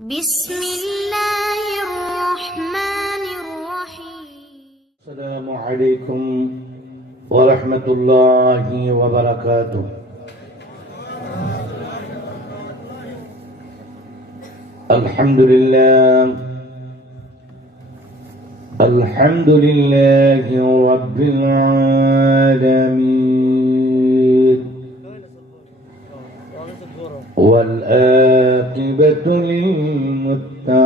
بسم الله الرحمن الرحيم. السلام عليكم ورحمة الله وبركاته. الحمد لله رب العالمين، والعاقبة للمتقين.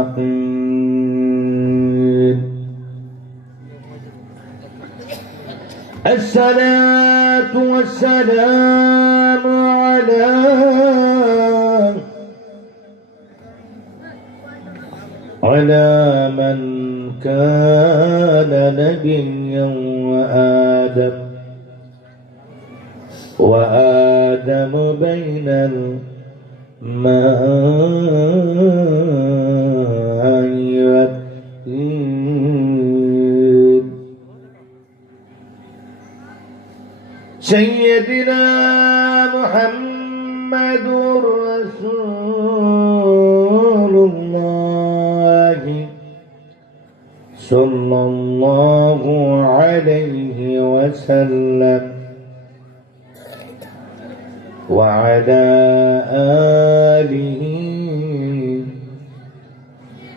الصلاة والسلام على من كان نبيا وآدم بين الماء والطين. سيدنا محمد رسول الله صلى الله عليه وسلم وعلى آله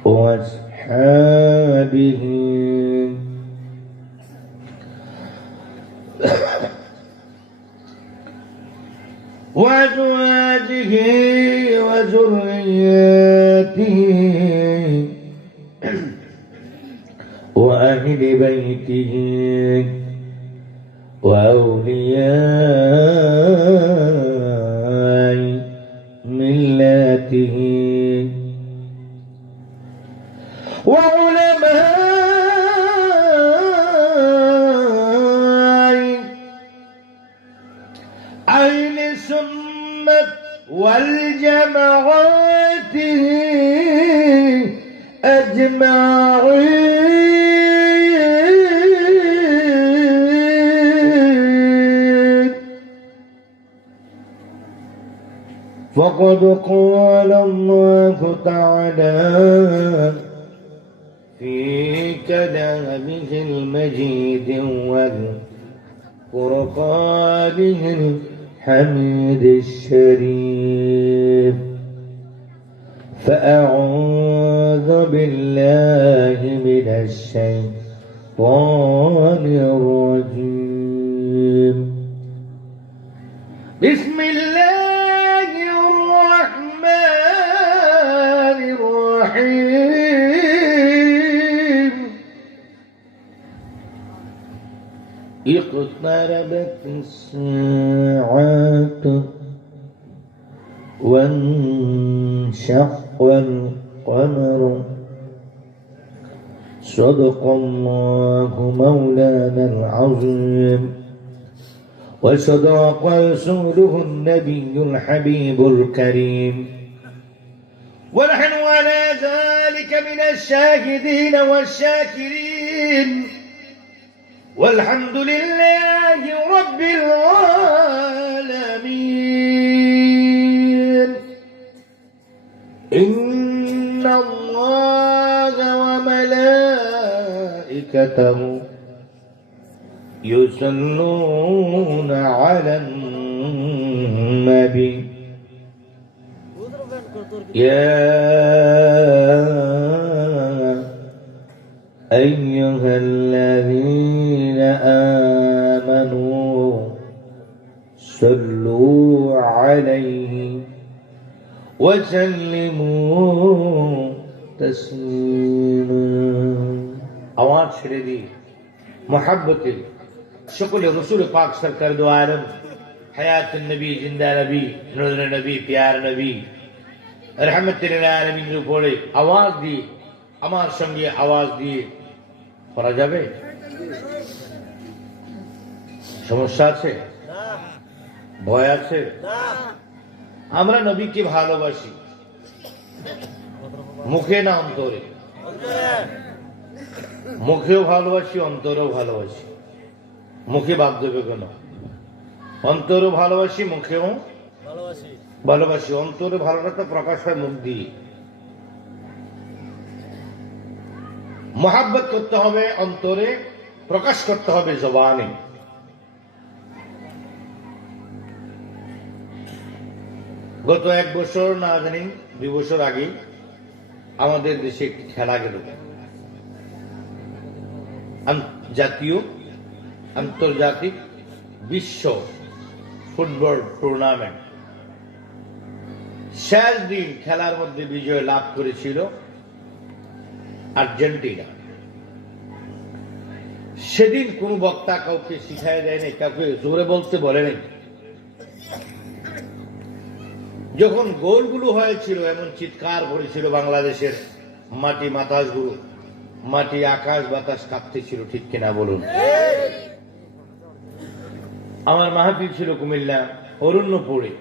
وأصحابه وأزواجه وذرياته وأهل بيته وأولياء ملته وعلماء أهل السنة والجماعات أجمعين. فقد قال الله تعالى في كلامه المجيد والفرقانه الحميد الشريف: فأعوذ بالله من الشيطان الرجيم. بسم الله الرحمن الرحيم. اقتربت الساعة وانشق القمر. صدق الله مولانا العظيم، وصدق رسوله النبي الحبيب الكريم، ونحن على ذلك من الشاهدين والشاكرين، والحمد لله رب العالمين. إن الله وملائكته يصلون على النبي يا أيها الذين آمنوا صلوا عليه وسلموا تسليما. आवाज ছেড়ে দি मोहब्बत शुक्ल रसूल पाक सरकार दो आलम हयात नबी जिंदा नबी नूर नबी प्यार नबी रहमतुल आलमीन উপরে आवाज দিয়ে আমার সঙ্গে आवाज দিয়ে পড়া যাবে? সমস্যা আছে? ভয় আছে? আমরা নবীকে ভালোবাসি মুখে না অন্তরে? মুখেও ভালোবাসি, অন্তরেও ভালোবাসি। মুখে বাদ দেবে কেন? অন্তরেও ভালোবাসি, মুখেও ভালোবাসি। অন্তরে ভালোটা তো প্রকাশ হয় মুখ দিয়ে। মোহাব্বত করতে হবে অন্তরে, প্রকাশ করতে হবে জবানে। গত 1 বছর না জানি 2 বছর আগে আমাদের দেশে একটি খেলা গেল, জাতীয় আন্তর্জাতিক বিশ্ব ফুটবল টুর্নামেন্ট। শেষ দিন খেলার মধ্যে বিজয় লাভ করেছিল আর্জেন্টিনা। সেদিন কোন বক্তা কাউকে শিখায় দেয় নাই, কাউকে জোরে বলতে বলে নাই। যখন গোলগুলো হয়েছিল এমন চিৎকার করেছিল বাংলাদেশের মাটি বাতাসগুলো, মাটি আকাশ বাতাস কাঁপতেছিল, ঠিক কিনা বলুন? আমার মাহফিল ছিল কুমিল্লা অরণ্যপুরে।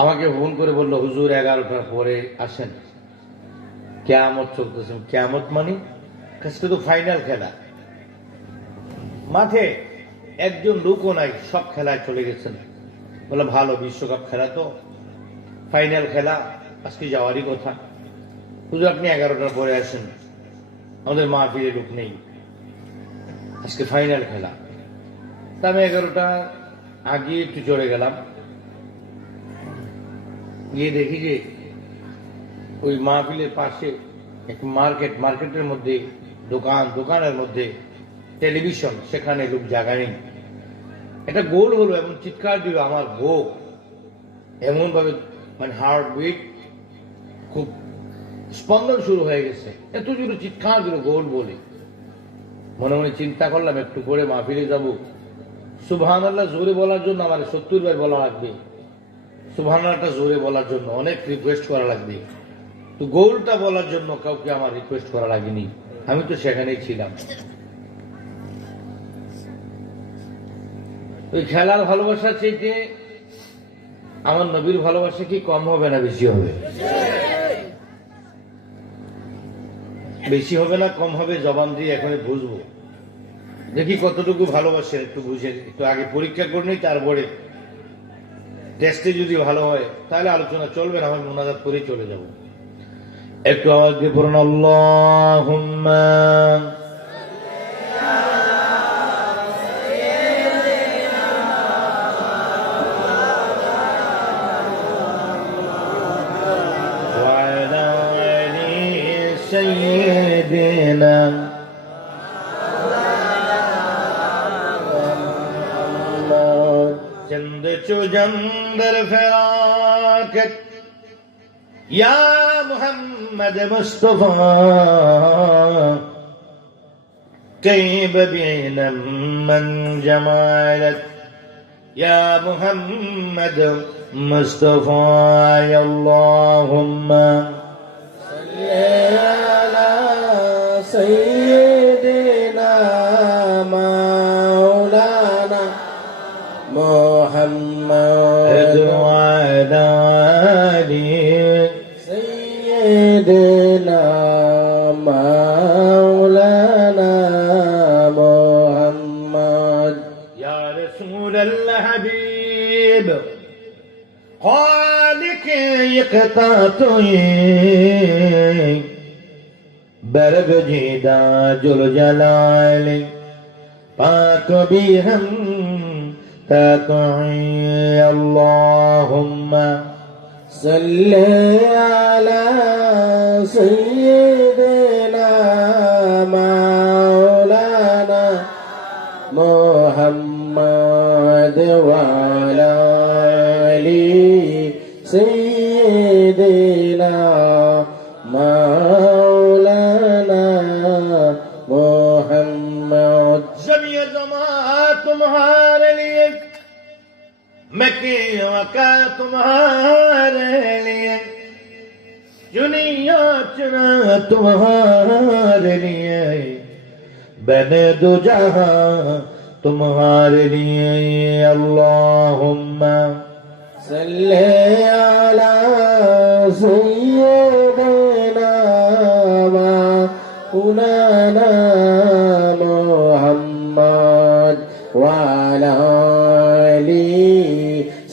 আমাকে ফোন করে বলল, হুজুর 11টার পরে আসেন, কিয়ামত চলতেছে। কিয়ামত মানে কাজটা তো ফাইনাল খেলা, মাঠে একজন লোকও নাই, সব খেলায় চলে গেছেন। বলে ভালো, বিশ্বকাপ খেলা তো, ফাইনাল খেলা, আজকে যাওয়ারই কথা। হুজুর আপনি 11টার পরে আসেন, আমাদের মাহফিলে লোক নেই, আজকে ফাইনাল খেলা। তা আমি 11টা আগে একটু চলে গেলাম, গিয়ে দেখি যে ওই মাহফিলের পাশে এক মার্কেটের মধ্যে দোকানের মধ্যে টেলিভিশন, সেখানে লোক জায়গা নেই। একটা গোল হলো, এমন চিৎকার দিল, আমার বুক এমন ভাবে মানে হার্টবিট খুব স্পন্দন শুরু হয়ে গেছে, এত জোরে চিৎকার দিল গোল বলে। মনে মনে চিন্তা করলাম একটু করে মাহফিলে যাব, সুবহানাল্লাহ জোরে বলার জন্য আমার 70 বার বলা লাগবে, সুবহানাল্লাহটা জোরে বলার জন্য অনেক রিকোয়েস্ট করা লাগবে। তো গোলটা বলার জন্য কাউকে আমার রিকোয়েস্ট করা লাগেনি, আমি তো সেখানেই ছিলাম। ওই খেলার ভালোবাসা চাইতে আমার নবীর ভালোবাসা কি কম হবে না বেশি হবে? বেশি হবে না কম হবে? জবান দিয়ে এখন বুঝবো, দেখি কতটুকু ভালোবাসেন, একটু বুঝে, একটু আগে পরীক্ষা করে নিই, তারপরে টেস্টে যদি ভালো হয় তাহলে আলোচনা চলবে না, আমি মোনাজাত করে চলে যাব। একটু আওয়াজ দিয়ে পড়ুন, আল্লাহুম্মা ওয়া আলা আলি সাইয়্যিদিনা चंद चुजंदर फराकत या मोहम्मद मुस्तफा कैब बीनम मन जमालत या मोहम्मद मुस्तफा अल्लाहुम्मा सल्ली अला सय्यिदिना मौलाना मोहम्मद वाला सय्यिदना मौलाना मोहम्मद या रसूल अल्लाह हबीब खालिक यकता तुई बरग जीदा जुल जलाल पाक भी हम تقي اللهم صل على سيدنا مولانا محمد وعلى آل سيدنا مولانا محمد जमीय जमा तुम्हारे लिए, मक्के मक्का तुम्हारे लिए, दुनिया चुना तुम्हारे लिए, बने दो जहां तुम्हारे लिए। अल्लाहुम्मा सल्ली अला सय्यिदिना मौलाना मुहम्मद वाला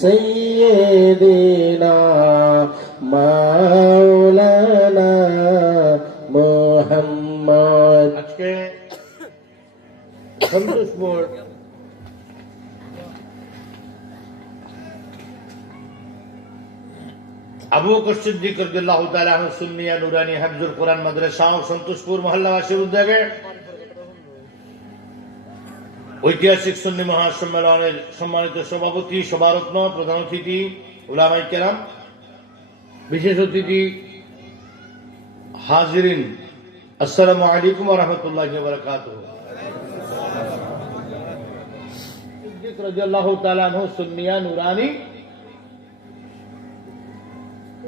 सय्यिदिना मौलाना সন্তোষপুর আবু বকর সিদ্দিক রাদিয়াল্লাহু তাআলা আনহু সুন্নিয়া নুরানি হিফজুল কোরআন মাদ্রাসা সন্তোষপুর মহল্লাবাসীর উদ্যোগে ঐতিহাসিক সুন্নি মহাসম্মেলনের সম্মানিত সভাপতি, সভারত্ন, প্রধান অতিথি, উলামায়ে কেরাম, বিশেষ অতিথি, হাজিরিন, আসসালামু আলাইকুম ওয়া রাহমাতুল্লাহি ওয়া বারাকাতুহু। সিদ্দিক রাদিয়াল্লাহু তাআলা আনহু সুন্নিয়া নুরানি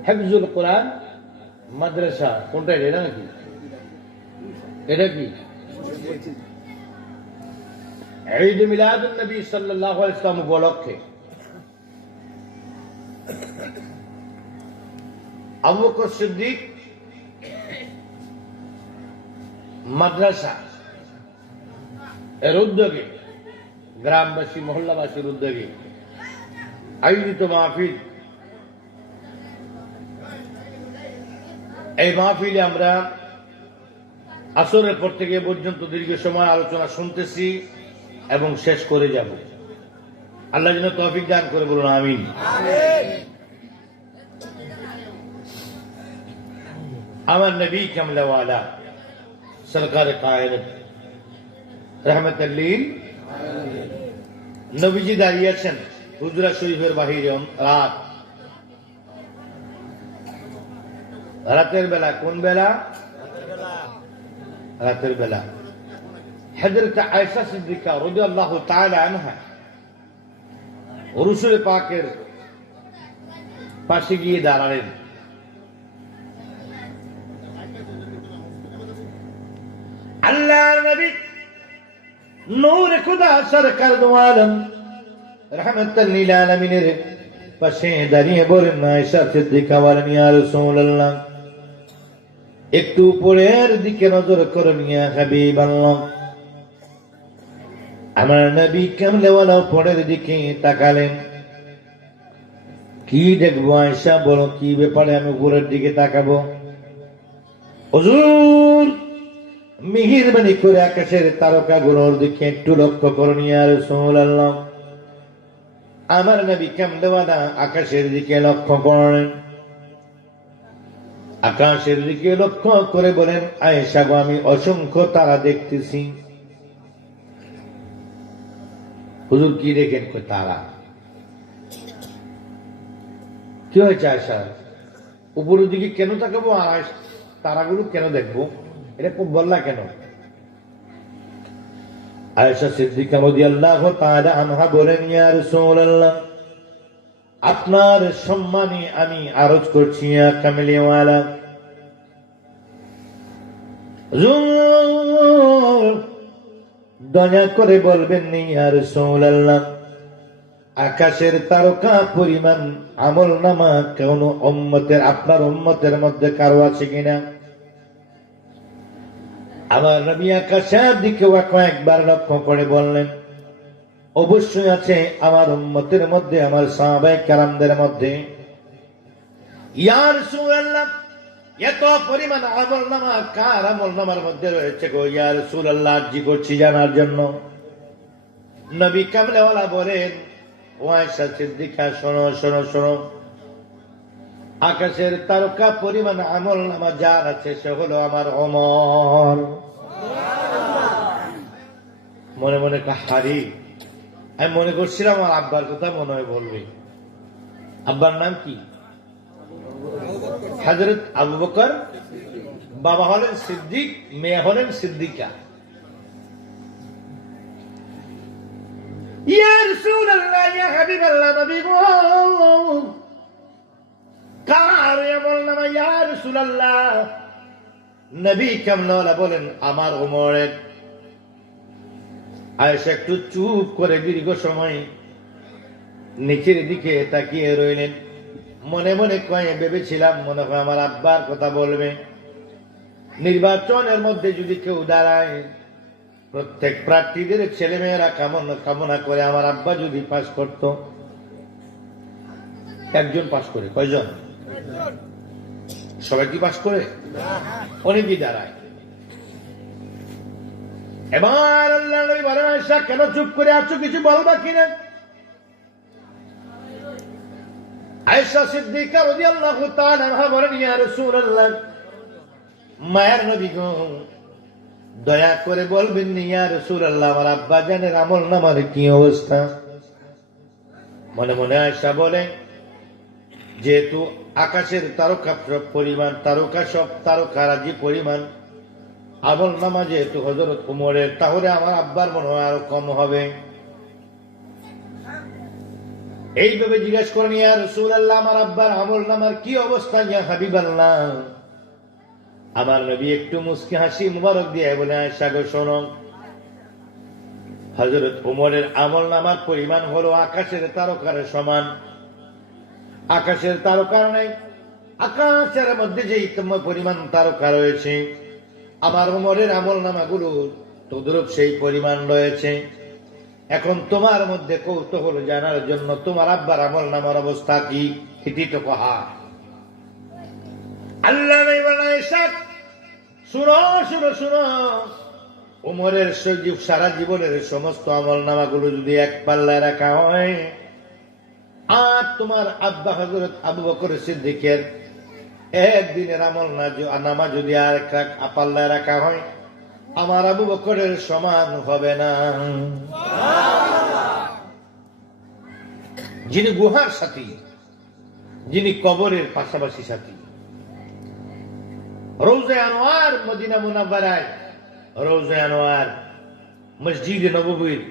হিফজুল কোরআন মাদ্রাসা, কোনটা এটা নাকি? এটা কি ঈদ মিলাদুন নবী সাল্লাল্লাহু আলাইহি ওয়াসাল্লাম উপলক্ষে আবু বকর সিদ্দিক মাদ্রাসা এর উদ্যোগে, গ্রামবাসী মহল্লাবাসীর উদ্যোগে আয়োজিত মাহফিল। এই মাহফিলে আমরা আসরের পর থেকে পর্যন্ত দীর্ঘ সময় আলোচনা শুনতেছি এবং শেষ করে যাব। আল্লাহ যেন তৌফিক দান করে, বলুন আমিন। আমার নবী কামলাওয়ালা সরকার কায়নাত রাহমাতুল লিল নবীজি দাঁড়িয়ে আছেন হুজরা শরীফের বাহিরে রাতের বেলা। কোন বেলা? রাতের বেলা। হযরত আয়েশা সিদ্দিকা রাদিয়াল্লাহু তাআলা আনহা রাসূল পাকের পাশে গিয়ে দাঁড়ালেন। আল্লাহর নবী নূর খুদা সরকার দু আলম রাহমাতুল লিল আলামিনের পাশে দাঁড়িয়ে বলেন, আয়েশা সিদ্দিকা বলেন, ইয়া রাসূলুল্লাহ, একটু উপরের দিকে নজর করুন ইয়া হাবিবাল্লাহ। আমার নবী কামলেওয়ালা উপরের দিকে তাকালেন। কি দেখবো আয়েশা, বলো কি ব্যাপারে আমি উপরের দিকে তাকাবো? হুজুর, মেহেরবানি করে আকাশের তারকাগুলোর দিকে একটু লক্ষ্য করুন ইয়া রাসূলুল্লাহ। আমার নবী কামলেওয়ালা আকাশের দিকে লক্ষ্য করেন। আকাশের দিকে লক্ষ্য করে বলেন, আয়েশা গো, আমি অসংখ্য তারা দেখতেছি। হুজুর কি দেখেন? তারা। কি হয়েছে আয়েশা? উপরের দিকে কেন তাকাবো আর তারাগুলো কেন দেখবো? এটা খুব বললা কেন? আয়েশা সিদ্দিকা রাদিয়াল্লাহু তাআলা আনহা বলেন, ইয়া রাসূলুল্লাহ, আপনার সম্মানে আমি আরজ করছি ইয়া কামলিওয়ালা, দয়া করে বলবেন ইয়া রাসূলুল্লাহ, আকাশের তারকা পরিমাণ আমল নামা কোন উম্মতের, আপনার উম্মতের মধ্যে কারো আছে কিনা? আমার নবী আকাশের দিকে কয়েকবার লক্ষ্য করে বললেন, অবশ্যই আছে আমার উম্মতের মধ্যে, আমার সাহাবায়ে কেরামদের মধ্যে। ইয়া রাসূলুল্লাহ, এত পরিমাণ আমলনামা কার আমলনামার মধ্যে রয়েছে গো ইয়া রাসূলুল্লাহ? আরজি করছি জানার জন্য। নবী কামলেওয়ালা বলেন, ও আয়েশা সিদ্দিকা, শোনো শোনো শোনো, আকাশের তারকা পরিমাণ আমলনামা যার আছে সে হলো আমার ওমর। মনে মনে হারি, আমি মনে করছিলাম আমার আব্বার কথা মনে হয় বলবে। আব্বার নাম কি? হযরত আবু বকর। বাবা হলেন সিদ্দিক, মেয়ে হলেন সিদ্দিকা। ইয়া রাসূলুল্লাহ, ইয়া হাবিবাল্লাহ, নবী গো, কার আমলনামা ইয়া রাসূলুল্লাহ? নবী কামলিওয়ালা বলেন, আমার ওমরের। আয়েশা একটু চুপ করে দীর্ঘ সময় নিচের দিকে তাকিয়ে রইলেন। মনে মনে কয়ে ভেবেছিলাম, মনে হয় আমার আব্বার কথা বলবে। নির্বাচনের মধ্যে যদি কেউ দাঁড়ায়, প্রত্যেক প্রার্থীদের ছেলেমেয়েরা কামনা করে আমার আব্বা যদি পাস করত। একজন পাস করে, কয়জন? সবাই কি পাস করে? অনেকেই দাঁড়ায়। এবার আল্লাহ নবী বলেন, আয়েশা কেন চুপ করে আছো, কিছু বলবা কিনা? আয়েশা সিদ্দিকা রাদিয়াল্লাহু তাআলা আনহা বলেন, ইয়া রাসূলুল্লাহ, মায়ের নবী গো, দয়া করে বলবেন ইয়া রাসূলুল্লাহ, আমার আব্বা জানের আমল নামার কি অবস্থা? মনে মনে আয়েশা বলে, যেহেতু আকাশের তারকা পরিমাণ, তারকা সব তারকারাজি পরিমাণ আমল নামা যেহেতু হযরত উমরের, তাহলে আমার আব্বার মনে হয় আরো কম হবে। এইভাবে জিজ্ঞেস করেন, ইয়া রাসূলুল্লাহ, আমার আব্বার আমল নামার কি অবস্থা ইয়া হাবিবাল্লাহ? আমার নবী একটু মুস্কি হাসি মুবারক দিয়ে বলে, আয়েশা গো শোনো, হযরত উমরের আমল নামার পরিমাণ হলো আকাশের তারকার সমান। আকাশের তারকার নাই, আকাশের মধ্যে যে পরিমাণ তারকা রয়েছে, আমার উমরের আমল নামাগুলোর তদ্রূপ সেই পরিমাণ রয়েছে। এখন তোমার মধ্যে কৌতূহল জানার জন্য তোমার আব্বার আমল নামার অবস্থা কি, এটি তো কহা। আল্লাহ শুনো শুনো শুনো, উমরের সারা জীবনের সমস্ত আমল নামাগুলো যদি এক পাল্লায় রাখা হয়, আর তোমার আব্বা হযরত আবু বকর সিদ্দিকের একদিনের আমল নামা যদি আর পাল্লায় রাখা হয়, আমার আবু বকরের সমান হবে না। যিনি গুহার সাথী, যিনি কবরের পাশাপাশি সাথী, রওজা আনোয়ার মদিনা মুনাওয়ারায়, রওজা আনোয়ার মসজিদে নববীর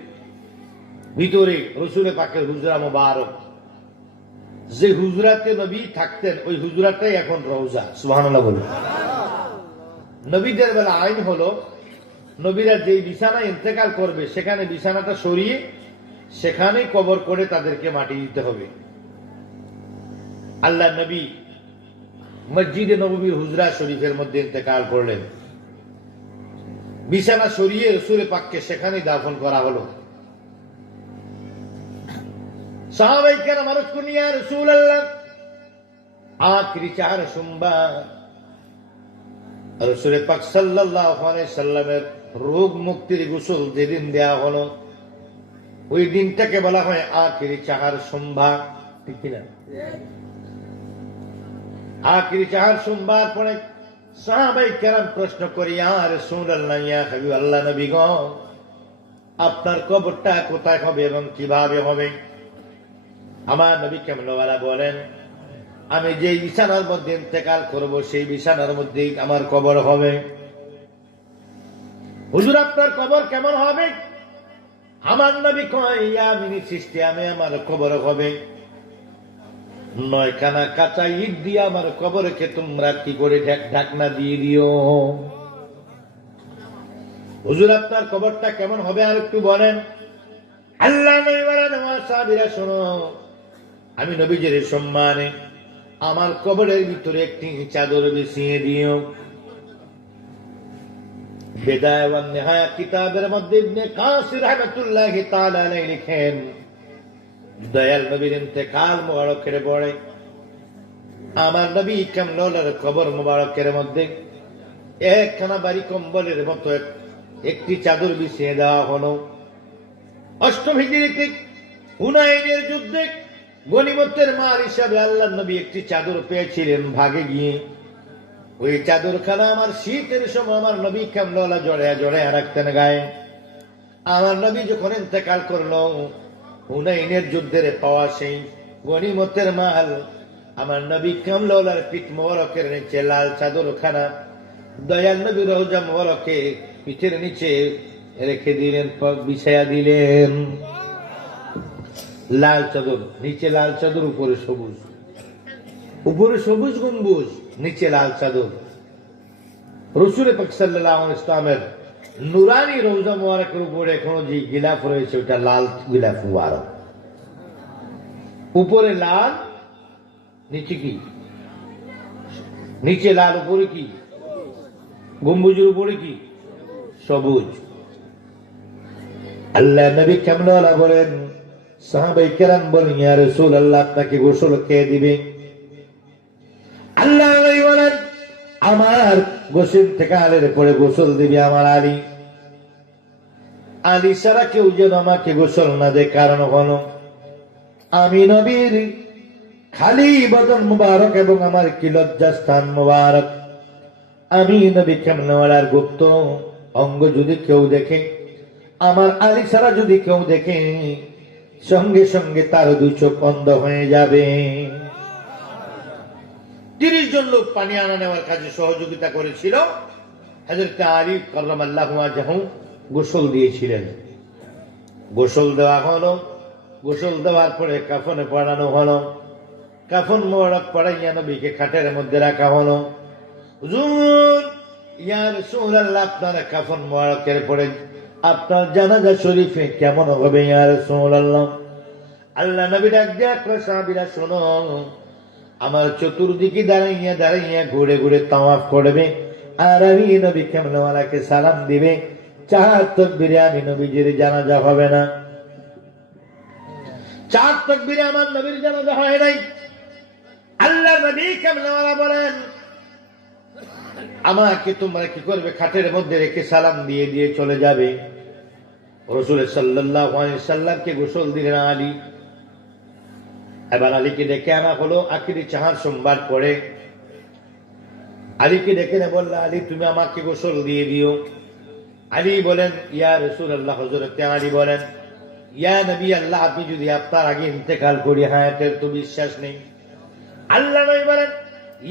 ভিতরে রসুল পাকের হুজরা মুবারক, যে হুজরাতে নবী থাকতেন ওই হুজরাটাই এখন রওজা। সুবহানাল্লাহ বলুন। নবীদের বেলা আইন হলো, নবীরা যেই বিছানায় ইন্তেকাল করবে সেখানে বিছানাটা সরিয়ে সেখানে কবর করে তাদেরকে মাটি দিতে হবে। আল্লাহ নবী মসজিদে নববীর হুজরা শরীফের মধ্যে ইন্তেকাল করলেন, বিছানা সরিয়ে রসুল পাককে সেখানে দাফন করা হলো। সাহাবায়ে কেরাম আরজ করলেন, ইয়া রাসূলুল্লাহ, আখিরি চার সোমবার রসুল পাক সাল্লাল্লাহু আলাইহি সাল্লামের রোগ মুক্তির গোসল যেদিন দেয়া হলো, ওই দিনটাকে বলা হয় আখিরি চার সোমবার, ঠিক কিনা? আখিরি চার সোমবার পরে সাহাবায়ে কেরাম প্রশ্ন করে, ইয়া রাসূলুল্লাহ, ইয়া হাবিবাল্লাহ, নবী গো, আপনার কবরটা কোথায় হবে এবং কিভাবে হবে? আমার নবী কামলিওয়ালা বলেন, আমি যে বিছানার মধ্যে ইন্তেকাল করব সেই বিছানার মধ্যেই আমার কবর হবে। হুজুর, আপনার কবর কেমন হবে? আমার নবী কয়, ইয়ামিনী সৃষ্টি, আমি আমার কবর হবে 9খানা কাঁচা ইট দিয়ে আমার কবরকে তোমরা কি করে ঢাকনা দিয়ে দিও। হুজুর, আপনার কবরটা কেমন হবে আর একটু বলেন। আল্লাহ নবী বলেন, সাহাবীরা শোনো, আমি নবীজির সম্মানে আমার কবরের ভিতরে একটি চাদর বিছিয়ে দিও। বিদায় ওয়ান নিহায়া কিতাবের মধ্যে ইবনে কাসির রাহমাতুল্লাহি তাআলা আলাইহি লিখেন, দয়াল নবীর ইন্তেকাল মুবারকের পরে আমার নবী কামলিওয়ালার কবর মুবারকের মধ্যে একখানা বাড়ি কম্বলের মতো একটি চাদর বিছিয়ে দেওয়া হলো। অষ্টম হিজরিতে হুনাইনের যুদ্ধে গনিমতের মাল হিসাবে আল্লাহ নবী একটি চাদর পেয়েছিলেন ভাগে গিয়ে। ওই চাদরখানা আমার শীতের সময় আমার নবী কামলিওয়ালা জড়ায়া জড়ায়া রাখতেন গায়ে। আমার নবী যখন ইন্তেকাল করলো, হুনাইনের যুদ্ধের পাওয়া সেই গনিমতের মাল আমার নবী কামলিওয়ালার পিঠ মোবারকের নিচে লাল চাদরখানা দয়াল নবী রওজা মোবারকে পিঠের নিচে রেখে দিলেন, বিছায়া দিলেন। লাল চাদর, নিচে লাল চাদর, উপরে সবুজ, উপরে সবুজ গম্বুজ, নিচে লাল চাদর। রাসূল পাক সাল্লাল্লাহু আলাইহি ওয়াসাল্লামের নুরানি রওজা মুবারকের উপরে এখনো যে গিলাফ রয়েছে ওটা লাল গিলাফ মুবারক। উপরে লাল, নিচে কি? নিচে লাল, উপরে কি? গম্বুজের উপরে কি? সবুজ। আল্লাহ নবী কামলিওয়ালা বলেন, সাহাবায়ে কেরাম বলেন, ইয়া রাসূলুল্লাহ, আপনাকে গোসল কে দিবে? আল্লাহ নবী বলেন, আমার গোসল থেকে আলের পরে গোসল দিবে আমার আলী। আলী ছাড়া কেউ যেন আমাকে গোসল না দেয়, কারণ হলো আমি নবীর খালি বদন মুবারক এবং আমার কি লজ্জাস্থান মুবারক। আমি নবী কেমনওয়ালার গুপ্ত অঙ্গ যদি কেউ দেখে, আমার আলী ছাড়া যদি কেউ দেখে, সঙ্গে সঙ্গে তার দুই চোখ অন্ধ হয়ে যাবে। 30 জন লোক পানি আনা নেওয়ার কাজে সহযোগিতা করেছিল। হযরত আলী কাররামাল্লাহু ওয়াজহু গোসল দিয়েছিলেন। গোসল দেওয়া হলো, গোসল দেওয়ার পরে কাফনে পড়ানো হলো, কাফন মোবারক পড়াইয়া নবীকে খাটের মধ্যে রাখা হলো। হুজুর, ইয়া রাসূলুল্লাহ, আপনার কাফন মোবারকের পরে আপনার জানাজা শরীফে কেমন হবে ইয়া রাসূলুল্লাহ? আল্লাহ নবী ডাক দিয়া কয়, সাহাবীরা শোনো, আমার চতুর্দিকে দাঁড়াইয়া দাঁড়াইয়া ঘুরে ঘুরে তাওয়াফ করবে, আর আমি নবী কেমনওয়ালাকে সালাম দিবে। 4 তাকবীরে আমি নবীজির জানাজা হবে না। 4 তাকবীরে আমার নবীর জানাজা হয় নাই। আল্লাহ নবী কেমনওয়ালা বলেন, আমাকে তোমরা কি করবে? খাটের মধ্যে রেখে সালাম দিয়ে দিয়ে চলে যাবে। রাসূল সাল্লাল্লাহু আলাইহি সাল্লামকে গোসল দিলেন আলী। এবার আলীকে ডেকে আনা হলো আখিরি 4 সোমবার পরে। আলীকে ডেকে না বলল, আলী তুমি আমাকে গোসল দিয়ে দিও। আলী বলেন, ইয়া রাসূলুল্লাহ। হযরত আলী বলেন, ইয়া নবী আল্লাহ, আপনি যদি আপনার আগে ইন্তেকাল করি, হায়াতের তো বিশ্বাস নেই। আল্লাহ নবী বলেন,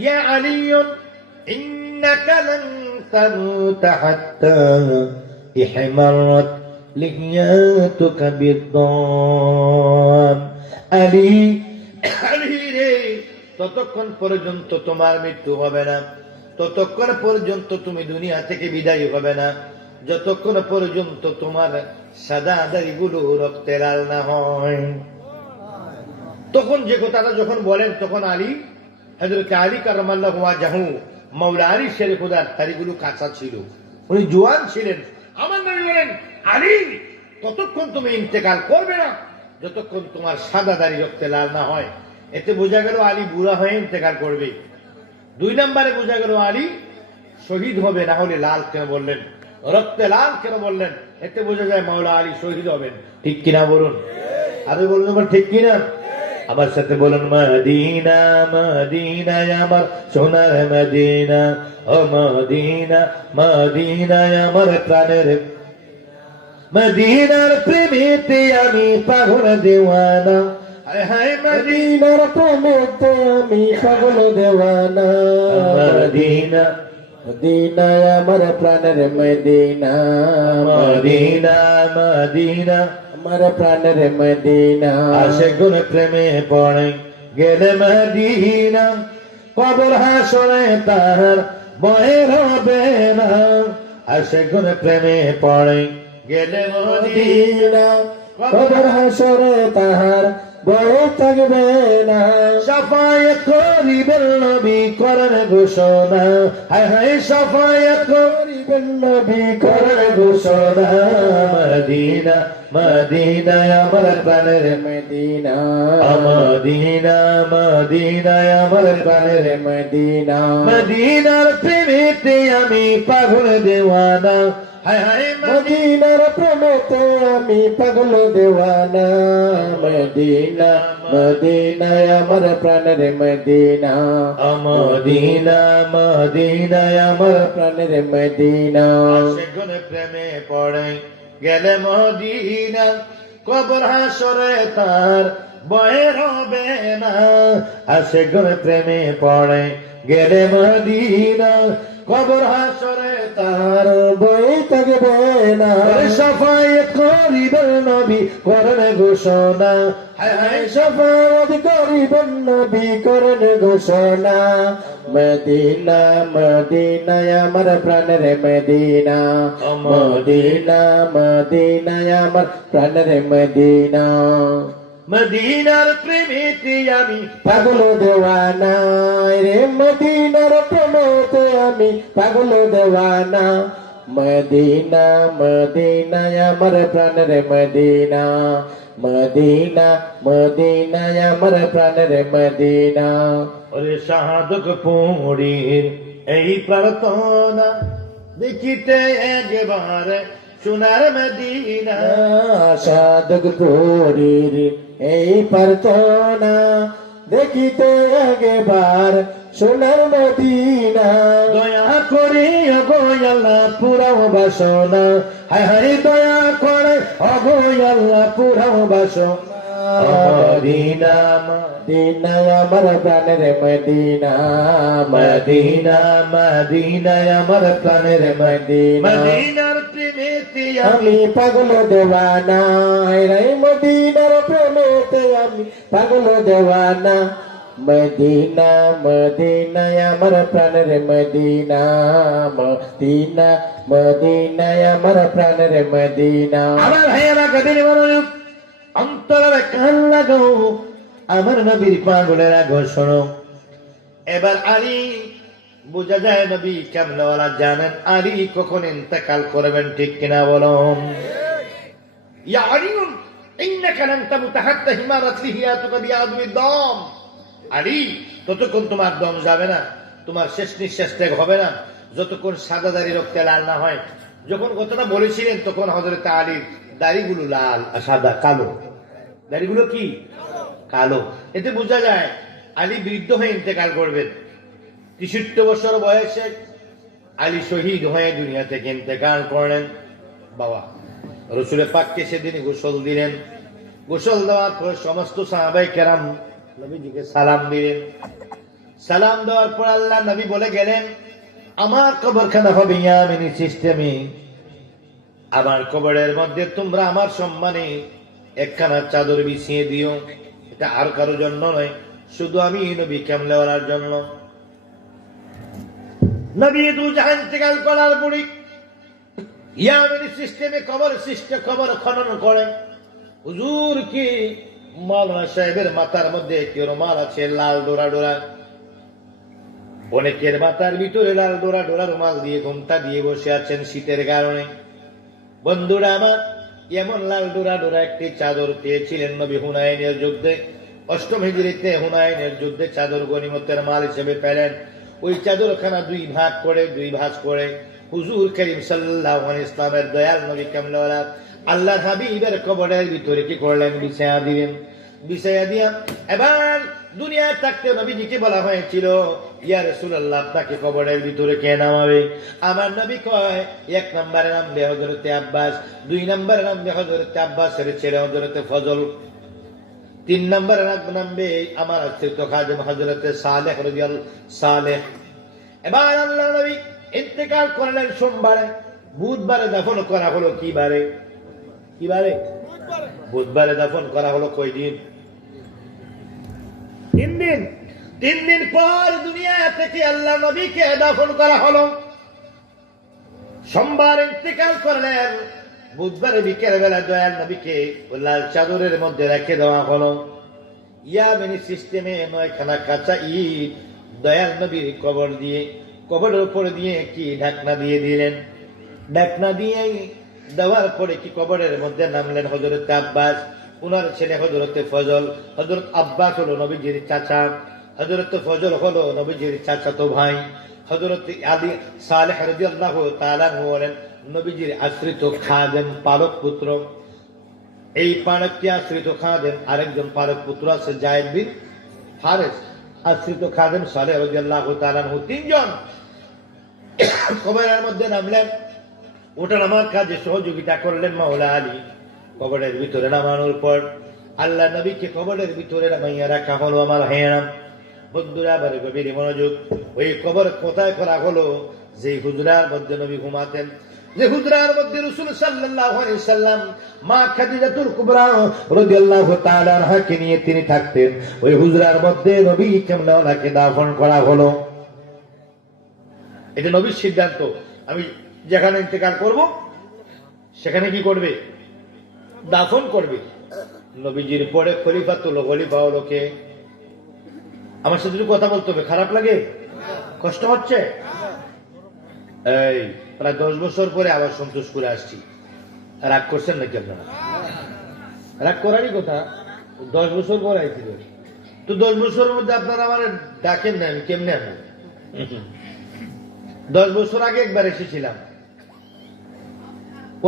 ইয়া আলীউন ইন্নাকা লান তামুতা হাত্তা ইহমারাত লিহিয়াতুকা বিদ্দাম। আলী, আলী রে, ততক্ষণ পর্যন্ত তোমার মৃত্যু হবে না, ততক্ষণ পর্যন্ত তুমি দুনিয়া থেকে বিদায় হবে না, যতক্ষণ পর্যন্ত তোমার সাদা দাড়িগুলো রক্তে লাল না হয়। তখন যে কথাটা যখন বলেন, তখন আলী, হযরত আলী কাররামাল্লাহু ওয়াজহু, মাওলা আলী শেরে খোদার দাড়িগুলো কাঁচা ছিল, উনি জোয়ান ছিলেন। আমার নবী বলেন, আলী ততক্ষণ তুমি ইন্তেকাল করবে না যতক্ষণ তোমার সাদা দাড়ি রক্তে লাল না হয়। এতে বোঝা গেল আলী বুড়া হয়ে ইন্তেকাল করবে। 2 নম্বরে বোঝা গেল আলী শহীদ হবে। না হলে লাল কেন বললেন, রক্তে লাল কেন বললেন? এতে বোঝা যায় মাওলা আলী শহীদ হবেন। ঠিক কিনা বলুন? আরে বলুন আমার, ঠিক কিনা? আমার সাথে বলুন, মদিনা মদিনা আমার সোনার মদিনা, ও মদিনা মদিনা আমার প্রাণের মদিনার প্রেমেতে আমি পাগল দেওয়ানা। হায় হায় মদিনার প্রেমেতে আমি পাগল দেওয়ানা। মদিনা মদিনা আমার প্রাণের মদিনা, মদিনা মদিনা আমার প্রাণের মদিনা। আশিকুর প্রেমে পড়ে গেলে মদিনা, কবর হাসরে তাহার ভয় হবে না। আশিকুর প্রেমে পড়ে গেলে মদিনা, কবর হাসরে তাহার ভয় থাকবে না। শাফায়াত করিবেন নবী করেন ঘোষণা। হায় হায় শাফায়াত করিবেন নবী করেন ঘোষণা। মদিনা মদিনা আমার প্রাণের মদিনা, মদিনা মদিনা আমার প্রাণের মদিনা। মদিনার প্রেমেতে আমি পাগল দেওয়ানা। হায় হায় মদিনার প্রেমেতে আমি পাগল দেওয়ানা। মদিনা মদিনা আমার প্রাণের মদিনা, মদিনা মদিনা আমার প্রাণের মদিনা। আশিকুর প্রেমে পড়ে গেলে মদিনা, কবর হাসরে তার ভয় হবে না। আশিকুর প্রেমে পড়ে গেলে মদিনা, কবর হাসরে তার ভয় থাকবে না। শাফায়াত করিবেন নবী করেন ঘোষণা। হায় হায় শাফায়াত করিবেন নবী করেন ঘোষণা। মদিনা মদিনা আমার প্রাণের মদিনা, মদিনা মদিনা আমার প্রাণের মদিনা। মদিনার প্রেমেতে আমি পাগল দেওয়ানা রে, মদিনার প্রেমেতে আমি পাগল দেওয়ানা। মদিনা মদিনা আমার প্রাণের মদিনা, মদিনা মদিনা আমার প্রাণের মদিনা। ওরে শাহাদত পুরীর এই প্রার্থনা দেখিতে একবার সোনার মদিনা সাধকপুরীর এই প্রার্থনা দেখিতে আগেবার সোনার মদিনা। দয়া করে গো আল্লাহ পুরাও বাসনা, হায় হায় দয়া করে গো আল্লাহ পুরাও বাসনা। মদিনা মদিনা আমার প্রাণের মদিনা, মদিনা মদিনা আমার প্রাণের মদিনা। মদিনার প্রেমেতে আমি পাগল দেওয়ানা, রে মদিনার প্রেমেতে আমি পাগল দেওয়ানা। মদিনা মদিনা আমার প্রাণের মদিনা, মদিনা মদিনা আমার প্রাণের মদিনা। আমার ভাইয়েরা গভীর মনোযোগ, অন্তরে কান লাগাও, আমার নবীর পাগলেরা ঘোষণা। এবার আলী বোঝা যায় নবী কেমনওয়ালা জানেন, আলী কখন ইন্তেকাল করবেন, ঠিক কিনা বলুন? ইয়া আলীউন ইন্নাকা লান তামুতা হাত্তা হিমারাত লিহিয়াতুকা বিআদমিদ দম। আলী, ততক্ষণ তোমার দম যাবে না, তোমার শেষ নিঃশ্বাস ত্যাগ হবে না, যতক্ষণ সাদা দাড়ি রক্তে লাল না হয়। যখন কথাটা বলেছিলেন তখন হযরত আলীর দাড়িগুলো লাল আর সাদা কালো। দাড়িগুলো কি কালো। এতে বোঝা যায় আলী বৃদ্ধ হয়ে ইন্তেকাল করবেন। 63 বছর বয়সে আলী শহীদ হয়ে দুনিয়া থেকে ইন্তেকাল করলেন। বাবা রাসূলের পাককে সেদিন গোসল দিলেন। গোসল দেওয়ার পর সমস্ত সাহাবায়ে কেরাম নবীজিকে সালাম দিলেন। সালাম দেওয়ার পর আল্লাহ নবী বলে গেলেন, আমার কবরখানা হবে ইয়ামিনী সিস্টেমে। আমার কবরের মধ্যে তোমরা আমার সম্মানে একখানা চাদর বিছিয়ে দিও। এটা আর কারোর জন্য নয়, শুধু আমি নবী কামলেওয়ালার জন্য। নবী দুজাহান ইন্তেকাল করার পরে ইয়ামিনী সিস্টেমে কবর খনন করেন। হুজুর কি মাওলানা সাহেবের মাথার মধ্যে কি রুমাল আছে লাল ডোরা ডোরা, অনেকের মাথার ভিতরে লাল ডোরা ডোরা রুমাল দিয়ে ঘোমটা দিয়ে বসে আছেন শীতের কারণে। বন্ধুরা আমার, এমন লাল ডোরা ডোরা একটি চাদর পেয়েছিলেন নবী হুনাইনের যুদ্ধে। 8ম হিজরিতে হুনাইনের যুদ্ধে চাদর গনিমতের মাল হিসেবে পেলেন। ওই চাদরখানা দুই ভাঁজ করে হুজুর করিম সাল্লাল্লাহু আলাইহি ইসলামের দয়াল নবী কামলেওয়ালা আল্লাহর হাবিবের কবরের ভিতরে কি করলেন, বিছায়া দিলেন। বিছায়া দিয়া এবার দুনিয়ায় থাকতে নবীজিকে বলা হয়েছিল, ইয়া রাসূলুল্লাহ আপনাকে কবরের ভিতরে কে নামাবে? আমার নবী কয়, 1 নম্বরে নামবে হযরতে আব্বাস, 2 নম্বরে নামবে হযরতে আব্বাসের ছেলে হযরতে ফজল, 3 নম্বরে নামবে আমার আশ্রিত খাদেম হযরতে সালেহ রাদিয়াল্লাহু সালেহ। এবার আল্লাহ নবী ইন্তেকাল করলেন সোমবারে, বুধবারে দাফন করা হলো কি বারে? বুধবারে দাফন করা হলো। কয় দিন? 3 দিন। 3 দিন পর দুনিয়া থেকে আল্লাহ নবীকে দাফন করা হলো। সোমবার ইন্তেকাল করলেন, বুধবারে বিকেল বেলা দয়াল নবীকে লাল চাদরের মধ্যে রেখে দেওয়া হলো। ইয়ামিনী সিস্টেমে 9খানা কাঁচা ইট দয়াল নবীর কবরের উপরে দিয়ে কি ঢাকনা দিয়ে দিলেন। ঢাকনা দিয়ে দেওয়ার পরে কি কবরের মধ্যে নামলেন হযরত আব্বাস, উনার ছেলে হযরতে ফজল। হযরত আব্বাস হলো নবীজির চাচা, হযরত ফজল হলো নবীজির চাচাতো ভাই। হযরত আলী সালেহ রাদিয়াল্লাহু তাআলা হলেন নবীজির আশ্রিত খাদেম, পালক পুত্র। এই পালকটি আশ্রিত খাদেম আরেকজন পালক পুত্র আছে যায়েদ বিন হারেস, আশ্রিত খাদেম সালেহ রাদিয়াল্লাহু তাআলা। 3 জন কবরের মধ্যে নামলেন। ওটা আমার কাজে সহযোগিতা করলেন মাওলা আলী। কবরের ভিতরে নামানোর পর আল্লাহ নবীকে কবরের ভিতরে নামাইয়া রাখা হলো। আমার হেরাম বন্ধুরা, আবার গভীর মনোযোগ, ওই কবর কোথায় করা হলো? যে হুজরার মধ্যে নবী ঘুমাতেন, যে হুজরার মধ্যে রাসূল সাল্লাল্লাহু আলাইহি সাল্লাম মা খাদিজাতুল কুবরা রাদিয়াল্লাহু তাআলা আনহাকে নিয়ে তিনি থাকতেন, ওই হুজরার মধ্যে নবী কামলেওয়ালাকে দাফন করা হলো। এটা নবীর সিদ্ধান্ত। আমি যেখানে ইন্তেকাল করব সেখানে কি করবে? দাফন করবে। নবীজির পরে খলিফাতুল খলিফা হলো কে? আমার সাথে একটু কথা বলতে হবে, খারাপ লাগে? কষ্ট হচ্ছে? এই প্রায় 10 বছর পরে আবার সন্তোষ করে আসছি। রাগ করছেন নাকি আপনারা? রাগ করারই কথা। 10 বছর পরে আইছিল তো 10 বছরের মধ্যে আপনারা আমার ডাকেন না, আমি কেমনে আনবো? 10 বছর আগে একবার এসেছিলাম।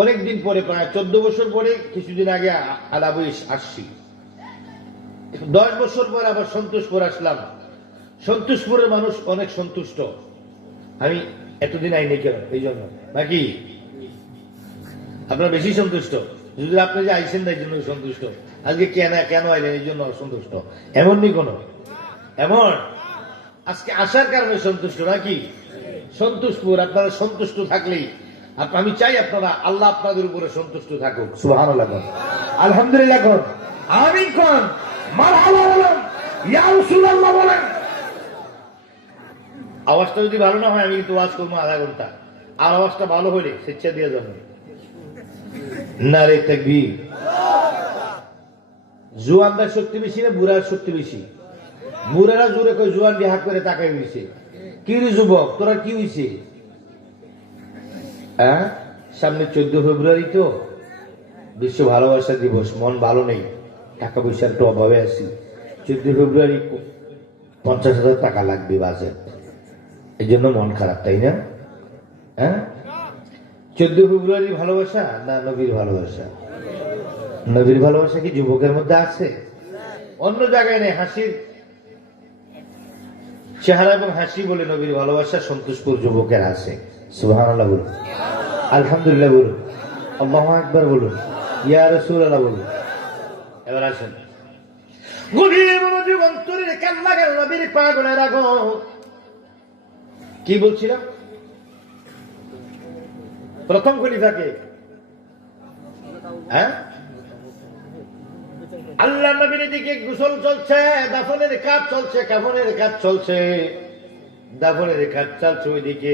অনেকদিন পরে, প্রায় 14 বছর পরে, কিছুদিন আগে আলাবু আসছি। 10 বছর পর আবার সন্তোষপুর আসলাম। সন্তোষপুরের মানুষ অনেক সন্তুষ্ট। আমি এতদিন আইনি কেন, এই জন্য নাকি আপনারা বেশি সন্তুষ্ট? যদি আপনি যে আইসেন না এই জন্য সন্তুষ্ট, আজকে কেন আইলেন এই জন্য অসন্তুষ্ট, এমন নি কোন এমন আজকে আসার কারণে সন্তুষ্ট নাকি? সন্তোষপুর আপনারা সন্তুষ্ট থাকলেই আমি চাই আপনারা আল্লাহ আপনাদের উপরে সন্তুষ্ট থাকুক। সুবহানাল্লাহ, আলহামদুলিল্লাহ, আমিন কোন, মারহাবা বলেন, ইয়া রাসূলুল্লাহ বলেন। আওয়াজটা যদি ভালো না হয় আমি কিন্তু ওয়াজ করবো আধা ঘন্টা, আর আওয়াজটা ভালো হলে স্বেচ্ছা দিয়ে যাবে। নারে তাকবীর। জুয়ানদার শক্তি বেশি না বুড়ার শক্তি বেশি? বুড়ারা জোরে কই, জুয়ান দিয়ে হাত করে তাকাই হয়েছে। কি রে যুবক, তোরা কি হয়েছে? সামনে 14 ফেব্রুয়ারি তো বিশ্ব ভালোবাসা দিবস। মন ভালো নেই, টাকা পয়সার একটু অভাবে আছি। 14 ফেব্রুয়ারি 50,000 টাকা লাগবে বাজেট, এই জন্য মন খারাপ, তাই না? 14 ফেব্রুয়ারি ভালোবাসা না নবীর ভালোবাসা? নবীর ভালোবাসা কি যুবকের মধ্যে আছে? অন্য জায়গায় নেই। হাসির চেহারা এবং হাসি বলে নবীর ভালোবাসা সন্তোষপুর যুবকের আছে। সুবহানাল্লাহ বলুন, আলহামদুলিল্লাহ বলুন, আল্লাহু আকবার বলুন, ইয়া রাসূলুল্লাহ বলুন। এবার আসেন, গভীর মনোযোগ অন্তরের কান্না গেল নবীর পাগলের আগো। কি বলছিলাম? প্রথম খলিফাকে আল্লাহ নবীর দিকে গোসল চলছে, দাফনের কাজ চলছে, কাফনের কাজ চলছে, দাফনের কাজ চলছে। ওইদিকে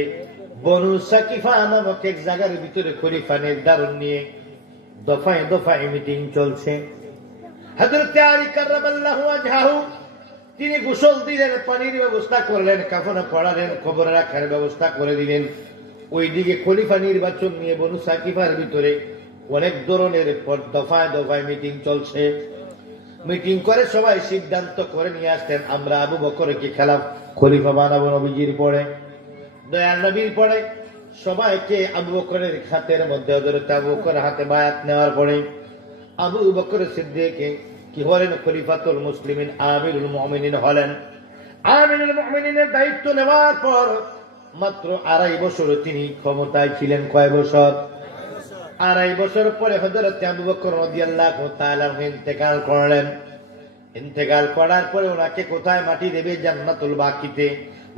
বনু সাকিফা নামক এক জায়গার ভিতরে খলিফা নির্ধারণ নিয়ে দফায় দফায় মিটিং চলছে। হযরত আলী কাররামাল্লাহু ওয়াজহাহু তিনি গোসল দিলেন, পানির ব্যবস্থা করলেন, কাফনে পড়ালেন, কবরে রাখার ব্যবস্থা করে দিলেন। ওইদিকে খলিফা নির্বাচন নিয়ে বনু সাকিফার ভিতরে অনেক ধরনের দফায় দফায় মিটিং চলছে। মিটিং করে সবাই সিদ্ধান্ত করে নিয়ে আসতেন, আমরা আবু বকরকে খলিফা বানাবো নবীজির পরে, দয়াল নবীর পরে। সবাইকে আবু বকরের হাতের মধ্যে, হযরত আবু বকর হাতে বায়াত নেওয়ার পরে আবু বকর সিদ্দিক কি হলেন? খলিফাতুল মুসলিমিন, আমিরুল মুমিনিন হলেন। আমিরুল মুমিনিনের দায়িত্ব নেওয়ার পর মাত্র 2.5 বছর তিনি ক্ষমতায় ছিলেন। কয় বছর? 2.5 বছর পরে হযরত আবু বকর রাদিয়াল্লাহু তাআলা ইন্তেকাল করলেন। ইন্তেকাল করার পরে ওনাকে কোথায় মাটি দেবে? জান্নাতুল বাকিতে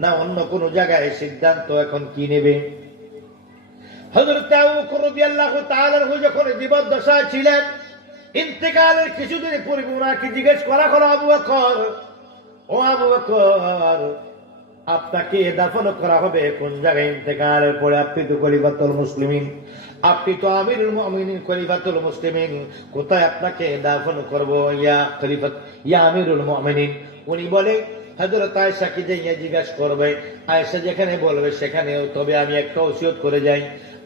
না অন্য কোন জায়গায়? সিদ্ধান্ত এখন কি নেবে? হযরত আবু বকর রাদিয়াল্লাহু তাআলা যখন জীবদ্দশায় ছিলেন, ইন্তেকালের কিছুদিন পূর্বে ওনাকে জিজ্ঞেস করা হলো, আবু বকর, ও আবু বকর, আপনাকে দাফন করা হবে কোন জায়গায় ইন্তেকালের পরে? আপনি তো খলিফাতুল মুসলিমিন, আপনি তো আমিরুল মুমিনিন, খলিফাতুল মুসলিমিন, কোথায় আপনাকে দাফন করব? ইয়া খলিফাত, ইয়া আমিরুল মুমিনিন। উনি বলে হযরত আয়েশাকে যাইয়া জিজ্ঞাসা করবে, আয়েশা যেখানে বলবে সেখানেও। তবে আমি একটা ওসিয়ত করে যাই,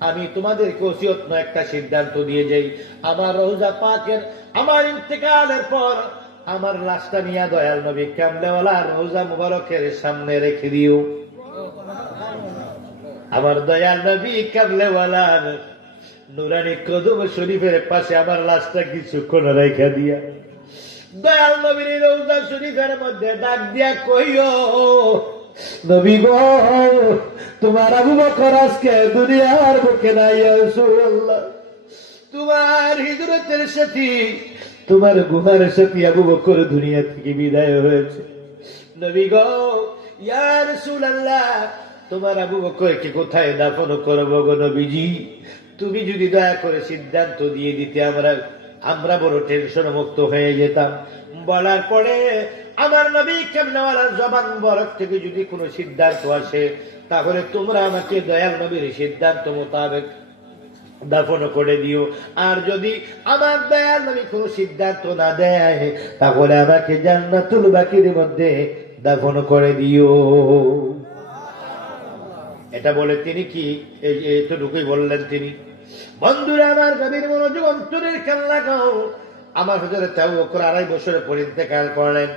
আমি তোমাদেরকে ওসিয়ত নয় একটা সিদ্ধান্ত দিয়ে যাই, আমার রওজা পাকের আমার ইন্তেকালের পর আমার লাশটা নিয়ে দয়াল নবী কামলেওয়ালার রওজা মুবারকের সামনে রেখে দিও। আমার দয়াল নবী কামলেওয়ালার নুরানি কদম শরীফের পাশে আমার লাশটা কিছুক্ষণ রেখে দিয়া দয়াল নবীর রওজা শরীফের মধ্যে ডাক দিয়া কইও, নবী গো, তোমার আবু বকর আজকে দুনিয়ার বুকে নাই। ইয়া রাসূলুল্লাহ, তোমার হিজরতের সাথী, তোমার গুনার সাথী আবু বকর দুনিয়া থেকে বিদায় হয়েছে। নবী গো, ইয়া রাসূলুল্লাহ, তোমার আবু বকরকে কোথায় দাফন করব গো নবীজি? তুমি যদি দয়া করে সিদ্ধান্ত দিয়ে দিতে আমরা বড় টেনশন মুক্ত হয়ে যেতাম। বলার পরে আমার নবী কামলেওয়ালার জবান বরক থেকে যদি কোনো সিদ্ধান্ত আসে, তাহলে তোমরা আমাকে দয়াল নবীর সিদ্ধান্ত মোতাবেক দাফন করে দিও। আর যদি আমার দয়াল নবী কোনো সিদ্ধান্ত না দেয়, তাহলে আমাকে জান্নাতুল বাকির মধ্যে দাফন করে দিও। এটা বলে তিনি কি এতটুকুই বললেন তিনি? বন্ধুরা আমার, গভীর মনোযোগ অন্তরের কান্না গাও। আমার হযরত আবু বকর 2.5 বছরের পর ইন্তেকাল করলেন।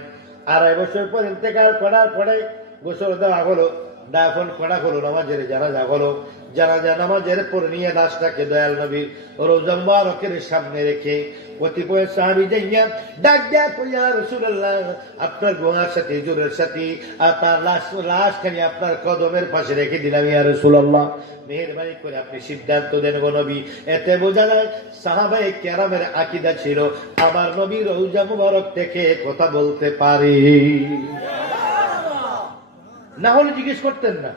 2.5 বছর পর ইন্তেকাল করার পরে গোসল দেওয়া হলো, দাফন করা হলো, নামাজের জানাজা হলো। জানাজা নামাজের পর নিয়ে লাশটাকে দয়াল নবীর রওজা মুবারকের সামনে রেখে কতিপয় সাহাবী যাইয়া ডাক দেয়া, ইয়া রাসূলুল্লাহ, আপনার গুহার সাথে জোরের সাথে আপনার লাশখানি আপনার কদমের পাশে রেখে দিলাম ইয়া রাসূলুল্লাহ, মেহেরবানি করে আপনি সিদ্ধান্ত দেন গো নবী। এতে বোঝা যায় সাহাবায়ে কেরামের আকীদা ছিল আমার নবী রওজা মুবারক থেকে কথা বলতে পারে, না হলে জিজ্ঞেস করতেন না।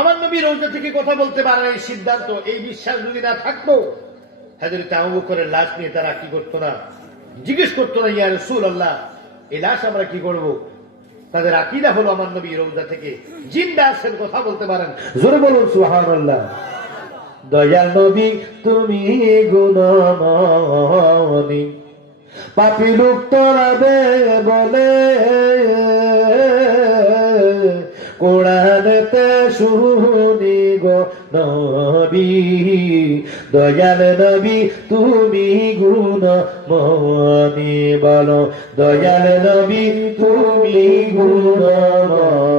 আমার নবী রওজা থেকে কথা বলতে পারে, এই সিদ্ধান্ত, এই বিশ্বাস যদি না থাকতো, হযরত আবু বকরের লাশ নিয়ে তারা কি করতো না, জিজ্ঞেস করতো না, ইয়া রাসূলুল্লাহ, এই লাশ আমরা কি করব? তাদের আকীদা হলো আমার নবী রওজা থেকে জিন্দা আছেন, কথা বলতে পারেন। জোরে বলুন সুবহানাল্লাহ। দয়াল নবী তুমি গুণমণি, পাপী লোক তোরাবে বলে, কোরআনেতে শুনি গো নবী, দয়াল নবী তুমি গুণমণি, বলো দয়াল নবী তুমি গুণমণি।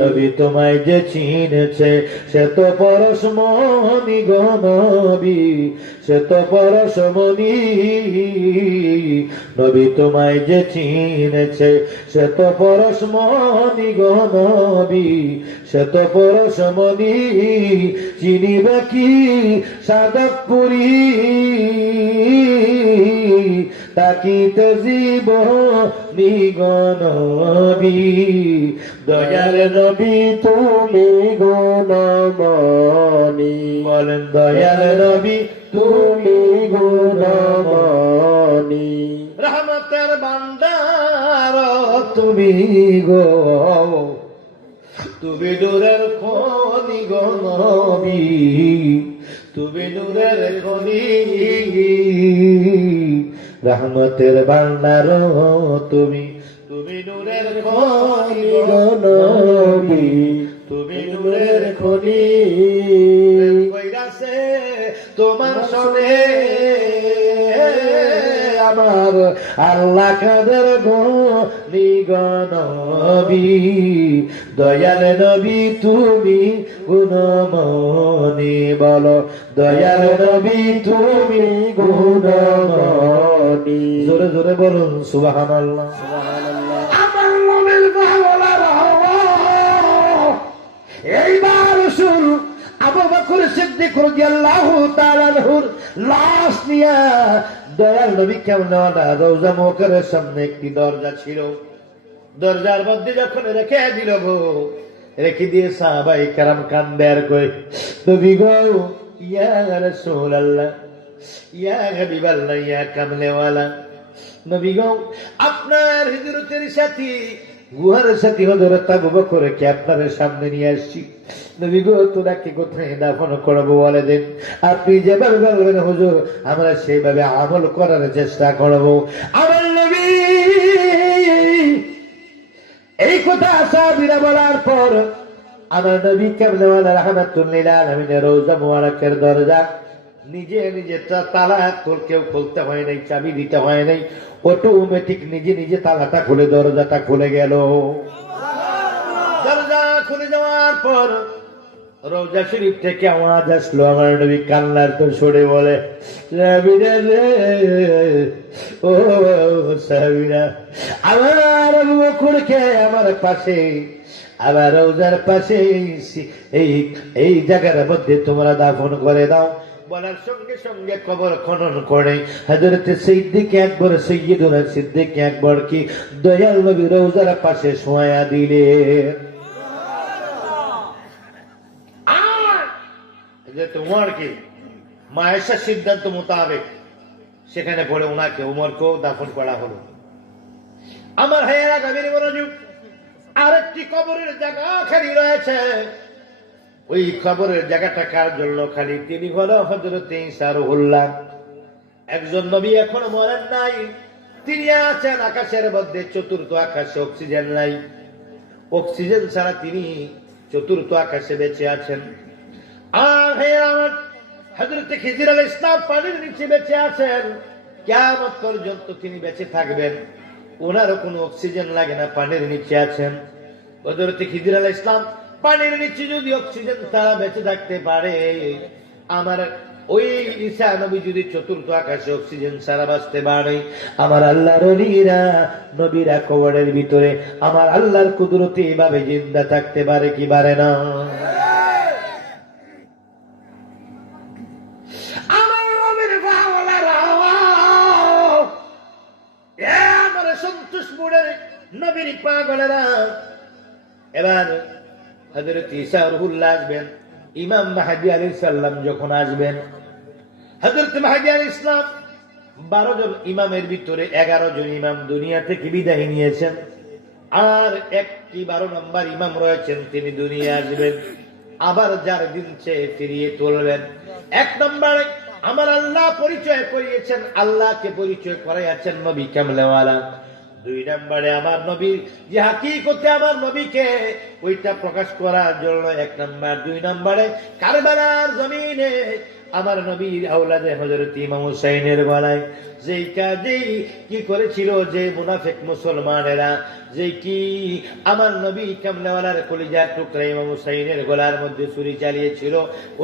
নবী তোমায় যে চিনেছে সে তো পরশমণি গো নবী, সে তো পরশমণি। নবী তোমায় যে চিনেছে সে তো পরশমণি গো নবী, সে তো পরশমণি। চিনিবে কি সাদপুরি, তাকিতে জীবনী গো নবী, দয়াল নবী তুমি গুণমণি, বলেন দয়াল নবী তুমি গুণমণি। রহমতের ভান্ডার তুমি গো, তুমি নূরের খনি গো নবী, তুমি নূরের খনি। রহমতের ভান্ডার তুমি, তুমি নূরের খনি গো নবী, তুমি নূরের খনি। কইরাছে তোমার সনে আমার আল্লাহ কাদের গনি গো নবী, দয়াল নবী তুমি গুণমণি, বলো দয়াল নবী তুমি গুণমণি। জোরে জোরে বলুন সুবহানাল্লাহ। আমার নবীর পাগলার হওয়া এইবার রাসূল আবু বকর সিদ্দিক রাদিয়াল্লাহু তাআলা আনহুর লাশ নিয়ে দয়াল নবী কেমন রওজা মুবারকের সামনে একটি দরজা ছিল, দরজার মধ্যে যখন রেখে দিল গো, রেখে দিয়ে সাহাবায়ে কেরাম কান্দে আর কই, নবী গো, ইয়া রাসূলুল্লাহ, ইয়া হাবিবাল্লাহ, ইয়া কামলেওয়ালা, নবী গো, আপনার হিজরতের সাথী গুহার সাথী হযরত আবু বকরকে আপনার সামনে নিয়ে আসছি। নবী গো, তোরাকে কোথায় দাফন করবো বলে দেন, আপনি যেভাবে বলবেন হুজুর আমরা সেইভাবে আমল করার চেষ্টা করবো। আমার নবী এই কথা সাহাবীরা বলার পর আমার নবী কামলেওয়ালা রাহমাতুল্লাহ লিল আলামিনের রওজা মুবারকের দরজা নিজে নিজে তালা কেউ খুলতে হয় নাই, চাবি দিতে হয় নাই, অটোমেটিক নিজে নিজে তালাটা খুলে দরজাটা খুলে গেল। দরজা খুলে যাওয়ার পর রওজা শরীফ থেকে আওয়াজ আসলো, আমার নবী কান্নার তো সরে বলে, সাহাবীরা রে, ও সাহাবীরা, আমার আবু বকরকে আমার পাশে, আবার রওজার পাশে এই জায়গার মধ্যে তোমরা দাফন করে দাও। বলার সঙ্গে সঙ্গে কবর খনন করে হযরত সিদ্দিক আকবর, সাইয়্যিদুনা সিদ্দিক আকবর কি দয়াল নবী রওজার পাশে শোয়া দিলেন। তোমার কি মায়েশার সিদ্ধান্ত মোতাবেক সেখানে পড়ে ওনাকে উমরকেও দাফন করা হলো। আমার ভাইয়েরা গভীর মনোযোগ, আরেকটি কবরের জায়গা খালি রয়েছে। ওই কবরের জায়গাটা কার জন্য খালি? তিনি হলো হযরত ঈসা রূহুল্লাহ। একজন নবী এখনো মরেন নাই, তিনি আছেন আকাশের মধ্যে, চতুর্থ আকাশে অক্সিজেন নাই, অক্সিজেন ছাড়া তিনি চতুর্থ আকাশে বেঁচে আছেন। আর আমার হযরত খিজির আলাইহিস সালাম পানির নিচে বেঁচে আছেন, কিয়ামত পর্যন্ত তিনি বেঁচে থাকবেন, ওনারও কোনো অক্সিজেন লাগে না, পানির নিচে আছেন। হযরত খিজির আলাইহিস সালাম পানির নিচে যদি অক্সিজেন ছাড়া বেঁচে থাকতে পারে, আমার ওই ঈসা নবী যদি চতুর্থ আকাশে অক্সিজেন ছাড়া বাঁচতে পারে, আমার আল্লাহর ওলিরা নবীরা কবরের ভিতরে আমার আল্লাহর কুদরতে এভাবে জিন্দা থাকতে পারে কি পারে না? আমার নবীর পাওয়ালারা, আমার সন্তোষ মুড়ের নবীর পাগলেরা, এবার হযরত ঈসা রুহুল্লাহ আসবেন, ইমাম মাহদী আলাইহিস সালাম যখন আসবেন, হযরত মাহদী আলাইহিস সালাম 12 জন ইমামের ভিতরে 11 জন ইমাম দুনিয়া থেকে বিদায় নিয়েছেন, আর একটি 12 নম্বর ইমাম রয়েছেন, তিনি দুনিয়া আসবেন, আবার যার দিন চেয়ে ফিরিয়ে তুলবেন। 1 নম্বরে আমার আল্লাহ পরিচয় করিয়েছেন, আল্লাহকে পরিচয় করাইয়াছেন নবী কামলেওয়ালা। 2 নম্বরে আমার নবী যে হাকিকতে আমার নবীকে ওইটা প্রকাশ করার জন্য 1 নম্বর। 2 নম্বরে কারবালার জমিনে আমার নবীর আওলাদে হযরত ইমাম হুসাইনের গলায় যেই কাজেই কি করেছিল, যে মুনাফিক মুসলমানেরা যে কি আমার নবী কামলেওয়ালার কলিজার টুকরা ইমাম হুসাইনের গলার মধ্যে ছুরি চালিয়েছিল,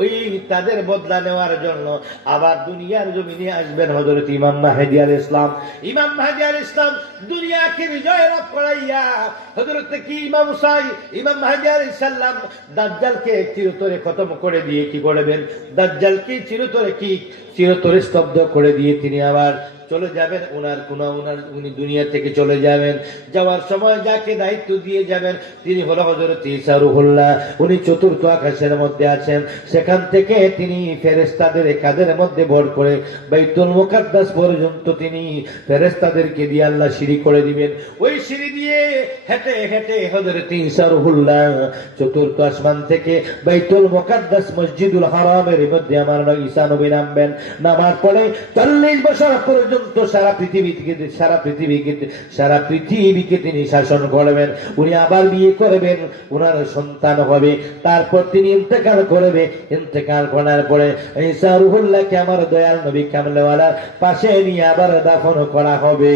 ওই তাদের বদলা নেওয়ার জন্য আবার দুনিয়ার জমিনে আসবেন হযরত ইমাম মাহদী আলাইহিস সালাম। ইমাম মাহদী আলাইহিস সালাম দুনিয়াকে বিজয় লাভ করাইয়া হযরত কি ইমাম হুসাইন ইমাম মাহদী আলাইহিস সালাম দাজ্জালকে চিরতরে খতম করে দিয়ে কি করবেন, দাজ্জালকে চিরতরে স্তব্ধ করে দিয়ে তিনি আবার চলে যাবেন, উনি দুনিয়া থেকে চলে যাবেন। যাওয়ার সময় যাকে দায়িত্ব দিয়ে যাবেন তিনি হলো হযরত ঈসা রুহুল্লাহ। উনি চতুর্থ আকাশের মধ্যে আছেন, সেখান থেকে তিনি ফেরেশতাদের কাঁধের মধ্যে ভর করে বাইতুল মুকাদ্দাস পর্যন্ত তিনি ফেরেশতাদেরকে দিয়ে আল্লাহ সিঁড়ি করে দিবেন। ওই সিঁড়ি দিয়ে হেঁটে হেঁটে হযরত ঈসা রুহুল্লাহ চতুর্থ আসমান থেকে বাইতুল মুকাদ্দাস মসজিদুল হারামের মধ্যে আমার ঈসা নবী নামবেন। নামার পরে 40 বছর পর্যন্ত সারা পৃথিবীকে তিনি শাসন করবেন। উনি আবার বিয়ে করবেন, উনার সন্তান হবে, তারপর তিনি ইন্তেকাল করবে। ইন্তেকাল করার পরে ঈসা রুহুল্লাহকে আমার দয়াল নবী কামলেওয়ালার পাশে নিয়ে আবার দাফন করা হবে।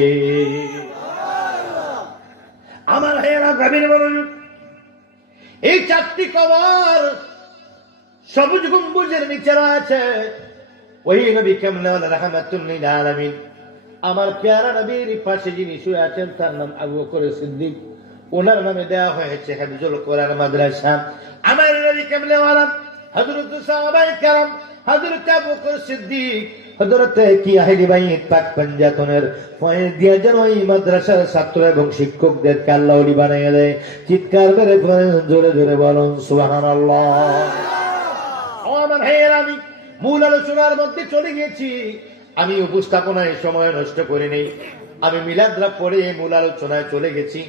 আমার ভাইয়েরা গ্রামীণ মনোযোগ, এই 4টি কবর সবুজ গম্বুজের নিচে রয়েছে। ওই নবী কামলেওয়ালা রাহমাতুল লিল আলামিন আমার পেয়ারা নবীর পাশে যিনি শুয়ে আছেন তার নাম আবু বকর সিদ্দিক, ওনার নামে দেওয়া হয়েছে হাফিজুল কোরআন মাদ্রাসা। আমার নবী কামলেওয়ালা হযরত সাহাবায়ে কেরাম, হযরত আবু বকর সিদ্দিক, হযরত কি আহলে বাইত পাক পঞ্জাতনের ফয়েজ দিয়া যেন এই মাদ্রাসার ছাত্র এবং শিক্ষকদেরকে আল্লাহ ওলি বানিয়ে দেয়। চিৎকার করে জোরে জোরে বলুন সুবহানাল্লাহ। ও আমার ভাইয়েরা, আমি মূল আলোচনার মধ্যে চলে গেছি, আমি উপস্থাপনায় সময় নষ্ট করিনি, আমি মিলাদ পড়ে মূল আলোচনায় চলে গেছি,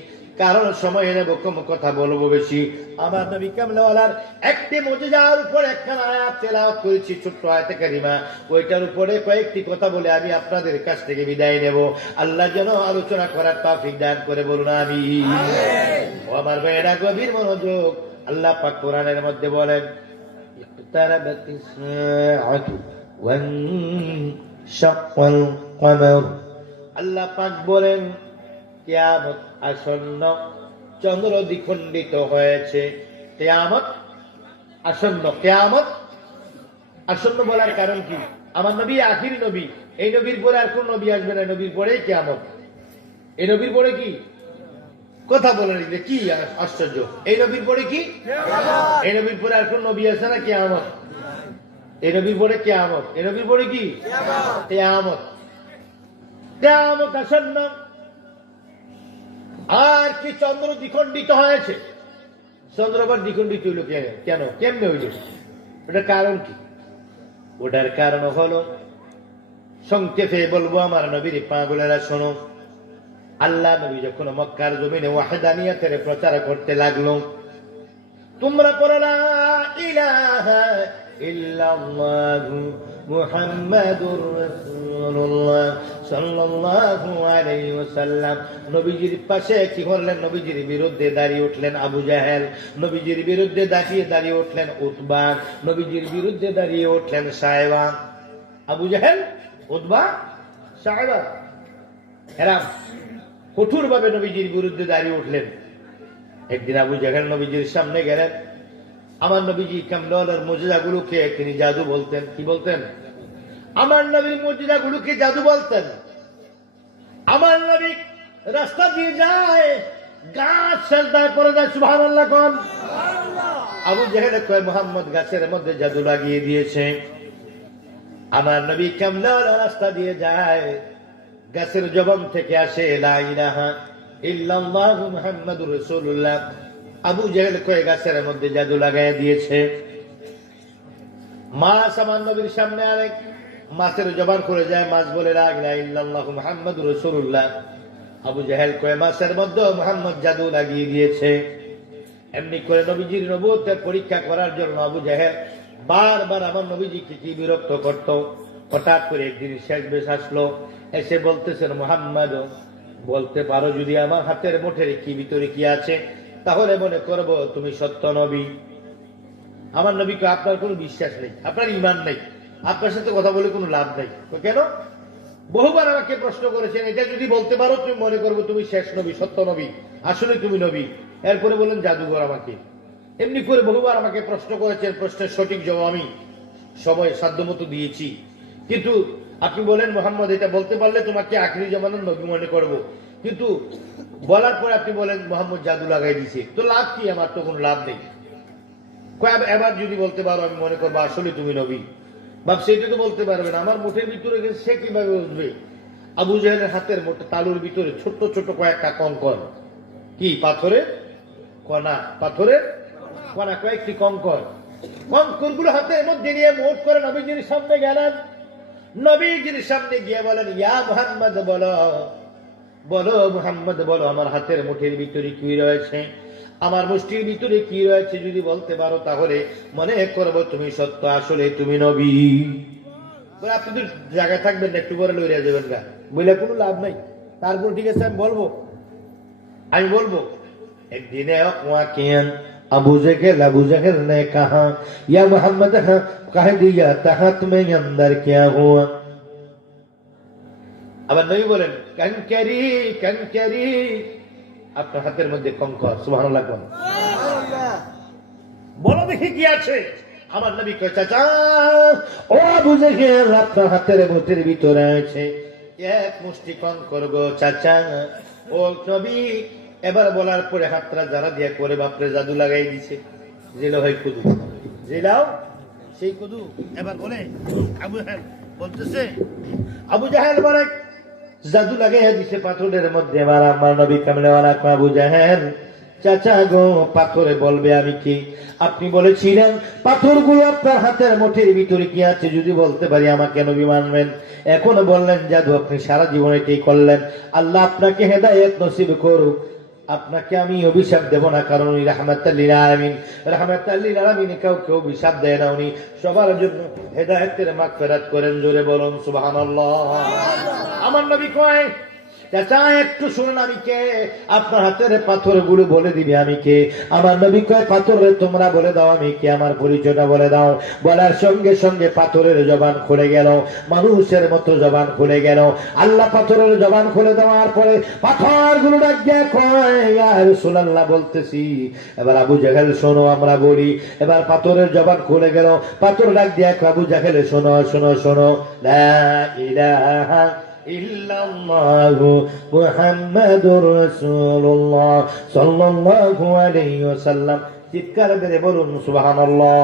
কারণ সময় এনে কম কথা বলবো বেশি। আমার নবী কামলেওয়ালার একটি মুজিজার উপর একখানা আয়াত তেলাওয়াত করেছি, ছোট্ট আয়াতে কারিমা, ওইটার উপরে কয়েকটি কথা বলে আমি আপনাদের কাছ থেকে বিদায় নেব। আল্লাহ যেন আলোচনা করার তৌফিক দান করে, বলুন আমিন। ও আমার ভাইয়েরা গভীর মনোযোগ, আল্লাহ পাক কোরআনের মধ্যে বলেন ইকতারাবাতিস সাআতু ওয়ানশাক্কাল কমর। আল্লাহ পাক বলেন কিয়ামত আসন্ন, চন্দ্র দ্বিখণ্ডিত হয়েছে, কিয়ামত আসন্ন। কিয়ামত আসন্ন বলার কারণ কি? আমার নবী আখিরি নবী, এই নবীর পরে আর কোন নবী আসবে না, নবীর পরেই কিয়ামত। এই নবীর পরে কি কথা বলে নিলে কি আশ্চর্য, এই নবীর পরে কি? এই নবীর পরে আর কোন নবী আছে না কিয়ামত? এই নবীর পরে কিয়ামত, এই নবীর পরে কি? কিয়ামত। কিয়ামত আসন্ন। আর কি চন্দ্র দ্বিখণ্ডিত হয়েছে, চন্দ্র আবার দ্বিখণ্ডিত হইল কেন, কেমনে হইল? ওটার কারণ কি? ওটার কারণ হলো, সংক্ষেপে বলবো আমার নবীর পাগলেরা শোনো, আল্লাহ নবী যখন মক্কার জমিনে ওয়াহদানিয়াতের প্রচার করতে লাগলো, তোমরা পড়ো লা ইলাহা ইল্লাল্লাহু মুহাম্মাদুর রাসূলুল্লাহ সাল্লাল্লাহু আলাইহি ওয়াসাল্লাম। নবীজির পাশে কি করলেন? নবীজির বিরুদ্ধে দাঁড়িয়ে উঠলেন আবু জাহেল, নবীজির বিরুদ্ধে দাঁড়িয়ে উঠলেন উতবা, নবীজির বিরুদ্ধে দাঁড়িয়ে উঠলেন সায়বা। আবু জাহেল, উতবা, সায়বা এরা কঠোর ভাবে নবীজির বিরুদ্ধে দাঁড়িয়ে উঠলেন। একদিন আবু জাহেল নবীজির সামনে গেলেন। আমার নবীজি কামলেওয়ালার মুজিজাগুলোকে তিনি জাদু বলতেন। কি বলতেন? আমার নবীর মুজিজাগুলোকে জাদু বলতেন। আমার নবী রাস্তা দিয়ে যায়, গাছ সেজদায় পড়ে যায়, সুবহানাল্লাহ কোন। আবু জাহেল কয় মুহাম্মদ গাছের মধ্যে জাদু লাগিয়ে দিয়েছে। আমার নবী কামলেওয়ালা রাস্তা দিয়ে যায়, গাছের জবান থেকে আসে লা ইলাহা ইল্লাল্লাহু মুহাম্মাদুর রাসূলুল্লাহ। আবু জাহেল কয় গাছের মধ্যে জাদু লাগাই দিয়েছে। মাছ আমার নবীর সামনে আরেক মাছের জবান করে যায়, মাছ বলে লা ইলাহা ইল্লাল্লাহু মুহাম্মাদুর রাসূলুল্লাহ। আবু জাহেল কয় মাছের মধ্যে মুহাম্মদ জাদু লাগিয়ে দিয়েছে। এমনি করে নবীজির নবুয়তের পরীক্ষা করার জন্য আবু জাহেল বারবার আমার নবীজিকে কি বিরক্ত করত। হঠাৎ করে একদিন শেষ বেশ আসলো, এসে বলতেছেন মুহাম্মদ বলতে পারো যদি আমার হাতের মুঠের কি ভিতরে কি আছে, তাহলে মনে করব তুমি সত্য নবী। আমার নবীকে আপনার কোনো বিশ্বাস নেই, আপনার ঈমান নেই, আপনার সাথে কথা বলে কোনো লাভ নেই। তো কেন? বহুবার আমাকে প্রশ্ন করেছেন, এটা যদি বলতে পারো তুমি মনে করবো তুমি শেষ নবী, সত্য নবী, আসলে তুমি নবী। এরপরে বলেন জাদুঘর আমাকে। এমনি করে বহুবার আমাকে প্রশ্ন করেছেন, প্রশ্নের সঠিক জবাব আমি সময় সাধ্যমতো দিয়েছি। কিন্তু আপনি বলেন মুহাম্মদ এটা বলতে পারলে তোমাকে আখিরি জামানার নবী মনে করব, কিন্তু বলার পরে আপনি বলেন মুহাম্মদ জাদু লাগাই দিয়েছে, তো লাভ কি? আমার তো কোনো লাভ নেই। এবার যদি বলতে পারো আমি মনে করবো আসলে তুমি নবী। বাপ সেটা তো বলতে পারবেন, আমার মুঠের ভিতরে গেছে সে কিভাবে বুঝবে? আবু জাহেলের হাতের মোটা তালুর ভিতরে ছোট্ট ছোট কয়েকটা কঙ্কর, কি পাথরের কণা, পাথরের কণা কয়েকটি কঙ্কর। কঙ্কর গুলো হাতের মধ্যে নিয়ে মোট করে নবীজির সামনে গেলেন। নবীজির সামনে গিয়ে বলেন ইয়া মুহাম্মদ বলো, বলো মুহাম্মদ বলো আমার হাতের মুঠের ভিতরে কি রয়েছে, আমার মুষ্টির ভিতরে কি রয়েছে যদি বলতে পারো তাহলে মনে করব তুমি সত্য, আসলে তুমি নবী। আপনি তো জায়গায় থাকবেন না, একটু পরে লইয়া যাবেন গা, বলে কোনো লাভ নাই। তারপর ঠিক আছে আমি বলবো একদিনে अबू जहल ने कहा या मोहम्मद कह दिया तहत में अंदर क्या हुआ। আবার নবী বলেন কনকরি কনকরি, আপনার হাতের মধ্যে কঙ্কর। সুবহানাল্লাহ বলো দেখি কি আছে। আমার নবী কয় চাচা ও আবু জাহেল আপনার হাতের মুঠের ভিতরে আছে এক মুষ্টি কঙ্কর গো চাচা। ও নবী এবার বলার পরে হাতটা যারা দিয়ে করে বাপরে জাদু লাগাই দিছে। জেলো হয় কুদু, জেলাও সেই কুদু। এবার বলে আবু জাহেল বলতেছে, আবু জাহেল বলে জাদু লাগাইয়া দিছে পাথরের মধ্যে। এবার আমার নবী কামলেওয়ালা আবু জাহেল চাচা গো পাথরে বলবে আমি কি? আপনি বলেছিলেন পাথরগুলো আপনার হাতের মুঠের ভিতরে কি আছে যদি বলতে পারি আমাকে নবী মানবেন। এখন বললেন জাদু, আপনি সারা জীবন এটাই করলেন। আল্লাহ আপনাকে হেদায়েত নসিব করুক। আপনাকে আমি অভিশাপ দেব না, কারণ উনি রাহমাতাল লিল আলামিন। রাহমাতাল লিল আলামিন কাউকে অভিশাপ দেয় না, উনি সবার জন্য হেদায়েতের মাগফিরাত করেন। জোরে বলুন সুবহানাল্লাহ। আমার নবী কয় চাচা একটু শুনুন আমি কে, আপনার হাতের পাথর গুলো বলে দিবে আমি কে। আমার নবী কয় পাথরের তোমরা বলে দাও আমি কে, আমার পরিচয়টা বলে দাও। বলার সঙ্গে সঙ্গে পাথরের জবান খুলে গেল, মানুষের মতো জবান খুলে গেল। আল্লাহ পাথরের জবান খুলে দেওয়ার পরে পাথর গুলো ডাক দিয়ে কয় ইয়া রাসূলুল্লাহ বলতেছি। এবার আবু জাহেল শোনো আমরা বলি। এবার পাথরের জবান খুলে গেল, পাথর ডাক দিয়ে আবু জাহেল শোনো শোনো শোনো লা ইলাহা ইল্লাল্লাহু মুহাম্মাদুর রাসূলুল্লাহ সাল্লাল্লাহু আলাইহি ওয়াসাল্লাম। চিৎকার করে বলুন সুবহানাল্লাহ।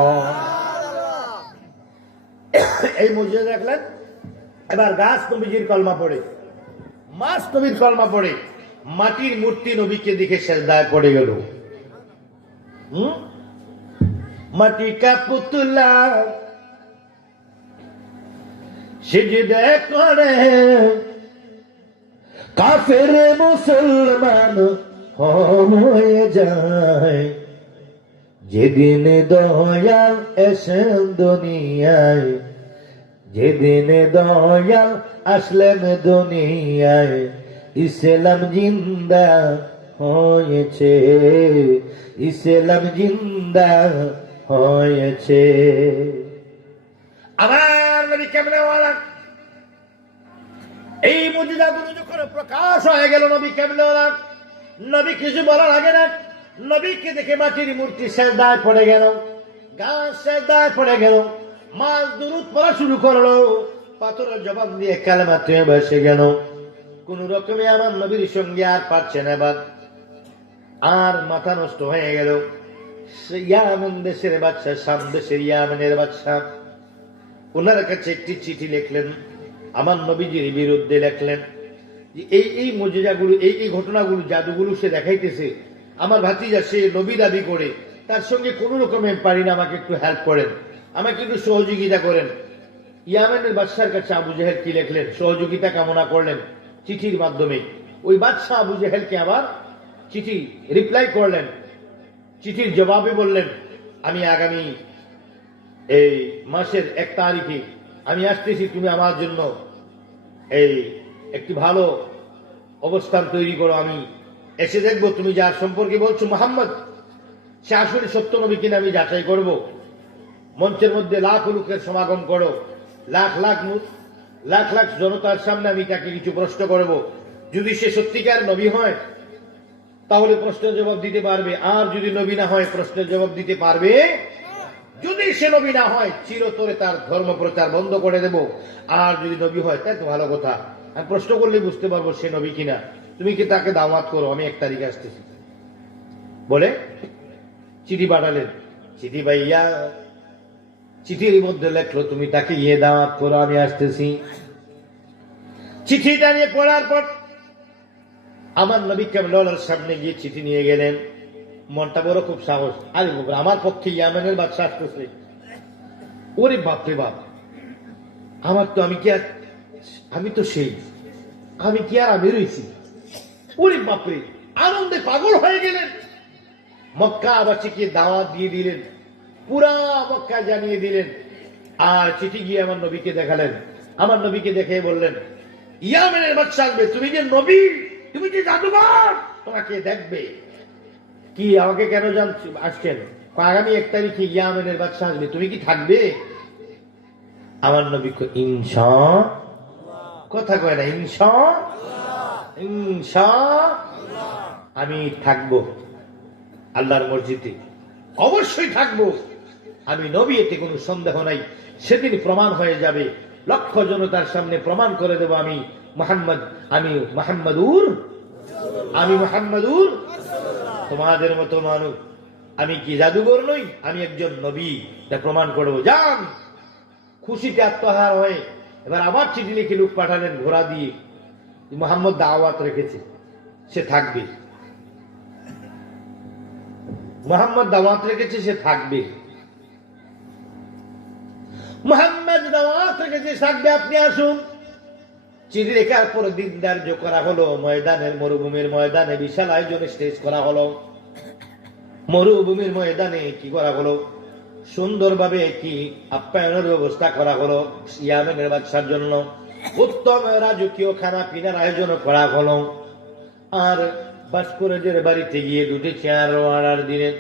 এই মুজিজা দেখলেন। এবার গাছ নবীজির কলমা পড়ে, মাছ নবীর কলমা পড়ে, মাটির মূর্তি নবীকে দেখে সেজদায় পড়ে গেল। মাটি কা পুতলা সিজদা করে কাফের মুসলমান হয়ে যায়। যেদিন দয়াল এসেন দুনিয়ায়, যেদিন দয়াল আসলেন দুনিয়ায়, ইসলাম জিন্দা হয়েছে, ইসলাম জিন্দা হয়েছে। আমার নবী কামলেওয়ালা এই মুজিজাগুলো যখন প্রকাশ হয়ে গেল নবী কামলেওয়ালা, নবী কিছু বলার আগে না নবীকে দেখে মাটির মূর্তি সেজদায় পড়ে গেল, গাছ সেজদায় পড়ে গেল, মাছ দুরূদ পড়া শুরু করলো, পাথরের জবাব দিয়ে কালেমা তুলে বসে গেল। কোন রকমে আমার নবীর সঙ্গে আর পারছে না বাদ, আর মাথা নষ্ট হয়ে গেল। ইয়ামেন দেশের বাদশা, শাম দেশের ইয়ামেনের বাদশা, ওনার কাছে একটি চিঠি লিখলেন, আমার নবীজির বিরুদ্ধে লিখলেন যে এই মুজিজাগুলো, এই ঘটনাগুলো, জাদুগুলো সে দেখাইতেছে, আমার ভাতিজা সে নবী দাবি করে, তার সঙ্গে কোন রকমে পারি না, আমাকে একটু হেল্প করেন, আমাকে একটু সহযোগিতা করেন। ইয়ামেনের বাদশার কাছে আবু জেহেল কি লিখলেন, সহযোগিতা কামনা করলেন চিঠির মাধ্যমে। ওই বাদশাহ আবু জেহেলকে আবার চিঠি রিপ্লাই করলেন, চিঠির জবাবে বললেন, আমি আগামী এই মাসের 1 তারিখে আমি আসতেছি, তুমি আমার জন্য এই একটি ভালো অবস্থান তৈরি করো, আমি এসে দেখবো তুমি যার সম্পর্কে বলছো মোহাম্মদ সে আসলে সত্য নবী কিনা আমি যাচাই করব। মঞ্চের মধ্যে লাখ লোকের সমাগম করো, লাখ লাখ জনতার সামনে আমি তাকে কিছু প্রশ্ন করব। যদি সে সত্যিকার নবী হয় তাহলে প্রশ্নের জবাব দিতে পারবে, আর যদি নবী না হয় প্রশ্নের জবাব দিতে পারবে। যদি সে নবী না হয় চিরতরে তার ধর্ম প্রচার বন্ধ করে দেব, আর যদি নবী হয় তাই তো ভালো কথা, আমি প্রশ্ন করলে বুঝতে পারবো সে নবী কিনা, তুমি কি তাকে দাওয়াত করো, আমি 1 তারিখে আসতেছি বলে চিঠি পাঠালেন। চিঠি ভাইয়া চিঠির মধ্যে লেখলো, তুমি তাকে গিয়ে দাওয়াত করো, আমি আসতেছি। চিঠিটা নিয়ে পড়ার পর আমার নবী কামলার সামনে গিয়ে চিঠি নিয়ে গেলেন। মনটা বড় খুব সাহস, আরে আমার পক্ষে ইয়ামেনের বাদশা আসতেছে, ওরে বাপরে বাপ, আমার তো আমি তো সেই, আমি কি আর আমি রয়েছি, ওরে বাপরে, আনন্দে পাগল হয়ে গেলেন। মক্কাবাসীকে দাওয়াত দিয়ে দিলেন, পুরা মক্কা জানিয়ে দিলেন, আর চিঠি গিয়ে আমার নবীকে দেখালেন। আমার নবীকে দেখে বললেন, ইয়ামেনের বাদশা আসবে, তুমি যে নবী, তুমি যে জাদুঘর, তোমাকে দেখবে। কি আমাকে কেন আসছেন? আগামী 1 তারিখে ইয়ামেনের বাদশা আসবে, তুমি কি থাকবে? আমার নবী ইনশা, কথা কয় না, ইনশা আমি থাকবো আল্লাহর মসজিদে, অবশ্যই থাকবো আমি নবী, এতে কোনো সন্দেহ নাই। সেদিন প্রমাণ হয়ে যাবে, লক্ষ জনতার সামনে প্রমাণ করে দেব আমি মুহাম্মাদুর তোমাদের মতো মানুষ, আমি কি জাদুঘর নই, আমি একজন নবী, তা প্রমাণ করবো। যান, খুশিতে আত্মহার হয়ে এবার আবার চিঠি লিখে লোক পাঠালেন ঘোড়া দিয়ে, মুহাম্মদ দাওয়াত রেখেছে, সে থাকবে, মুহাম্মদ দাওয়াত রেখেছে, সে থাকবে, মুহাম্মদ দাওয়াত রেখেছে, থাকবে, আপনি আসুন। চিঠি লেখার পর দিন ধার্য করা হলো, ময়দানের মরুভূমির ময়দানে বিশাল আয়োজন স্টেজ করা হলো। মরুভূমির ময়দানে কি করা হলো, সুন্দরভাবে কি আপ্যায়নের ব্যবস্থা করা হলো, ইয়ামেনের বাদশার জন্য উত্তম রাজকীয় খানা পিনার আয়োজন করা হলো। আর ভাস্কর্যের বাড়িতে গিয়ে 2টি চেয়ার অর্ডার দিলেন।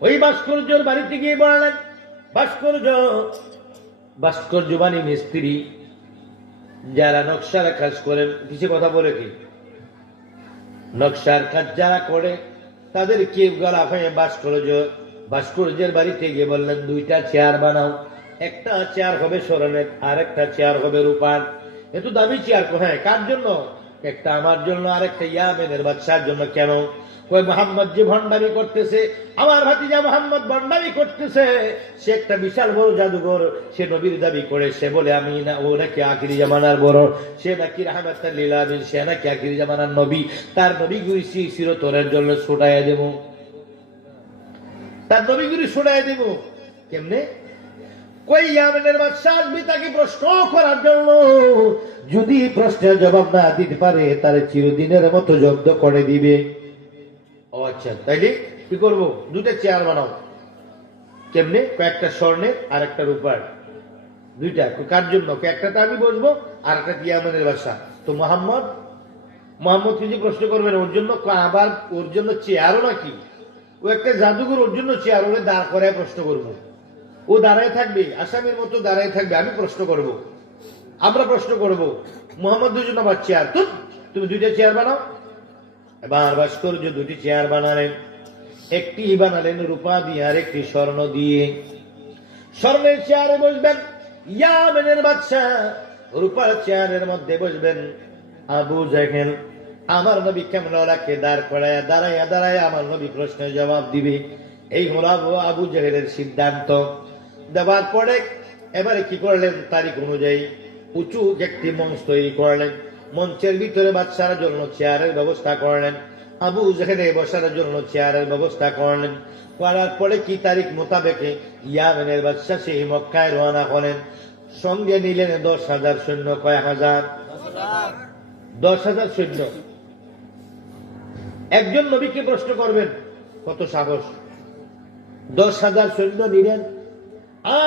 ওই ভাস্কর্যের বাড়িতে গিয়ে বললেন, ভাস্কর্য বাণী মিস্ত্রি যারা নকশার কাজ করেন, কিছু কথা বলে কি, নকশার কাজ যারা করে তাদের কে গলা হয়ে ভাস্কর্যের বাড়িতে গিয়ে বললেন, 2টা চেয়ার বানাও, একটা চেয়ার হবে স্বর্ণের, আর একটা চেয়ার হবে রূপার। এত দামি চেয়ার কোথায়, কার জন্য? একটা আমার জন্য, আর একটা ইয়ামেনের বাদশার জন্য। কেন? কই মুহাম্মদ যে ভণ্ডামি করতেছে, আমার ভাতিজা মুহাম্মদ ভণ্ডামি করতেছে, সে একটা বিশাল বড় জাদুঘর, সে নবীর দাবি করে, সে বলে আমি না, ও নাকি আখিরি জামানার বড়, সে নাকি রাহমাতাল লিল আলামিন, সে নাকি আখিরি জামানার নবী, তার নবীগুরি চিরতরের জন্য ছুটাইয়া দেব, তার নবীগুরি ছুটাইয়া দেব। কেমনে? কই ইয়ামেনের বাদশা আসবে তাকে প্রশ্ন করার জন্য, যদি প্রশ্নের জবাব না দিতে পারে তার চিরদিনের মতো জব্দ করে দিবে। ও আচ্ছা, তাইলে কি করবো? 2টা চেয়ার বানাও। কেমনে? কয়েকটা স্বর্ণের আর একটা রূপার, 2টা। কার জন্য? একটাতে আমি বসবো, আর একটা ইয়ামেনের বাদশা। তো মোহাম্মদ কিছু প্রশ্ন করবেন ওর জন্য, আবার ওর জন্য চেয়ারও নাকি? ও একটা জাদুঘর, ওর জন্য চেয়ার, ওরে দাঁড় করায় প্রশ্ন করবো, ও দাঁড়ায় থাকবে, আসামির মতো দাঁড়ায় থাকবে, আমি প্রশ্ন করব, আমরা প্রশ্ন করব। মোহাম্মদ 2 জন আবার চেয়ার, তুমি 2টা চেয়ার বানাও। এবার ভাস্কর্য 2টি চেয়ার বানালেন। একটি বানালেন রূপা দিয়ে আর একটি স্বর্ণ দিয়ে। স্বর্ণের চেয়ারে বসবেন ইয়ামেনের বাদশা, রূপার চেয়ারের মধ্যে বসবেন আবু জাহেল। আমার নবী কামলাকে দাঁড় করায় দাঁড়াইয়া দাঁড়াইয়া আমার নবী প্রশ্নের জবাব দিবে। এই হলো আবু জাহেলের সিদ্ধান্ত। দেওয়ার পরে এবারে কি করলেন, তারিখ অনুযায়ী উঁচু একটি মঞ্চ তৈরি করলেন। মঞ্চের ভিতরে বাদশার জন্য চেয়ারের ব্যবস্থা করলেন, আবু জাহেলে বসার জন্য চেয়ারের ব্যবস্থা করলেন। করার পরে কি তারিখ মোতাবেক ইয়ামেনের বাদশা সেই মক্কায় রওনা হলেন। সঙ্গে নিলেন 10,000 সৈন্য। কয় হাজার? 10,000 সৈন্য। একজন নবীকে প্রশ্ন করবেন, কত সাহস! 10,000 সৈন্য নিলেন,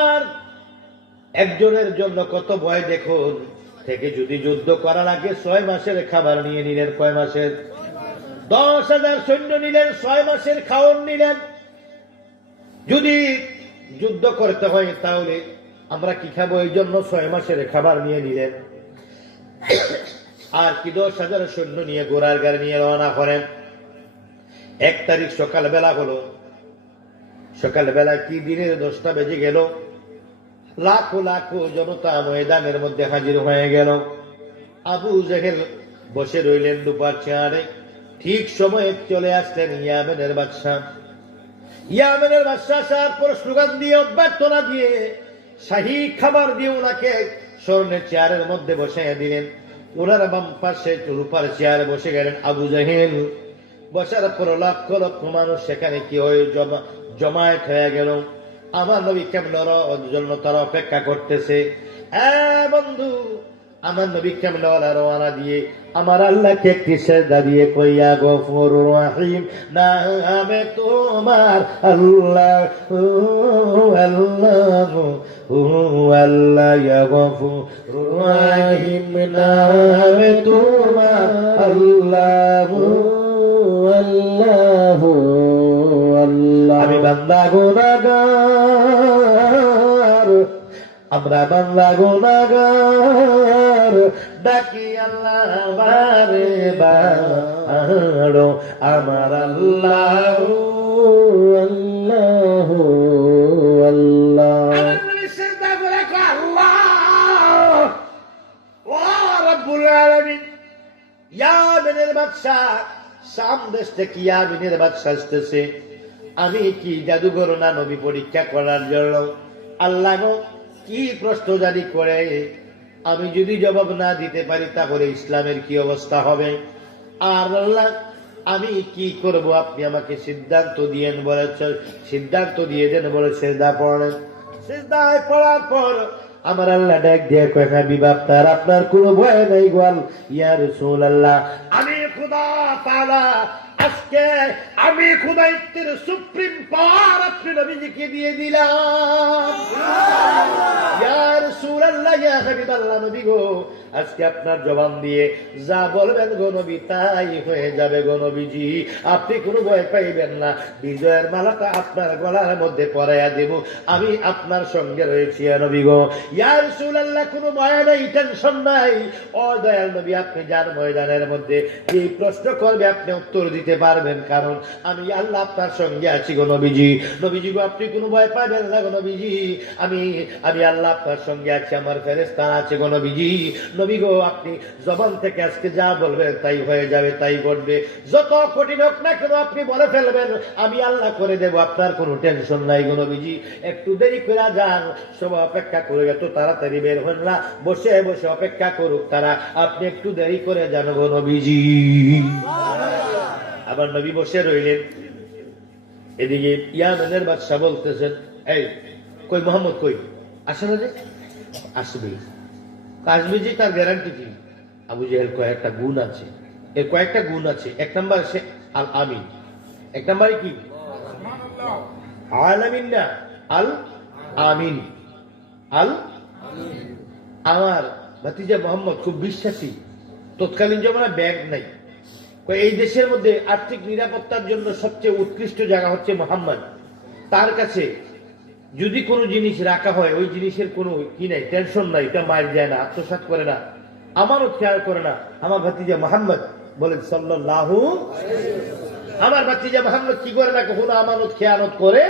আর একজনের জন্য কত ভয় দেখুন। থেকে যদি যুদ্ধ করা লাগে 6 মাসের খাবার নিয়ে নিলেন। কয় মাসের? 10,000 সৈন্য নিলেন, 6 মাসের খাওয়ার নিলেন। যদি যুদ্ধ করতে হয় তাহলে আমরা কি খাবো, এই জন্য 6 মাসের খাবার নিয়ে নিলেন। আর কি 10,000 সৈন্য নিয়ে ঘোড়ার গাড়ি নিয়ে রওনা করেন। 1 তারিখ সকালবেলা হলো। সকালবেলা কি দিনের 10টা বেজে গেল। লাখো লাখো জনতা ময়দানের মধ্যে হাজির হয়ে গেল। আবু জাহেল বসে রইলেন রূপার চেয়ারে। ঠিক সময়ে চলে আসলেন ইয়ামেনের বাদশা। ইয়ামেনের বাদশা আসার পর স্লোগান দিয়ে, অভ্যর্থনা দিয়ে, শাহী খাবার দিয়ে ওনাকে স্বর্ণের চেয়ারের মধ্যে বসাইয়া দিলেন। ওনার বাম পাশে রূপার চেয়ারে বসে গেলেন আবু জাহেল। বসার পর লক্ষ লক্ষ মানুষ সেখানে কি হয়ে জমায়েত হয়ে গেল। আমার নবী কেমন জন্য তারা অপেক্ষা করতেছে। বন্ধু, আমার নবী কেমন রওনা দিয়ে আমার আল্লাহকে একটি সেজদা দিয়ে কইয়া গফুর রহিম নামে তোমার আল্লাহ আল্লাহ আল্লাহ ইয়া গফুর রহিম নামে তোমার আল্লাহ আল্লাহ আল্লাহ। আমি বান্দা গুনাহগার, আমরা বান্দা গুনাহগার, ডাকি আল্লাহ বারে বারো আমার আল্লাহ আল্লাহ আল্লাহ। সিজদা করে কয় আল্লাহ ও রব্বুল আলামিন। ইয়ামেনের বাদশা, শাম দেশ থেকে ইয়ামেনের বাদশা আসতেছে। আমি কি জাদুঘর না নবী পরীক্ষা করার জন্য? আল্লাহ গো কি প্রশ্ন জারি করে, আমি যদি জবাব না দিতে পারি তাহলে ইসলামের কি অবস্থা হবে? আর আল্লাহ আমি কি করব, আপনি আমাকে সিদ্ধান্ত দিয়েন বলেছেন, সিদ্ধান্ত দিয়ে দেন বলে সিজদা পড়লেন। সিজদায় পড়ার পর আমার আল্লাহ ডাক দিয়ে কয়, হাবিব আপনার আপনার কোনো ভয় নাই গোয়াল। ইয়া রাসূলুল্লাহ, আমি খোদা তাআলা আজকে আমি খোদাইত্বের সুপ্রিম পাওয়ার আপনি নবীজিকে দিয়ে দিলাম। ইয়া রাসূলুল্লাহ, ইয়া হাবিবাল্লাহ, নবী গো আজকে আপনার জবান দিয়ে যা বলবেন গো নবী তাই হয়ে যাবে গো নবীজি। আপনি কোনো ভয় পাইবেন না, বিজয়ের মালাটা আপনার গলার মধ্যে পরাইয়া দেব, আমি আপনার সঙ্গে রয়েছি নবী গো। ইয়া রাসূলুল্লাহ, কোনো ভয় নাই, টেনশন নাই। ও দয়াল নবী, আপনি যার ময়দানের মধ্যে এই প্রশ্ন করবে আপনি উত্তর দিতে পারবেন, কারণ আমি আল্লাহ আপনার সঙ্গে আছি গো নবীজি। নবীজি গো আপনি কোনো ভয় পাবেন না গো নবীজি, আমি আল্লাহ আপনার সঙ্গে আছি, আমার ফেরেশতা আছে গো নবীজি। নবী গো আপনি জবান থেকে আজকে যা বলবেন তাই হয়ে যাবে, তাই ঘটবে। যত কঠিন হোক না কেন আপনি বলে ফেলবেন, আমি আল্লাহ করে দেব, আপনার কোনো টেনশন নাই গো নবীজি। একটু দেরি করে যান, সব অপেক্ষা করে এত তাড়াতাড়ি বের হন না, বসে বসে অপেক্ষা করুক তারা, আপনি একটু দেরি করে যান গো নবীজি। আবার নবী বসে রইলেন। এদিকে ইয়ামেনের বাদশা বলতেছেন, এই কই মোহাম্মদ কই, আসে না যে? আসবে। আসবে যে তার গ্যারান্টি কি? আবু জাহেল কয়েকটা গুণ আছে, এর কয়েকটা গুণ আছে। 1 নাম্বার সে আল আমিন। 1 নাম্বারে কি? আলামিন না, আল আমিন। আল আমার ভাতিজা মোহাম্মদ খুব বিশ্বাসী। তৎকালীন জমানায় ব্যাংক নাই, এই দেশের মধ্যে আর্থিক নিরাপত্তার জন্য সবচেয়ে উৎকৃষ্ট জায়গা হচ্ছে মোহাম্মদ। তার কাছে যদি কোনো জিনিস রাখা হয় ওই জিনিসের কোনো কি নাই, টেনশন নাই, এটা মার যায় না, আত্মসাৎ করে না, আমারও খেয়াল করে না। আমার ভাতিজা মোহাম্মদ বলেন সাল্লাল্লাহু। আমার ভাতিজা মোহাম্মদ কি করে না, কখনো আমানত খেয়ানত করে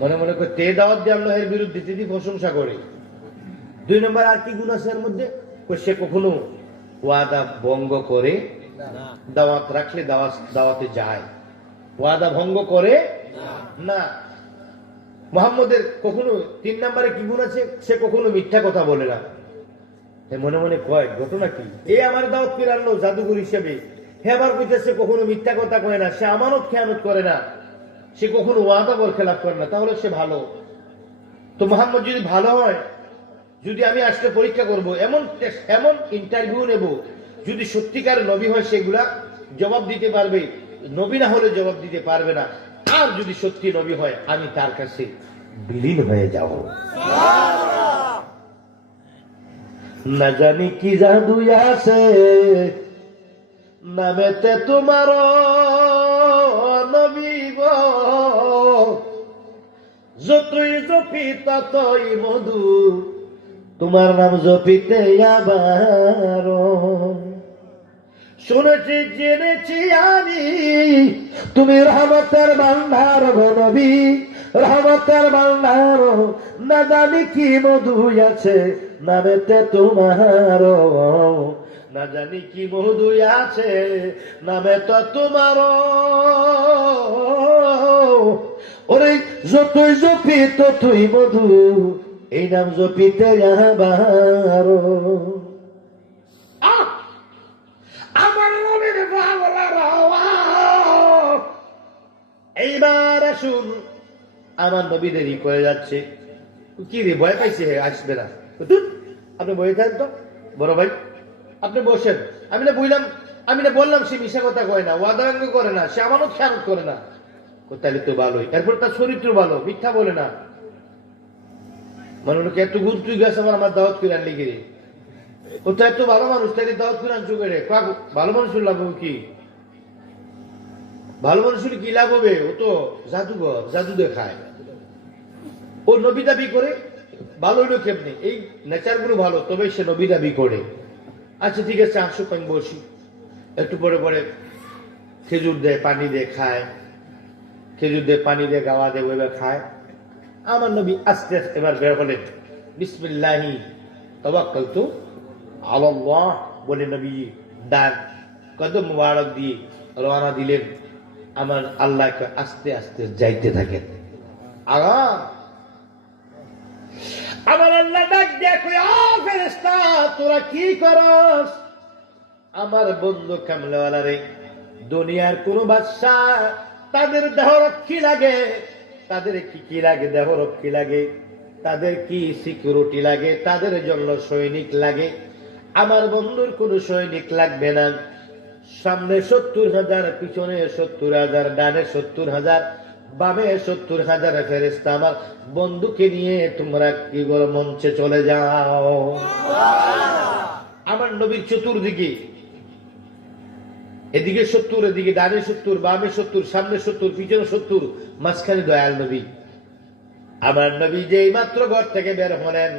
মনে মনে করে তে দাওয়াত দিয়ে আল্লাহের বিরুদ্ধে তিনি প্রশংসা করে। 2 নম্বর আর কি গুণ আছে এর মধ্যে, সে কখনো ওয়াদা ভঙ্গ করে, দাওয়াত রাখলে দাওয়াতে যায়, ওয়াদা ভঙ্গ করে না। মোহাম্মদের কখনো 3 নম্বরে কি গুণ আছে, সে কখনো মিথ্যা কথা বলে না। মনে মনে কয় ঘটনা কি, এই আমার দাওয়াত করে আনলো জাদুঘর হিসেবে, হে আবার কইতেছে কখনো মিথ্যা কথা কয় না, সে আমানত খেয়ানত করে না, সে কখনো ওয়াদা বর খেলাপ করে না, তাহলে সে ভালো। তো মোহাম্মদ যদি ভালো হয়, যদি আমি আজকে পরীক্ষা করব, এমন ইন্টারভিউ নেব, যদি সত্যিকার নবী হয় সেগুলা জবাব দিতে পারবে, নবী না হলে জবাব দিতে পারবে না। আর যদি সত্যি নবী হয়, আমি তার কাছে বিলীন হয়ে যাব। না জানি কি জাদু আছে নামেতে তোমার নবী গো, যতই জপি ততই মধু, তোমার নাম জপিতে আবার শুনেছি জেনেছি আমি তুমি রহমতের ভান্ডার গো নবী, রহমতের ভান্ডার। না জানি কি মধু আছে নামেতে তোমার, না জানি কি মধু আছে নামে তো তোমার। ওরে যতই জপি ততই মধু, এই নাম জপিতে আবার। আমার নবীর পাগলার আওয়াজ। এইবার আসুন, আমার নবী দেরি করে যাচ্ছে। কি রে ভয় পাইছে, আসবে না, আপনি বসে থাকেন তো বড় ভাই, আপনি বসেন। আমি না বললাম সে মিশা কথা কয় না, ওয়াদাঙ্গ করে না, সে আমানত খেয়ানত করে না, তাহলে তো ভালোই। এরপর তার চরিত্র ভালো, মিথ্যা বলে না। মানে লোক এত গুণ তুই গেছে আমার দাওয়াত করে আনলি গিয়ে, ও তো এত ভালো মানুষ, তাই দাওয়াত করে আনছু করে। ভালো মানুষের লাভ হবে কি, ভালো মানুষের কি লাভ হবে? ও তো জাদুঘর, জাদু দেখায়। ও নবী দাবি করে, ভালো হইলো কেমনি, এই নেচার গুলো ভালো, তবে সে নবী দাবি করে। আচ্ছা ঠিক আছে, আসুক, আমি বসি। একটু পরে পরে খেজুর দেয়, পানি দিয়ে খায়, খেজুর দিয়ে পানি দিয়ে গাওয়া দেয়, ওইভাবে খায়। আমার নবী আস্তে আস্তে এবার বের হলেন, বিসমিল্লাহি তাওয়াক্কালতু আলাল্লাহ বলে নবী ডান কদম মুবারক দিয়ে রওনা দিলেন। আমার আল্লাহকে আস্তে আস্তে যাইতে থাকেন। আমার আল্লাহ ডাক দিয়ে কই, ও ফেরেশতা তোরা কি করস? আমার বন্ধু কামলাওয়ালা রে, দুনিয়ার কোন বাদশা তাদের দেহরক্ষী লাগে, তাদের কি লাগে, দেহরক্ষী লাগে, তাদের কি সিকিউরিটি লাগে, তাদের জন্য সৈনিক লাগে। আমার বন্ধুর কোন সৈনিক লাগবে না। সামনে 70,000, পিছনে 70,000, ডানে 70,000, বামে 70,000 ফেরেশতা আমার বন্ধুকে নিয়ে তোমরা কি বলো মঞ্চে চলে যাও। আমার নবীর চতুর্দিকে, এদিকে 70, এদিকে ডানে 70, বামে 70, সামনে 70, পিছনে 70, মাঝখানে দয়াল নবী। আমার নবী যেই মাত্র ঘর থেকে বের হলেন,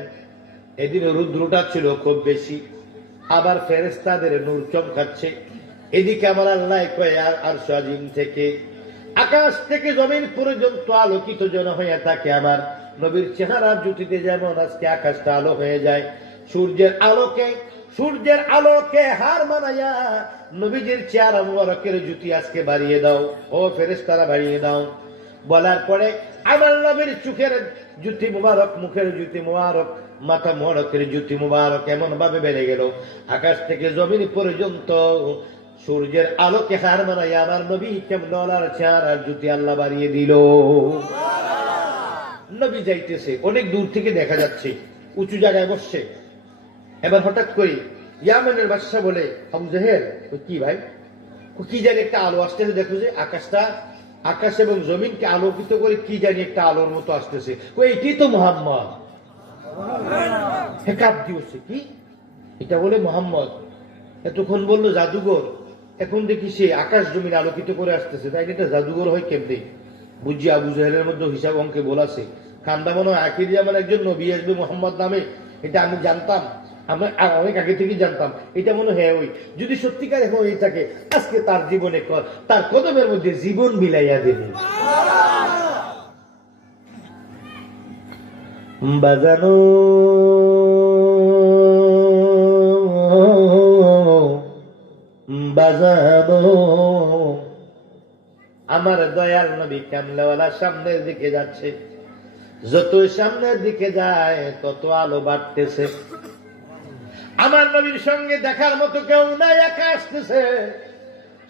এদিন রুদ্রটা ছিল খুব বেশি, আবার ফেরেশতাদের নূর চমকাচ্ছে। এদিকে আমার আল্লাহ কয় আরশ আজিম থেকে আকাশ থেকে জমিন পর্যন্ত আলোকিত যেন হয়ে থাকে। আমার নবীর চেহারা জুতিতে যেমন আজকে আকাশটা আলো হয়ে যায়, সূর্যের আলোকে হার মানাইয়া নবীজির চেহারা মুবারকের জুতি আজকে বাড়িয়ে দাও, ও ফেরেশতারা বাড়িয়ে দাও। বলার পরে আমার নবীর চোখের জুতি মুবারক, মুখের জুতি মুবারক, মাথা মোবারকের জুতি মুবারক এমন ভাবে বেড়ে গেল, আকাশ থেকে জমিন পর্যন্ত সূর্যের আলোকে হার মানাইয়া আমার নবী কেমনলার চেহারার জুতি আল্লাহ বাড়িয়ে দিল। নবী যাইতেছে, অনেক দূর থেকে দেখা যাচ্ছে, উঁচু জায়গায় বসছে। এবার হঠাৎ করে ইয়ামেনের বাদশা বলে, আবু জেহেল কি ভাই, কি জানি একটা আলো আসতেছে, দেখো যে আকাশ এবং জমিনকে আলোকিত করে কি জানি একটা আলোর মতো আসতেছে, এটি তো মুহাম্মদ। হেকাব দিয়েছে, কি এটা বলে মুহাম্মদ। এতক্ষণ বললো জাদুঘর, এখন দেখি সে আকাশ জমিন আলোকিত করে আসতেছে, তাই এটা জাদুঘর হয় কেমনি? বুঝি আবু জেহেলের মধ্যে হিসাব অঙ্কে বলাছে, খান্দা মনে হয় আখির জামান একজন নবী আসবে মুহাম্মদ নামে, এটা আমি জানতাম। আমরা অনেক আগে থেকে জানতাম এটা মনে হয় ওই, যদি সত্যিকার এখন ওই থাকে আজকে তার জীবনে তার কদমের মধ্যে জীবন বিলাইয়া দেবে। বাজানো বাজানো আমার দয়াল নবী কামলাওয়ালা সামনের দিকে যাচ্ছে, যত সামনের দিকে যায় তত আলো বাড়তেছে। আমার নবীর সঙ্গে দেখার মতো কেউ নাই, একা আসতেছে।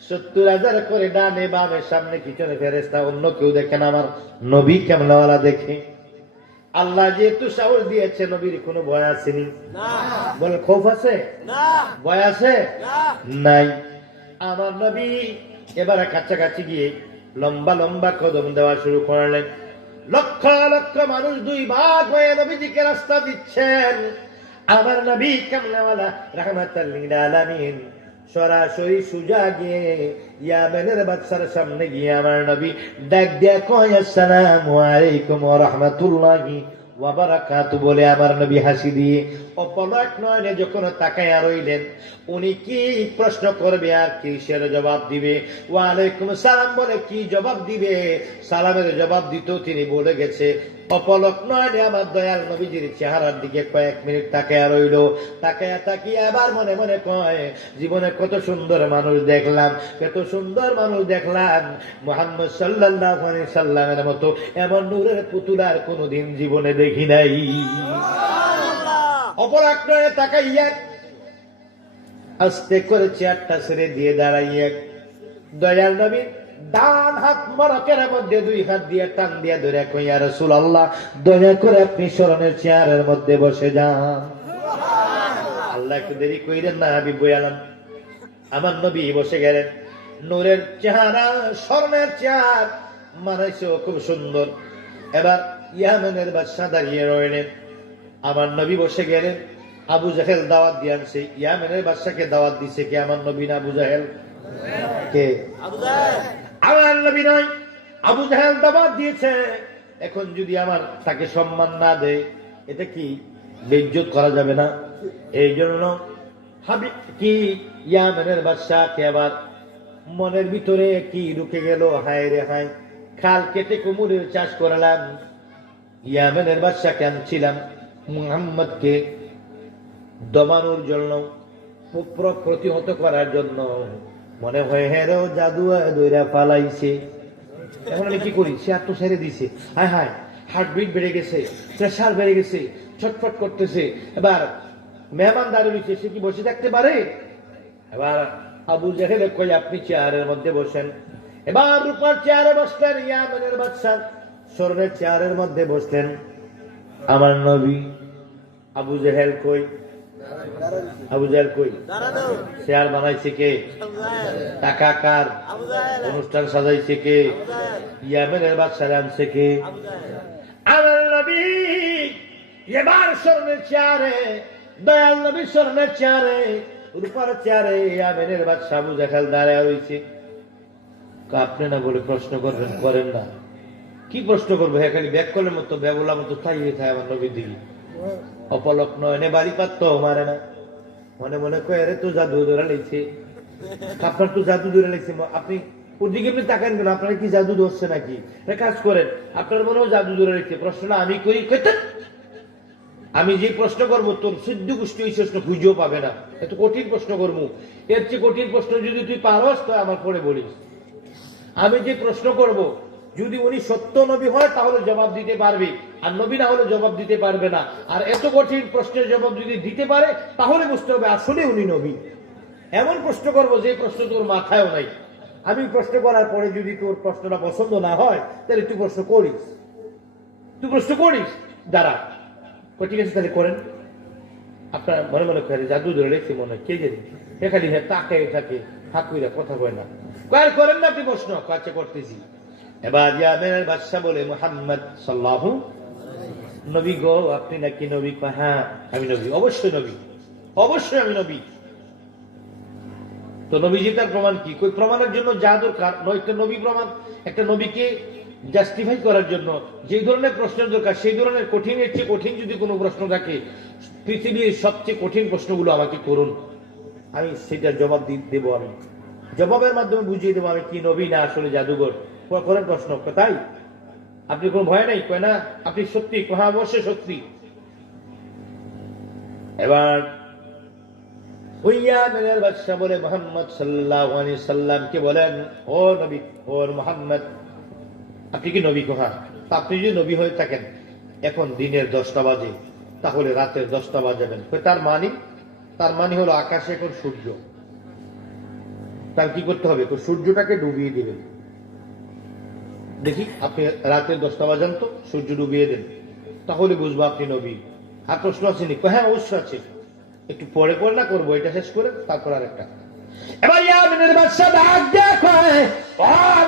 70,000 করে ডানে বামে সামনে পিছনে ফেরেশতা, অন্য কেউ দেখেন, আমার নবী কামলাওয়ালা দেখে। আল্লাহ যেহেতু সাহস দিয়েছে, নবীর কোনো ভয় আসেনি। বলে খৌফ আছে? ভয় আছে? নাই। আমার নবী এবার কাছাকাছি গিয়ে লম্বা লম্বা কদম দেওয়া শুরু করলেন। লক্ষ লক্ষ মানুষ দুই ভাগ হয়ে নবীজিকে রাস্তা দিচ্ছেন। আমার নবী কামলাওয়ালা রাহমাতাল লিল আলামিন সরাসরি সুজা গিয়ে ইয়ামেনের বাদশার সামনে গিয়ে আমার নবী ডাক দিয়া কয়, আসসালামু আলাইকুম ওয়া রাহমাতুল্লাহি ওয়া বারাকাতুহু বলে আমার নবী হাসি দিয়ে অপলক নয়নে যখন তাকায়া রইলেন, উনি কি প্রশ্ন করবে আর কিসের জবাব দিবে? ওয়া আলাইকুম সালাম বলে কি জবাব দিবে? সালামের জবাব দিতেও তিনি বলে গেছে। অপলক নয়নে আমার দয়াল নবীজির চেহারার দিকে কয়েক মিনিট তাকায়া রইল। তাকায়া তাকিয়ে আবার মনে মনে কয়, জীবনে কত সুন্দর মানুষ দেখলাম, কত সুন্দর মানুষ দেখলাম, মুহাম্মদ সাল্লাল্লাহু আলাইহি সাল্লামের মতো এমন নূরের পুতুল আর কোনোদিন জীবনে দেখি নাই। অপলক নয়নে তাকাইয়া আস্তে করে চেয়ারটা ছেড়ে দিয়ে দাঁড়াইয়া দয়াল নবী ডান হাত মোবারকের মধ্যে দুই হাত দিয়ে টান দিয়ে ধরে কই, ইয়া রাসূলুল্লাহ দয়া করে আপনি স্মরণের চেয়ারের মধ্যে বসে যান। আল্লাহ একটু দেরি কইলেন না, হাবিব বয়ালাম। আমার নবী বসে গেলেন। নূরের চেহারা, স্বর্ণের চেয়ার মানাইছে খুব সুন্দর। এবার ইয়ামেনের বাদশা দাঁড়িয়ে রইলেন। আমার নবী বসে গেলেন। আবু জাহেল দাওয়াত দিয়ে আনছে। ইয়ামেনের বাদশাকে দাওয়াত দিছে কে? আমার নবী না আবু জাহেল? কে? আমার নবী নয়, আবু জাহেল দাওয়াত দিয়েছে। এখন যদি আমার তাকে সম্মান না দেয়, এটা কি বেইজ্জত করা যাবে না? এই জন্য হাবিব কি ইয়ামেনের বাদশাকে আবার মনের ভিতরে কি ঢুকে গেল, হায় রে হায়, খাল কেটে কুমুরের চাষ করলাম। ইয়ামেনের বাদশাকে আনছিলাম মুহাম্মদকে দমানোর জন্য, প্রতিহত করার জন্য। মনে হয় হেরো জাদু দইরা পালাইছে। এখন আমি কি করি? সে আত্ম ছেড়ে দিছে। হায় হায়, হার্টবিট বেড়ে গেছে, প্রেশার বেড়ে গেছে, ছটফট করতেছে। এবার মেহমান দাঁড়িয়ে, সে কি বসে থাকতে পারে? এবার আবু জাহেল কই, আপনি চেয়ারের মধ্যে বসেন। এবার রূপার চেয়ারে বসলেন ইয়ামেনের বাদশা, স্বর্ণের চেয়ারের মধ্যে বসলেন আমার নবী। আবু জাহেল কই? আবু জাহেল কই? চেয়ার বানাইছে কে? টাকা কার? অনুষ্ঠান সাজাইছে কে? ইয়ামেনের বাদশা আনছে কে? আমার নবী এবার স্বর্ণের চেয়ারে, দয়াল নবী স্বর্ণের চেয়ারে, রূপার চেয়ারে ইয়ামেনের বাদশা আবু জাহেল দাঁড়ায় রয়েছে। আপনি না বলে প্রশ্ন করবেন, করেন না। কি প্রশ্ন করবো? হ্যাঁ, খালি ব্যাক করলে মতো ব্যাবলা মতো তাই থাকে আমার নবীর দিকে। অপলক নয়নে বাড়ি পাত্ত মারে না, মনে মনে কয়ে রে তো জাদু ধরে লেগছে, আপনার তো জাদু ধরে লেগছে। আপনি ওর দিকে আপনি তাকান কেন? আপনার কি জাদু ধরছে নাকি? কাজ করেন, আপনার মনেও জাদু ধরে লেগছে। প্রশ্নটা আমি করি, আমি যে প্রশ্ন করবো তোর সিদ্ধ গোষ্ঠী ওই প্রশ্ন খুঁজেও পাবে না। এত কঠিন প্রশ্ন করবো, এর চেয়ে কঠিন প্রশ্ন যদি তুই পারস তো আমার পরে বলিস। আমি যে প্রশ্ন করব, যদি উনি সত্য নবী হয় তাহলে জবাব দিতে পারবে, আর নবী না হলে জবাব দিতে পারবে না। আর এত কঠিন প্রশ্নের জবাব যদি দিতে পারে তাহলে বুঝতে হবে আসলে উনি নবী। এমন প্রশ্ন করব যে প্রশ্ন তোর মাথায়ও নাই। আমি প্রশ্ন করার পরে যদি তোর প্রশ্নটা পছন্দ না হয় তাহলে তুই প্রশ্ন করিস, দাঁড়া। ঠিক আছে, তাহলে করেন। আপনার মনে মনে করে জাদু ধরে রেখেছি মনে হয়, কে জানি এখানে তাকে থাকে ঠাকুরা কথা কয় না, করেন না আপনি প্রশ্ন? কাছে করতেছি। এবার ইয়ামেনের বাদশা বলে, মুহাম্মদ সাল্লাল্লাহু নবী গো, আপনি নাকি নবী? হ্যাঁ আমি নবী, অবশ্যই নবী, অবশ্যই আমি নবী। তো নবীজি তার প্রমাণ কি? কই প্রমাণের জন্য যা দরকার নয়, একটা নবী প্রমাণ, একটা নবীকে জাস্টিফাই করার জন্য যে ধরনের প্রশ্নের দরকার সেই ধরনের কঠিনের চেয়ে কঠিন যদি কোনো প্রশ্ন থাকে, পৃথিবীর সবচেয়ে কঠিন প্রশ্নগুলো আমাকে করুন, আমি সেটার জবাব দেবো। আমি জবাবের মাধ্যমে বুঝিয়ে দেবো আমি কি নবী না আসলে জাদুঘর। করেন প্রশ্ন, তাই আপনি কোনো ভয় নাই? কয় না, আপনি সত্যি? হ্যাঁ অবশ্যই সত্যি। এবার ইয়ামেনের বাদশা বলে মুহাম্মদ সাল্লাল্লাহু আলাইহি সাল্লামকে বলেন, ও নবী, ও মুহাম্মদ, আপনি কি নবী? হ্যাঁ। আপনি যদি নবী হয়ে থাকেন, এখন দিনের 10টা বাজে, তাহলে রাতের 10টা বাজাবেন। তার মানে হলো আকাশে এখন সূর্য, তার কি করতে হবে? সূর্যটাকে ডুবিয়ে দিবেন। দেখি আপনি রাতের 10টা বাজান তো, সূর্য ডুবিয়ে দেন, তাহলে বুঝবো আপনি নবী। আর প্রশ্ন আছে নি? হ্যাঁ অবশ্যই আছে, একটু পরে না করবো, এটা শেষ করে তারপর আরেকটা। এবার ইয়ামিনের বাদশা ডাক দেখো,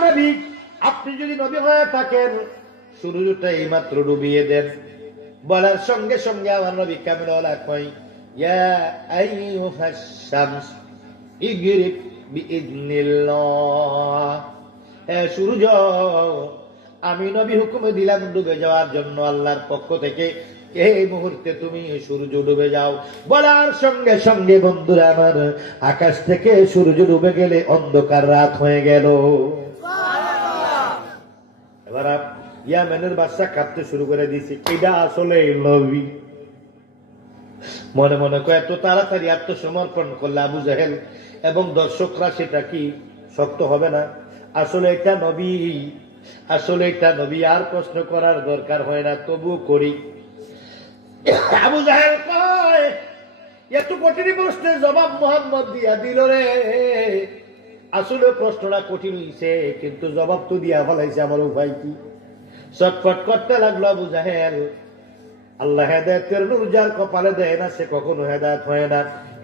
নবী, আপনি যদি নবী হয়ে থাকেন, সূর্যটা এইমাত্র ডুবিয়ে দেন। বলার সঙ্গে সঙ্গে আমার নবী কামিলা কয়, ইয়া আইয়ুহাশ শামস ইগরিব বিইذনিল্লাহ। হে সূর্য, আমি নবী হুকুম দিলাম ডুবে যাওয়ার জন্য আল্লাহর পক্ষ থেকে, এই মুহূর্তে তুমি সূর্য ডুবে যাও। বলার সঙ্গে সঙ্গে বন্ধুরা আমার, আকাশ থেকে সূর্য ডুবে গেলে অন্ধকার রাত হয়ে গেল। এবার ইয়ামেনের বাদশা কাঁদতে শুরু করে দিয়েছে, এটা আসলে নবী। মনে মনে কয় এত তাড়াতাড়ি আত্মসমর্পণ করলে আবু জাহেল এবং দর্শকরা সেটা কি শক্ত হবে না? আসলে এটা নবী, আসলে এটা নবী, আর প্রশ্ন করার দরকার হয় না, তবু করি। আবু জাহেল কয়, এত কঠিন প্রশ্নের জবাব মুহাম্মদ দিয়া দিল রে। আসলে প্রশ্নটা কঠিন হইছে, কিন্তু জবাব তো দিয়া ফেলাইছে, আমার উপায় কি? চটপট করতে লাগলো আবু জাহেল। আল্লাহ হেদায়েতের নূর যার কপালে দেয় না, সে কখনো হেদায়েত হয় না।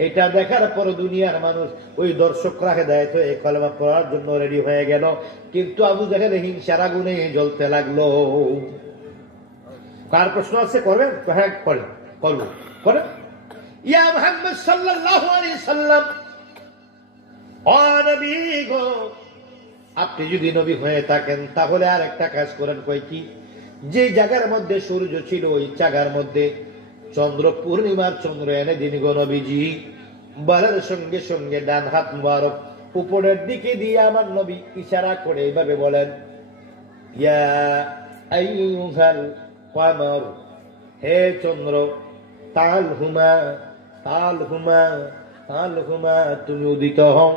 এটা দেখার পর দুনিয়ার মানুষ, ওই দর্শকরা হেদায়েত হয়ে কলেমা পড়ার জন্য রেডি হয়ে গেল, কিন্তু আবু জাহেল হিংসার আগুনে জ্বলতে লাগলো। কার প্রশ্ন আছে? করবেন? হ্যাঁ করেন, করবো, করেন। ইয়া মুহাম্মদ সাল্লাল্লাহু আলাইহি সাল্লাম, ও নবী গো, আপনি যদি নবী হয়ে থাকেন তাহলে আর একটা কাজ করেন। কই কি? যে জায়গার মধ্যে সূর্য ছিল ওই জায়গার মধ্যে চন্দ্র, পূর্ণিমার চন্দ্র এনে দিন গো নবীজি। বলার সঙ্গে সঙ্গে ডান হাত মুবারক উপরের দিকে দিয়ে আমার নবী ইশারা করে এইভাবে বলেন, ইয়া আইয়ুহাল কমর, হে চন্দ্র, তাল হুমা, তাল হুমা, তাল হুমা, তুমি উদিত হও।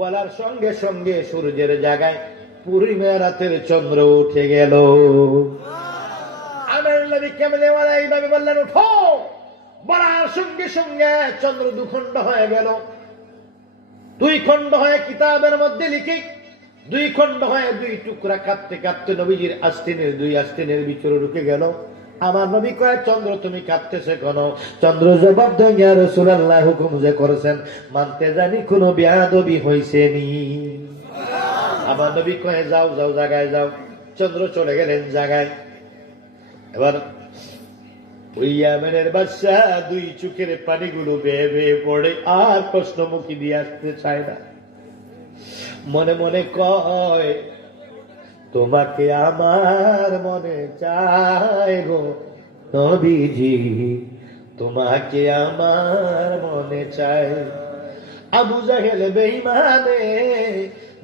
বলার সঙ্গে সঙ্গে সূর্যের জায়গায় পূর্ণিমা রাতের চন্দ্র উঠে গেল। আমার নবী কেমনে এইভাবে বললেন, উঠো। বলার সঙ্গে সঙ্গে চন্দ্র দুখণ্ড হয়ে গেল। 2 খণ্ড হয়ে কিতাবের মধ্যে লিখে 2 খণ্ড হয়ে 2 টুকরা কাঁপতে কাঁপতে নবীজির আস্তিনের 2 আস্তিনের ভিতরে ঢুকে গেল। আমার নবী কয়, চন্দ্র তুমি কাঁপতেছে কেন? চন্দ্র জবাব দেয়, ইয়া রাসূলুল্লাহ, হুকুম যে করেছেন মানতে জানি কোনো বেয়াদবি হইছে নি। আমার নবী কয়, যাও যাও, জায়গায় যাও। চন্দ্র চলে গেলেন জায়গায়। এবার ওই ইয়ামেনের বাদশা 2 চোখের পানিগুলো বেয়ে বেয়ে পড়ে, আর প্রশ্নমুখী দিয়ে আসতে চায় না। মনে মনে কয়, তোমাকে আমার মনে চায় গো নবীজি, তোমাকে আমার মনে চায়। আবু জাহেল বেঈমানে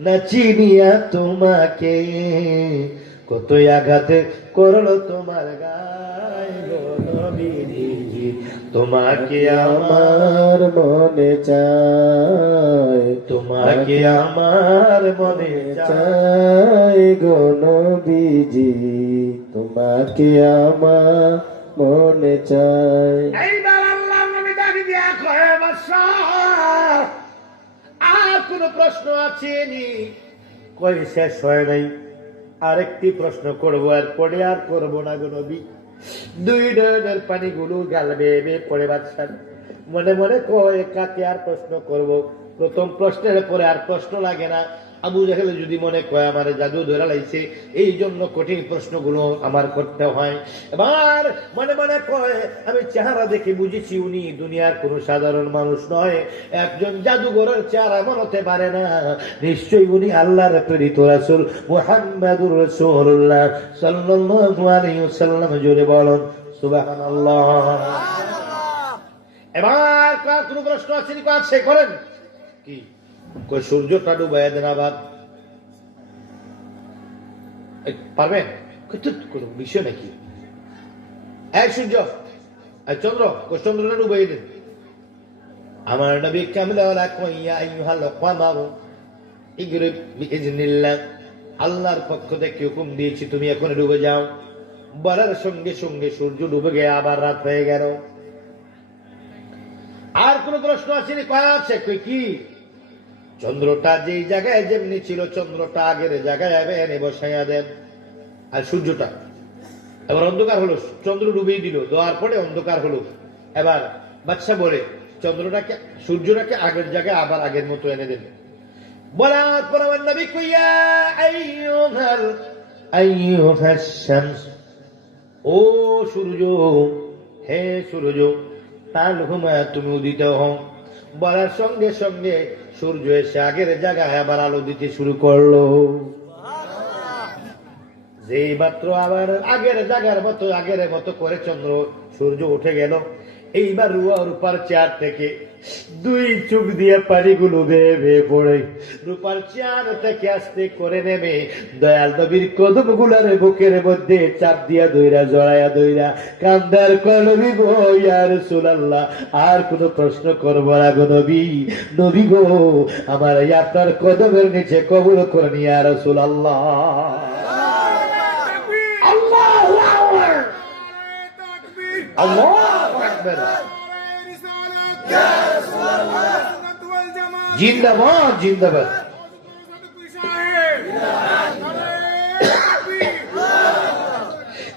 না চিনিয়া তোমাকে, কতই আঘাতে করলো তোমার গায়ে গো নবীজি, তোমাকে আমার মনে চায়, তোমাকে আমার মনে চায় গো নবীজি, তোমাকে আমার মনে চায়। এইবার আল্লাহর নবী ডাক দিয়া কয়, বাদশা আর কোন প্রশ্ন আছে নি? কই শেষ হয় নাই, আরেকটি প্রশ্ন করবো, আর পরে আর করবো না গো নবী। 2 নয়নের পানিগুলো গাল বেয়ে বেয়ে পড়ে বাদশা মনে মনে কয়, কাকে আর প্রশ্ন করব? প্রথম প্রশ্নের পরে আর প্রশ্ন লাগে না। আবু জাহেল যদি মনে কয় আমার জাদু ধরা লাইছে, এই জন্য কঠিন প্রশ্নগুলো আমার করতে হয়। এবার মনে মনে কয় আমি চেহারা দেখে বুঝেছি উনি দুনিয়ার কোন সাধারণ মানুষ নয়, একজন জাদুঘরের চেহারা এমন হতে পারে না, নিশ্চয়ই উনি আল্লাহর প্রেরিত রাসূল মুহাম্মাদুর রাসূলুল্লাহ সাল্লাল্লাহু আলাইহি ওয়াসাল্লাম। জোরে বলুন সুবহানাল্লাহ। এবার কোন প্রশ্ন আছে? আছে, করেন কি? কই সূর্যটা ডুবাইয়া দেন আবার, পারবেন? কোন বিষয় নাকি? এক সূর্য আর চন্দ্র, চন্দ্রটা ডুবাই দেন। আমার নবী কামলা কইয়া আইয়ুহাল কমারু ইগরিব বিইজনিল্লাহ, আল্লাহর পক্ষ থেকে হুকুম দিয়েছি তুমি এখন ডুবে যাও। বলার সঙ্গে সঙ্গে সূর্য ডুবে গিয়ে আবার রাত হয়ে গেল। আর কোন প্রশ্ন আসেনি? কয়া আছে। কই কি? চন্দ্রটা যেই জায়গায় যেমনি ছিল চন্দ্রটা আগের জায়গায় এনে বসাইয়া দেন। আর সূর্যটা এবার অন্ধকার হলো, চন্দ্র ডুবিয়ে দিল, দেওয়ার পরে অন্ধকার হলো। এবার বাদশা বলে চন্দ্রটাকে সূর্যটাকে আগের জায়গায় আবার আগের মতো এনে দেন। বলার পর আমার নবী কইয়া আইয়ুহাস শামস, ও সূর্য, হে সূর্য, তালহুমা তুমি উদিত হও। বলার সঙ্গে সঙ্গে সূর্য এসে আগের জায়গায় আবার আলো দিতে শুরু করলো। যেই মাত্র আবার আগের জায়গার মতো আগের মতো করে চন্দ্র সূর্য উঠে গেল, এইবার রূপার চেয়ার থেকে দুই চোখ দিয়ে পানিগুলো বেয়ে বেয়ে পড়ে রূপার চেয়ার থেকে আস্তে করে নেমে দয়াল নবীর কদম গুলার বুকের মধ্যে চাপ দিয়া দইরা জড়াইয়া দইরা কান্দার কলবি গো ইয়া রাসূলুল্লাহ, আর কোন প্রশ্ন করব না গো নবী, নবী গো আমার আপনার কদমের নিচে কবুল করেন ইয়া রাসূলুল্লাহ। আল্লাহু আকবার, আল্লাহু আকবার, জিন্দাবাদ জিন্দাবাদ।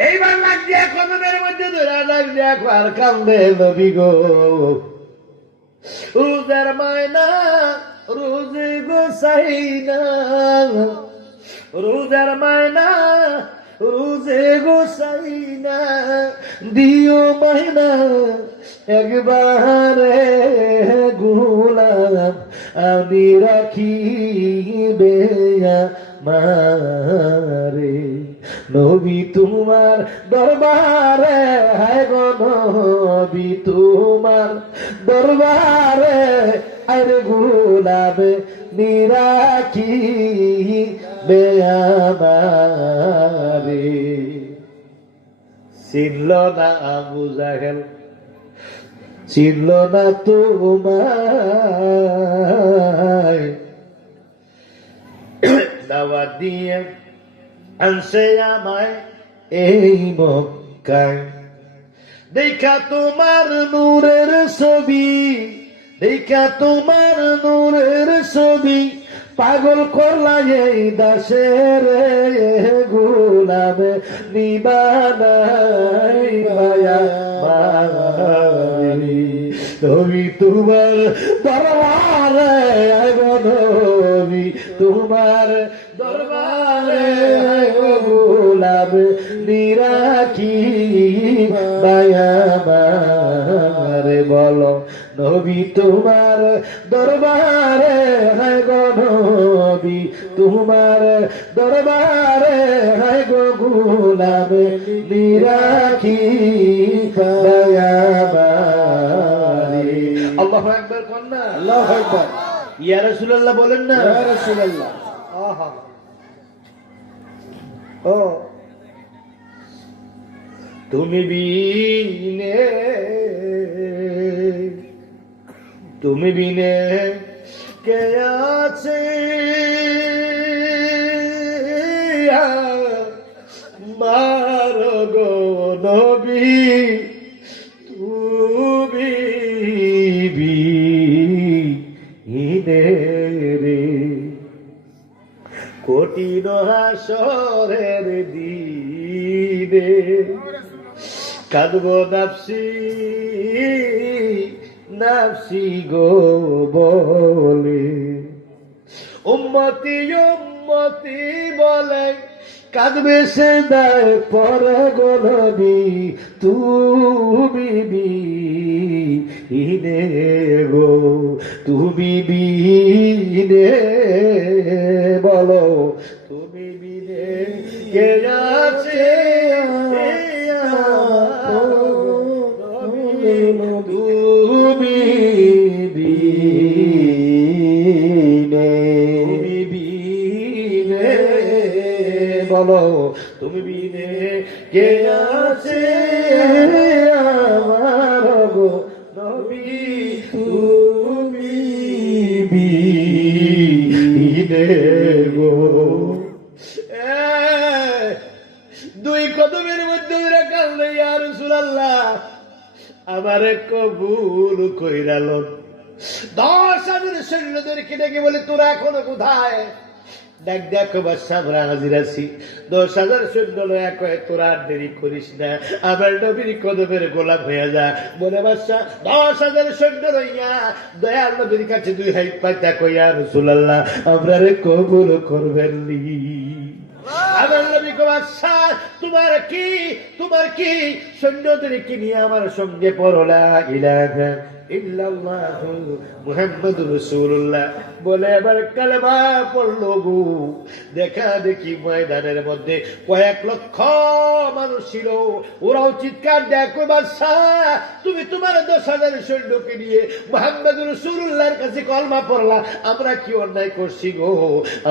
এইবার লাগ দিয়া কদমের মধ্যে ধরা লাগ দিয়া আর কান্দে নবী গো, রোজার মায়না রোজে গো সাইনা, রোজার মায়না রোজে গো সাইনা, দিও মায়না একবারে গোলাম আমি রাখিবে মারে, নবী তোমার দরবারে, হায় গো নবী তোমার দরবারে, আরে গোলাম নিরাখিবে আমারে। চিনল না আবু জাহেল, চিনল না তোমায়, দাওয়াত দিয়ে আনছে আমায় এই মক্কায়। দেখা তোমার নূরের ছবি, দেখা তোমার নূরের ছবি, পাগল করলা এই দাসের গোলাম নিবানাই মায়া মারি, নবী তোমার দরবারে, নবী তোমার দরবারে গোলাম নিরাখি মায়া মারে। বলো নবী তোমার দরবারে, হায় গো নবী তোমার দরবারে, হায় গো গোলাম নিরাখি মায়া মারে। আল্লাহু আকবার কন্যা, আল্লাহু আকবার। ইয়া রাসূলুল্লাহ বলেন না, ইয়া রাসূলুল্লাহ। আহা ও তুমি বিনে, তুমি বিনে কে আছে মার গো নবী, তুমি বিনে রে, কঠিন হাসরের দিনে কাঁদব নাফসি নাফসি গো বলে, উম্মতি উম্মতি বলে কাঁদবে সে দায় পরে গো নবী তুমি বিনে গো তুমি বিনে বলো তুমি বিনে কে আছে তুমি বিনে বলো তুমি বিনে কে আছে আমার গো নবী তুমি বিনে গো দুই কদমের মধ্যে কান্দে ইয়া রাসূলুল্লাহ আমারে কবুল কইরাল 10,000 সৈন্যদেরকে ডেকে বলে তোরা এখনো কোথায় ডাক দেখো বাদশা আমরা হাজির আছি 10,000 সৈন্য লয়া কয়ে তোরা আর দেরি করিস না আমার নবীর কদমের গোলাম হয়ে যা বলে বাদশা 10,000 সৈন্য লইয়া দয়াল নবীর কাছে 2 হাত পাইতা কইয়া রাসূলুল্লাহ আমরারে কবুল করবেন নি আমার নবী কো বাদশা তোমার কি সৈন্যদেরকে নিয়ে আমার সঙ্গে পড়ো লা ইলাহা ইল্লাল্লাহু মুহাম্মাদুর রাসূলুল্লাহ বলে আবার কালেমা পড়লো গো দেখা দেখি ময়দানের মধ্যে কয়েক লক্ষ মানুষ ছিল ওরাও চিৎকার দেয় কই বাদশা তুমি তোমার 10,000 সৈন্যকে নিয়ে মুহাম্মাদুর রাসূলুল্লাহর কাছে কলমা পড়লা আমরা কি অন্যায় করছি গো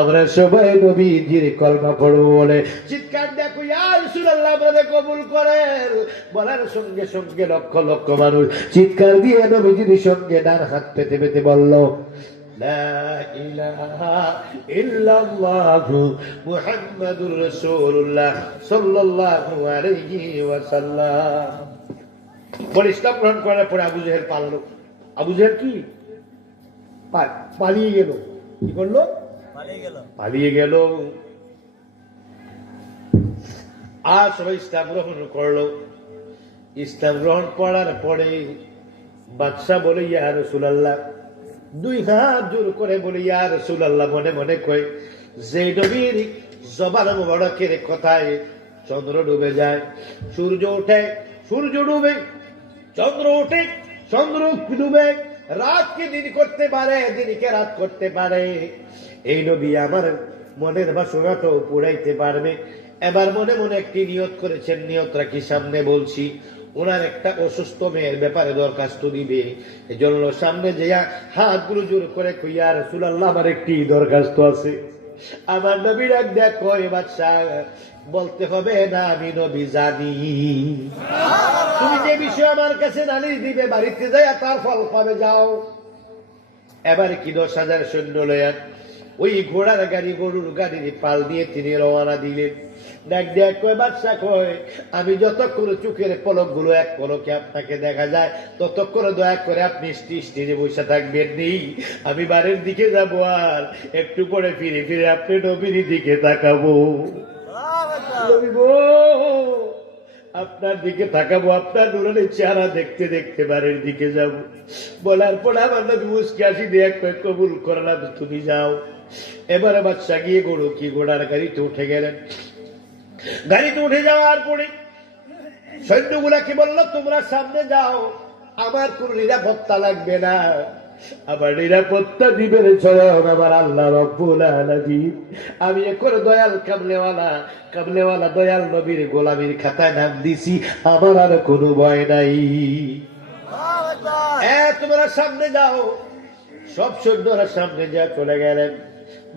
আমরা সবাই নবীজির কলমা পড়বো বলে চিৎকার দেয় কই ইয়া রাসূলুল্লাহ আমাদের কবুল করেন বলার সঙ্গে সঙ্গে লক্ষ লক্ষ মানুষ চিৎকার দিয়ে নবীজির সঙ্গে ডান হাত পেতে পেতে বলল লা ইলাহা ইল্লাল্লাহু মুহাম্মাদুর রাসূলুল্লাহ সাল্লাল্লাহু আলাইহি ওয়াসাল্লাম বলে ইসলাম গ্রহণ করার পরে আবু জেহেল পালালো আবু জেহেল কি পালিয়ে গেল কি করলো পালিয়ে গেল আর সবাই ইসলাম গ্রহণ করলো ইসলাম গ্রহণ করার পরে বাদশা বলে ইয়া রাসূলুল্লাহ 2 হাত জোর করে বলে ইয়া রাসূলুল্লাহ মনে মনে কয় যে নবীর জবান মুবারকের কথায় চন্দ্র ডুবে যায় সূর্য ওঠে সূর্য ডুবে চন্দ্র ওঠে চন্দ্র ডুবে রাতকে দিন করতে পারে দিনকে রাত করতে পারে এই নবী আমার মনের বাসনাটা পুরাইতে পারবে এবার মনে মনে একটি নিয়ত করেছেন নিয়তটা কি সামনে বলছি ওনার একটা অসুস্থ মেয়ের ব্যাপারে দরখাস্ত দিবে এজন্য সামনে যেয়া হাতগুলো জোর করে কইয়া রাসূলুল্লাহ আমার একটি দরখাস্ত আছে আমার নবী ডাক দেখ কয় বাদশা বলতে হবে না আমি নবী জানি তুমি যে বিষয় আমার কাছে নালিশ দিবে বাড়িতে যাইয়া তার ফল পাবে যাও এবার কি 10,000 সৈন্য লইয়া ওই ঘোড়ার গাড়ি গরুর গাড়ির পাল দিয়ে তিনি রওনা দিলেন ডাক দেখ কয় বাদশা কয় আমি যতক্ষণ চোখের পলক গুলো এক পলকে আপনাকে দেখা যায় ততক্ষণ দয়া করে আপনি স্টেজে বসে থাকবেন নেই আমি বাড়ির দিকে যাব আর একটু পরে ফিরে ফিরে আপনি নবীর দিকে তাকাবো নবী গো আপনার দিকে তাকাবো আপনার নুরানি চেহারা দেখতে দেখতে বাড়ির দিকে যাব বলার পর আমার নবী মুস্কি হাসি দিয়ে কয় কবুল করলাম তুমি যাও এবারে বাদশা গিয়ে ঘোড়ার গাড়িতে উঠে গেলেন গাড়িতে উঠে যাওয়ার পরে সৈন্যগুলাকে বলল তোমরা সামনে যাও আমার কোন নিরাপত্তা লাগবে না আবার নিরাপত্তা দিবেন স্বয়ং আমার আল্লাহ রব্বুল আলামিন আমি এখন দয়াল কামলেওয়ালা দয়াল নবীর গোলামীর খাতায় নাম দিছি আমার আর কোনো ভয় নাই তোমরা সামনে যাও সব সৈন্যরা সামনে যা চলে গেলেন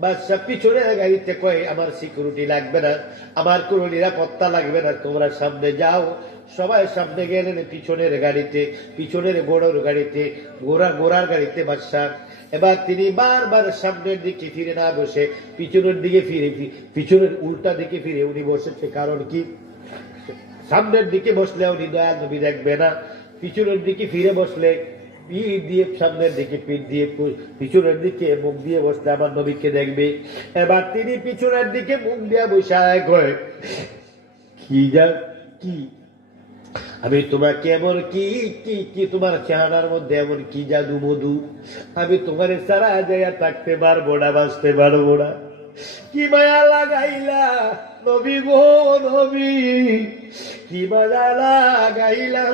বাদশা পিছনের গাড়িতে কয় আমার সিকিউরিটি লাগবে না আমার কোনো নিরাপত্তা লাগবে না তোমরা সামনে যাও সবাই সামনে গেলেন পিছনের গাড়িতে পিছনের ঘোড়ার গাড়িতে বাদশা এবার তিনি বারবার সামনের দিকে ফিরে না বসে পিছনের দিকে পিছনের উল্টা দিকে ফিরে উনি বসেছে কারণ কি সামনের দিকে বসলে উনি দয়াল নবী দেখবে না পিছনের দিকে ফিরে বসলে পিঠ দিয়ে সামনের দিকে পিঠ দিয়ে পিছনের দিকে মুখ দিয়ে বসলে আমার নবীকে দেখবে এবার তিনি পিছনের দিকে মুখ দিয়ে বসে কয় কি আমি তোমাকে এমন কি কি কি তোমার চেহারার মধ্যে এমন কি জাদু মধু, আমি তোমার সারা জায়গা থাকতে পারবো না, বাঁচতে পারবো না। কি মায়া লাগাইলা নবী গো নবী, কি মায়া লাগাইলা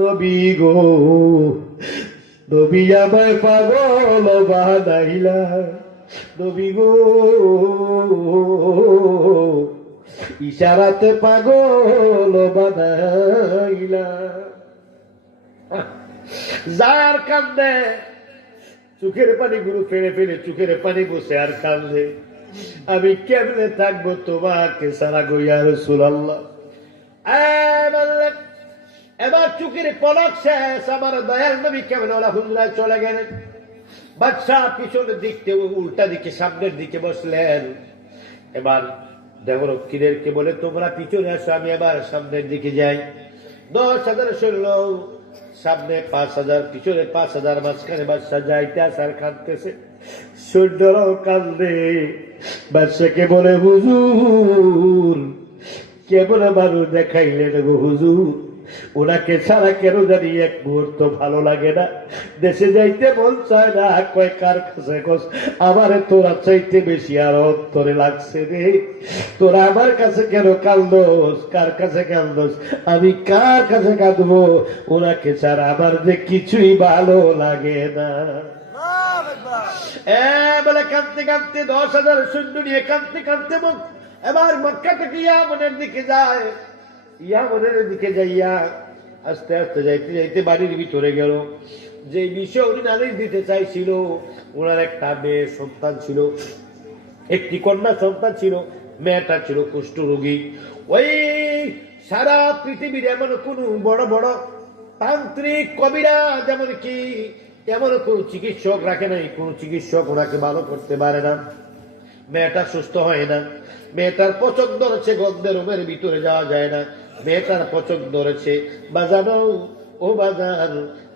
নবী গো নবী, আমায় পাগল বানাইলা নবী গো, ইশারাতে পাগল বানাইলা। যার কান্দে চোখের পানি গুলো ফেলে ফেলে চোখের পানি বসে আর কান্দে, আমি কেমনে থাকবো তোমাকে সারা গো ইয়া রাসূলুল্লাহ। এবার চোখের পলক শেষ, আমার দয়াল নবী কেমন হুজরায় চলে গেলেন। বাদশাহ পিছনের দিক থেকে উল্টা দিকে সামনের দিকে বসলেন। এবার দেহরক্ষীদেরকে বলে তোমরা পিছনে আসো, আমি এবার সামনের দিকে যাই। 10,000 সৈন্য সামনে 5,000, পিছনে 5,000, মাঝখানে বাদশাহ যাইতে আসার কাঁদতেছে, সৈন্যরাও কান্দে। বাদশাকে বলে হুজুর কেমন মানুষ দেখাইলেন গো হুজুর, ওনাকে ছাড়া কেন জানি এক মুহূর্ত ভালো লাগে না, দেশে যাইতে মন চায় না। কয় কার কাছে কস, আমারে তোরা চাইতে বেশি আর অন্তরে লাগছে রে, তোরা আমার কাছে কেন কান্দোস, কার কাছে কান্দোস, আমি কার কাছে কাঁদবো, ওনাকে ছাড়া আমার যে কিছুই ভালো লাগে না। বলে কাঁদতে কাঁদতে 10,000 সৈন্য নিয়ে কাঁদতে কাঁদতে এবার মক্কা থেকে ইয়ামনের দিকে যায়। ইয়ামনের দিকে যাইয়া আস্তে আস্তে যাইতে যাইতে বাড়ির ভিতরে গেল। যে বিষয় উনি নালিশ দিতে চাইছিল, ওনার একটা মেয়ে সন্তান ছিল, একটি কন্যা সন্তান ছিল, মেয়েটা ছিল কুষ্ঠরোগী। ওই সারা পৃথিবীর এমন কোন বড় বড় তান্ত্রিক কবিরা যেমন কি এমন কোন চিকিৎসক রাখে নাই, কোন চিকিৎসক ওনাকে ভালো করতে পারে না। মেয়েটা সুস্থ হয় না, মেয়েটার পছন্দ রয়েছে, গন্ধে রুমের ভিতরে যাওয়া যায় না, মেয়েটার পছন্দ রয়েছে। বাজানো ও বাজার,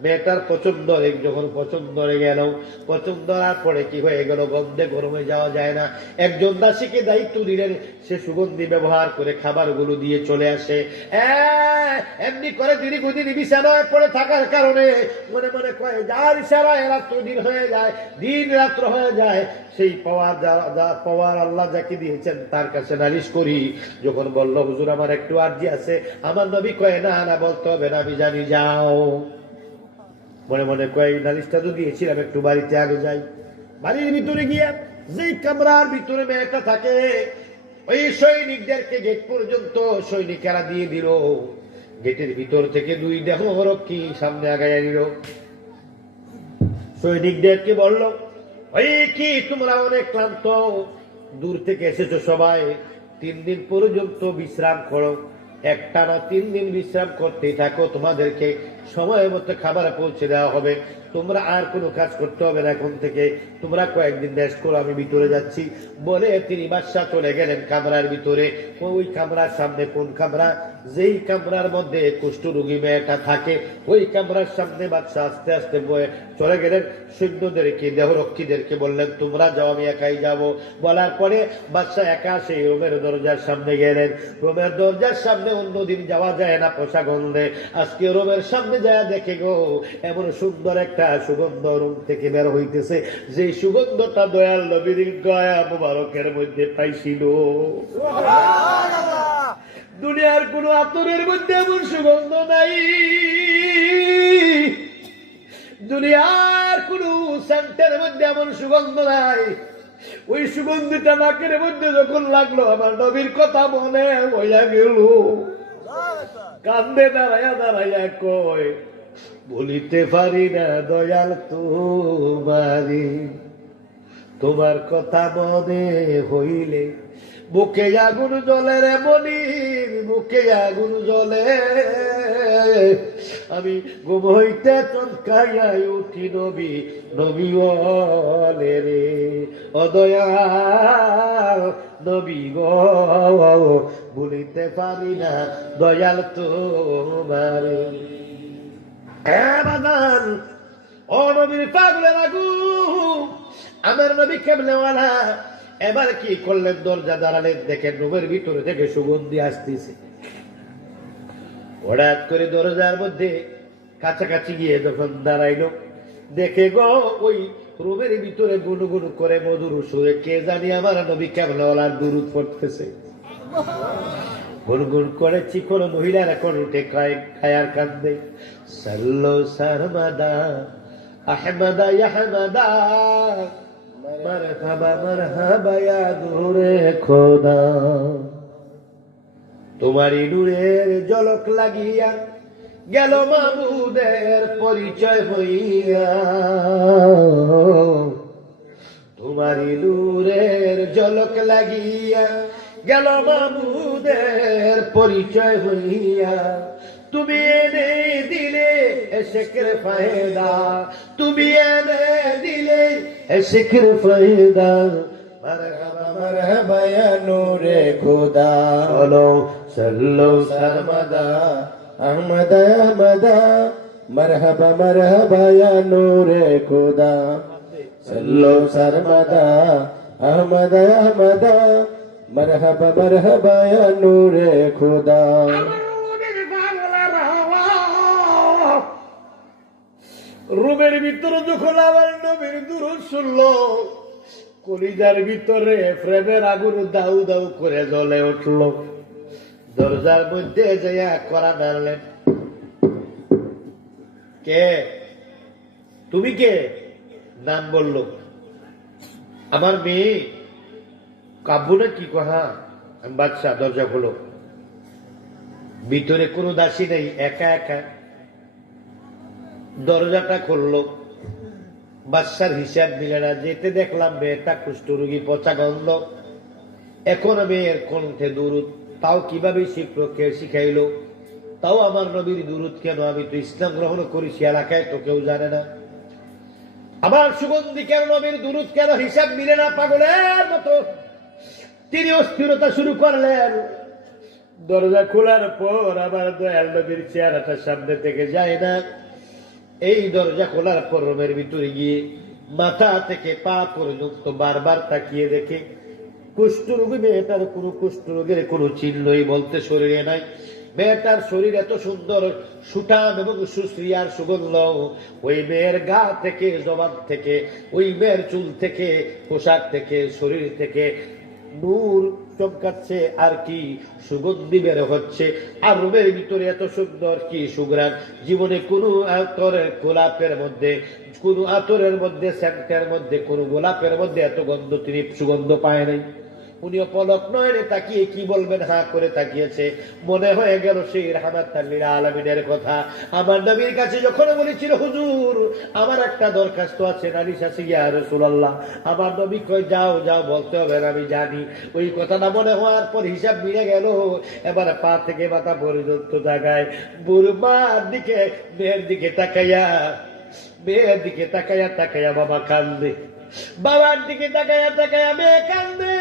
মেয়েটার পছন্দ যখন পছন্দ গেল, পছন্দ হওয়ার পরে কি হয়ে গেল, গন্ধে গরমে যাওয়া যায় না। একজন দাসীকে দায়িত্ব দিলেন, সে সুগন্ধি ব্যবহার করে খাবারগুলো দিয়ে চলে আসে। এমনি করে দীর্ঘদিন বিছানায় পড়ে থাকার কারণে মনে মনে কয় যার ইশারায় রাত্র দিন হয়ে যায়, দিন রাত্র হয়ে যায়, সেই পাওয়ার আল্লাহ যাকে দিয়েছেন তার কাছে নালিশ করি। যখন বলল হুজুর আমার একটু আর্জি আছে, আমার নবী কয় না না বলতে হবে না, আমি জানি, যাও। মনে মনে কয় নালিশটা তো দিয়েছিলাম, একটু বাড়িতে আগে যাই। বাড়ির ভিতরে গিয়ে যেই কামরার ভিতরে মেয়েটা থাকে, ওই সৈনিকদেরকে গেট পর্যন্ত সৈনিকেরা দিয়ে দিল। গেটের ভিতর থেকে 2 দেহরক্ষী সামনে আগায় নিল। সৈনিকদেরকে বলল, ওই কি তোমরা অনেক ক্লান্ত, দূর থেকে এসেছো সবাই, 3 দিন পর্যন্ত বিশ্রাম করো, একটানা 3 দিন বিশ্রাম করতেই থাকো, তোমাদেরকে সময় মতো খাবার পৌঁছে দেওয়া হবে, তোমরা আর কোনো কাজ করতে হবে না, এখন থেকে তোমরা কয়েকদিন রেস্ট করো, আমি ভিতরে যাচ্ছি। বলে তিনি বাদশা চলে গেলেন কামরার ভিতরে। ওই কামরার সামনে কোন কামরা, যেই কামরার মধ্যে কুষ্ঠরোগী মেয়েটা থাকে, ওই কামরার সামনে বাদশা আস্তে আস্তে চলে গেলেন। সৈন্যদেরকে দেহরক্ষীদেরকে বললেন তোমরা যাও, আমি একাই যাব। বলার পরে বাদশা একা সেই রুমের দরজার সামনে গেলেন। রুমের দরজার সামনে অন্যদিন যাওয়া যায় না পোষা গন্ধে, আজকে রুমের সামনে যায় দেখে গো এমন সুন্দর একটা সুগন্ধ রুম থেকে বের হইতেছে, যে সুগন্ধটা দয়াল নবীর গয়া মুবারকের মধ্যে পাইছিল। দুনিয়ার কোন আতরের মধ্যে এমন সুগন্ধ নাই, দুনিয়ার কোন সেন্টের মধ্যে এমন সুগন্ধ নাই। ওই সুগন্ধিটা নাকের মধ্যে যখন লাগলো, আমার নবীর কথা মনে হইয়া গেল। কান্দে দাঁড়াইয়া দাঁড়াইয়া কয়, বলিতে পারি না দয়াল তোমারি, তোমার কথা মনে হইলে বুকে আগুন জ্বলে রে মনির, বুকে আগুন জ্বলে। আমি ঘুম হইতে চমকাইয়া উঠি নবী নবী বলে রে, ও দয়াল নবী গো, বলিতে পারি না দয়াল তোমারে। ও নবীর পাগলের আগুন, আমার নবী কেমনেওয়ালা। এবার কি করলেন, দরজা দাঁড়ালেন, দেখেন রুমের ভিতরে থেকে সুগন্ধি আসতেছে। হঠাৎ করে দরজার মধ্যে কাছাকাছি গিয়ে যখন দাঁড়াইলো, দেখে গো ওই রুমের ভিতরে গুনগুন করে মধুর সুরে কে জানি আমার নবী কেমলাওয়ালার দুরূদ পড়তেছে। গুনগুন করে চিকন মহিলার এখন উঠে খায়ার কান্দে, সাল্লো সারমাদা আহমদা ইয়াহমদা মারহাবা মারহাবা ইয়া নূরে খোদা। তোমারই নূরের ঝলক লাগিয়া গেল মাবুদের পরিচয় হইয়া, তোমারই নূরের ঝলক লাগিয়া গেল মাবুদের পরিচয় হইয়া। তুমি এনে দিলে এশেকের ফায়দা, তুমি এনে দিলে এশেকের ফায়দা। মারহাবা মারহাবা ইয়া নূরে খোদা। বলো সাল্লো সারমাদা আহমদ আহমদা মারহাবা মারহাবা ইয়া নূরে খোদা। সাল্লো সারমাদা আহমদ আহমদা মারহাবা মারহাবা ইয়া নূরে খোদা। রুমের ভিতরে যখন আমার নবীর দুরূদ শুনলো, কলিজার ভিতরে প্রেমের আগুন দাউ দাউ করে জ্বলে উঠল। দরজার মধ্যে যাইয়া করা নাড়লেন, কে তুমি? কে? নাম বলল, আমার মেয়ে কাব্য না কি কথা। বাদশা দরজা খোলো। ভিতরে কোনো দাসী নেই, একা একা দরজাটা খুললো। বাদশার হিসাব মিলে না। যেতে দেখলাম মেয়েটা কুষ্ঠরোগী, পচা গন্ধ। এখন মেয়ের কণ্ঠে দুরূদ, তাও কিভাবে শিখাইলো? তাও আমার নবীর দুরূদ কেন? আমি তো ইসলাম গ্রহণ করেছি, এলাকায় তো কেউ জানে না। আমার সুগন্ধি কেন নবীর দুরূদ কেন? হিসাব মিলে না। পাগলের মতো তিনি অস্থিরতা শুরু করলেন। দরজা খোলার পর আমার দয়াল নবীর চেহারাটা সামনে থেকে যায় না। এই দরজা খোলার পর রুমের ভিতরে গিয়ে মাথা থেকে পা পর্যন্ত বারবার তাকিয়ে দেখে কুষ্ঠরোগী মেয়েটার কোনো কুষ্ঠরোগের কোনো চিহ্নই বলতে শরীরে নাই। মেয়েটার শরীর এত সুন্দর, সুঠাম এবং সুশ্রী আর সুগন্ধ। ওই মেয়ের গা থেকে, জবান থেকে, ওই মেয়ের চুল থেকে, পোশাক থেকে, শরীর থেকে নূর চমকাচ্ছে আর কি সুগন্ধি বের হচ্ছে। আর রুমের ভিতরে এত সুন্দর কি সুঘ্রাণ। জীবনে কোনো আতরের গোলাপের মধ্যে, কোনো আতরের মধ্যে, সেন্টের মধ্যে, কোনো গোলাপের মধ্যে এত গন্ধ তিনি সুগন্ধ পায় নাই। উনিও পলক নয়নে তাকিয়ে কি বলবেন, হা করে তাকিয়েছে। মনে হয়ে গেল সেই রাহমাতুল লিল আলামিনের কথা। আমার নবীর কাছে যখন বলেছিল, হুজুর আমার একটা দরখাস্ত আছে, নালিশ আছে ইয়া রাসূলুল্লাহ। আমার নবী কই, যাও যাও, বলতে হবে না, আমি জানি। ওই কথাটা মনে হওয়ার পর হিসাব মিলে গেল। এবার পা থেকে মাথা পর্যন্ত জায়গায় বুড়মার দিকে, মেয়ের দিকে তাকাইয়া, মেয়ের দিকে তাকাইয়া তাকাইয়া বাবা কান্দে। বাবার দিকে তাকাইয়া তাকাইয়া মেয়ে কান্দে।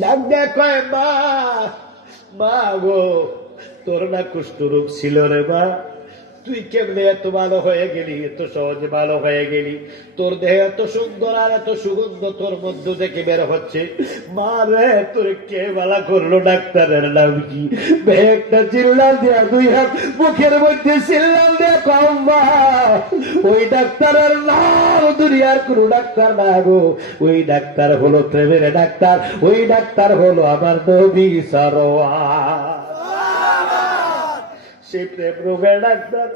ডাক দেয়া কয়, মা, মা গো, তোর না কুষ্ঠরোগ ছিল রে মা? তুই কেমনে এত ভালো হয়ে গেলি, এত সহজে ভালো হয়ে গেলি? তোর দেহ এত সুন্দর আর এত সুগন্ধ তোর মধ্য থেকে বের হচ্ছে। মা রে, তোর কে ভালো করলো? ডাক্তারের নাম কি? একটা চিল্লাল দেয়া, দুই হাত মুখের মধ্যে চিল্লাল দেয়া কম, মা ওই ডাক্তারের নাম দুনিয়ার কোন ডাক্তার না গো। ওই ডাক্তার হলো প্রেমের ডাক্তার। ওই ডাক্তার হলো আমার নবী সারোয়ার। সেই প্রেম রোগের ডাক্তার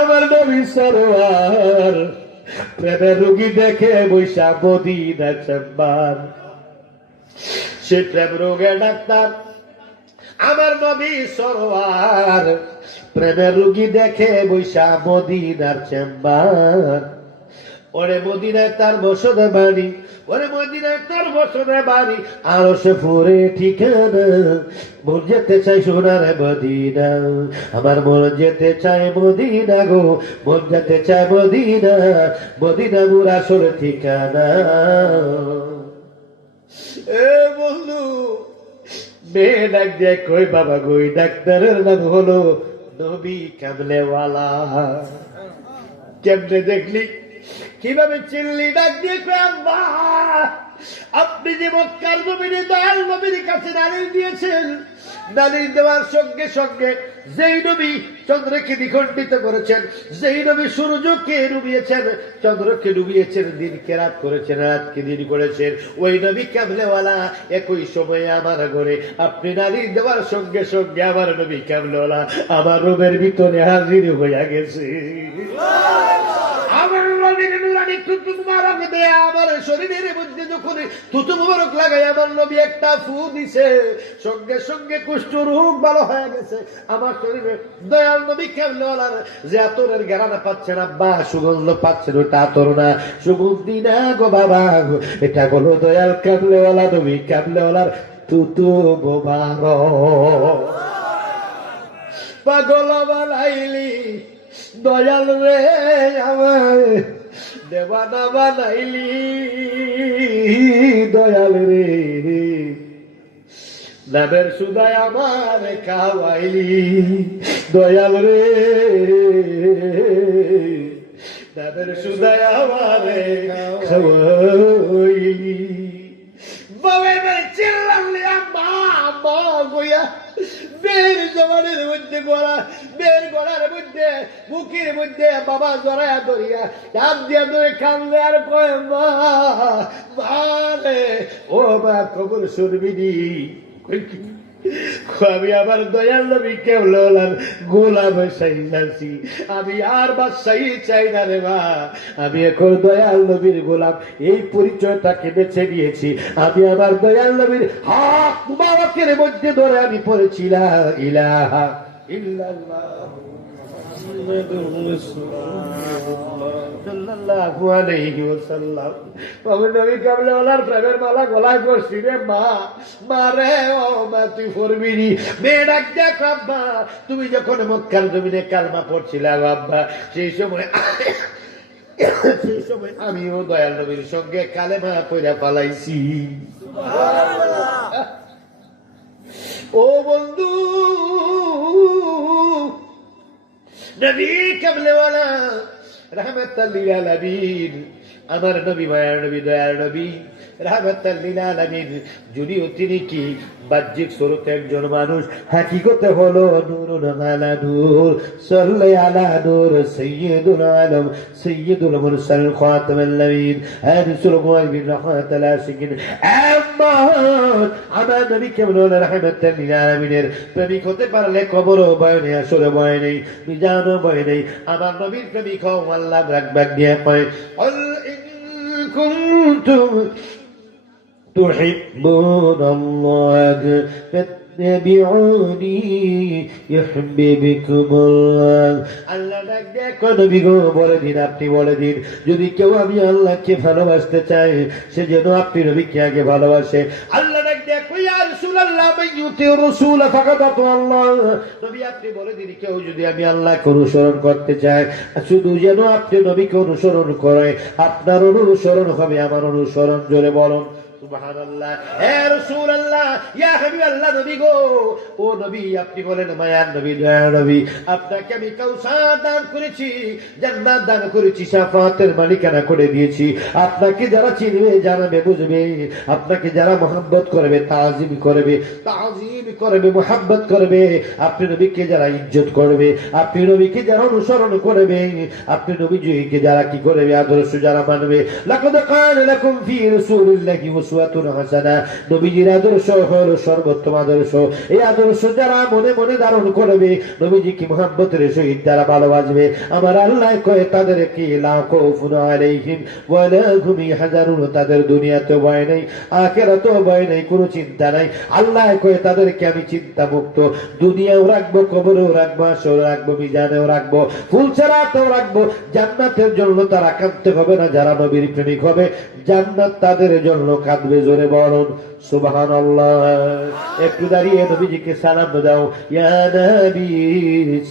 আমার নবী সরোয়ার। প্রেমের রোগী দেখে বৈশা মদিনা চেম্বার। সেই প্রেম রোগের ডাক্তার আমার নবী সরোয়ার। প্রেমের রোগী দেখে বৈশা মদিনার চেম্বার। ওরে মদিনায় তার বসতে বাড়ি, ওরে মদিনায় তার বসতে বাড়ি, আরো সে ফুরে ঠিকানা। মন যেতে চাই সোনার মদিনা, আমার মন যেতে চায় মদিনা গো, মন যেতে চায় মদিনা, মদিনা মোর আসল ঠিকানা। এ বন্ধু, মেয়ে ডাক দিয়ে কই, বাবা গো, ডাক্তারের নাম হলো নবী কামলেওয়ালা। কেমনে দেখলি? কিভাবে চিল্লি? ডাক দিয়ে কই, আম্মা আপনি যে মক্কার জমিনে দয়াল নবীর কাছে নালিশ দিয়েছেন, নালিশ দেওয়ার সঙ্গে সঙ্গে যেই নবী চন্দ্রকে দ্বিখণ্ডিত করেছেন, যেই নবী সূর্যকে ডুবিয়েছেন, চন্দ্রকে ডুবিয়েছেন, দিনকে রাত করেছেন, রাতকে দিন করেছেন, ওই নবী কামলেওয়ালা একই সময়ে আমার ঘরে আপনি নালিশ দেওয়ার সঙ্গে সঙ্গে আমার নবী কামলেওয়ালা আমার রুমের ভিতরে হাজির হইয়া গেছে। আমার নবীর নুরানি থুতু মুবারক দেয়া আমার শরীরের মধ্যে যখন থুতু মুবারক লাগাই আমার নবী একটা ফু দিছে, সঙ্গে সঙ্গে কুষ্ঠ রোগ ভালো হয়ে গেছে আমার শরীরে। দয়াল নবী কামলেওয়ালার যে আতরের ঘ্রাণ পাচ্ছেন আব্বা, সুগন্ধ পাচ্ছেন, ওটা আতর না, সুগন্ধি না গো বাবা, এটা হলো দয়াল কামলেওয়ালা নবী কামলেওয়ালার থুতু মুবারক। পাগল বানাইলি দয়াল রে আমায়, দেবানা বানাইলি দয়াল রে, নামের সুদায় আমার খাওয়াইলি দয়াল রে, নামের সুদায় আমার খাওয়াইলি। বাবা চিল্লালি আম্মা আম্মা গইয়া বের জমানের মধ্যে গড়া, বের গড়ার মধ্যে বুকের মধ্যে বাবা জড়ায়া ধরিয়া চাপ দিয়া ধরে কান্দে আর কয় মা মারে, ও মা খবর শুনবিনি? আমি আমার দয়াল নবী কামলেওয়ালার গোলাম সাইয়াছি, আমি আর বাদশাহী চাই না রে মা, আমি এখন দয়াল নবীর গোলাম, এই পরিচয়টাকে বেছে নিয়েছি। আমি আমার দয়াল নবীর হাত মুবারকের মধ্যে ধরে আমি পড়েছি লা ইলাহা ইল্লাল্লাহ মুহাম্মাদুর রাসূলুল্লাহ সাল্লাল্লাহু আলাইহি ওয়াসাল্লাম। আমি নবী কামলেওয়ালার প্রেমের মালা গলায় পড়ছি রে মা, মারে ও মা তুই পড়বিনি। মেয়ে ডাক দেখ আব্বা, তুমি যখন মক্কার জমিনে কালমা পড়ছিলা আব্বা, সেই সময় আমিও দয়াল নবীর সঙ্গে কালেমা পড়া পালাইছি। ও বন্ধু, নবী কামলেওয়ালা রাহমাতাল লিল আলামিন, আমার নবী মায়ার নবী দয়ার নবী রাহমাতাল লিল আলামিন, যদিও তিনি কি বাহ্যিক স্বরূপে একজন মানুষ, হাকিকতে হলো নূরুন আলা নূর, সাল্লি আলা নূর সাইয়্যিদুল আলম সাইয়্যিদুল মুরসালিন খাতামুন নবীন রাসূল মুআমিন রাহমাতাল আশিকিন। আমার নবী কামলেওয়ালা রাহমাতাল লিল আলামিনের প্রেমিক হতে পারলে কবরও ভয় নেই, আসরে ভয় নেই, মিজানও ভয় নেই। আমার নবীর প্রেমিক হও, আল্লাহ রাখবাক দিয়ে কয় আল ইন কুনতুম تحبون الله فاتبعوني يحببكم الله। আল্লাহ ডাক দেয়া কোন নবী গো বলে দিন, আপনি বলে দিন, যদি কেউ আমি আল্লাহকে ভালোবাসতে চাই সে যেন আপনি নবীকে আগে ভালোবাসে। আল্লাহ ডাক দেয়া কই ইয়া রাসূলুল্লাহ মাইয়ুতি রাসূল ফাকাদ আল্লাহ, নবী আপনি বলে দিন কেউ যদি আমি আল্লাহকে অনুসরণ করতে চাই শুধু যেন আপনি নবীকে অনুসরণ করে, আপনার অনুসরণ হবে আমার অনুসরণ। জোরে বলুন সুবহানাল্লাহ। হে রাসূলুল্লাহ, ইয়া হাবিবাল্লাহ, নবী গো, ও নবী আপনি বলেন মায়ার নবী দয়ার নবী, আপনাকে আমি কাউসার দান করেছি, জান্নাত দান করেছি, শাফাতের মালিকানা করে দিয়েছি। আপনাকে যারা চিনবে, জানবে, বুঝবে, আপনাকে যারা মহব্বত করবে, তাজিম করবে, মহব্বত করবে, আপনি নবীকে যারা ইজ্জত করবে, আপনি নবীকে যারা অনুসরণ করবে, আপনি নবীকে যারা কি করবে, আদর্শ যারা মানবে, লাকাদ কানা লাকুম ফি রাসূলিল্লাহি উসওয়াতুন হাসানাহ, নবীজির আদর্শ হলো সর্বোত্তম আদর্শ। এই আদর্শ যারা মনে মনে ধারণ করবে, নবীজিকে মহব্বতের সহিত যারা ভালোবাসবে, আমার আল্লাহ কয় তাদেরকে লা খাউফুন আলাইহিম ওয়া লা হুম ইয়াহজানুন, তাদের দুনিয়াতেও ভয় নেই, আখিরাতেও ভয় নেই, কোনো চিন্তা নাই। আল্লাহ কয় তাদেরকে আমি চিন্তা মুক্ত দুনিয়াও রাখবো, কবরেও রাখবো, আসরেও রাখবো, মিজানেও রাখবো, ফুলছাড়াতেও রাখবো। জান্নাতের জন্য তারা কাঁদতে হবে না, যারা নবীর প্রেমিক হবে জান্নাত তাদের জন্য কাঁদবে। জোরে বলুন সুবহানাল্লাহ। একটু দাঁড়িয়ে নবীজিকে সালাম দাও, ইয়া নবী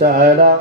সালাম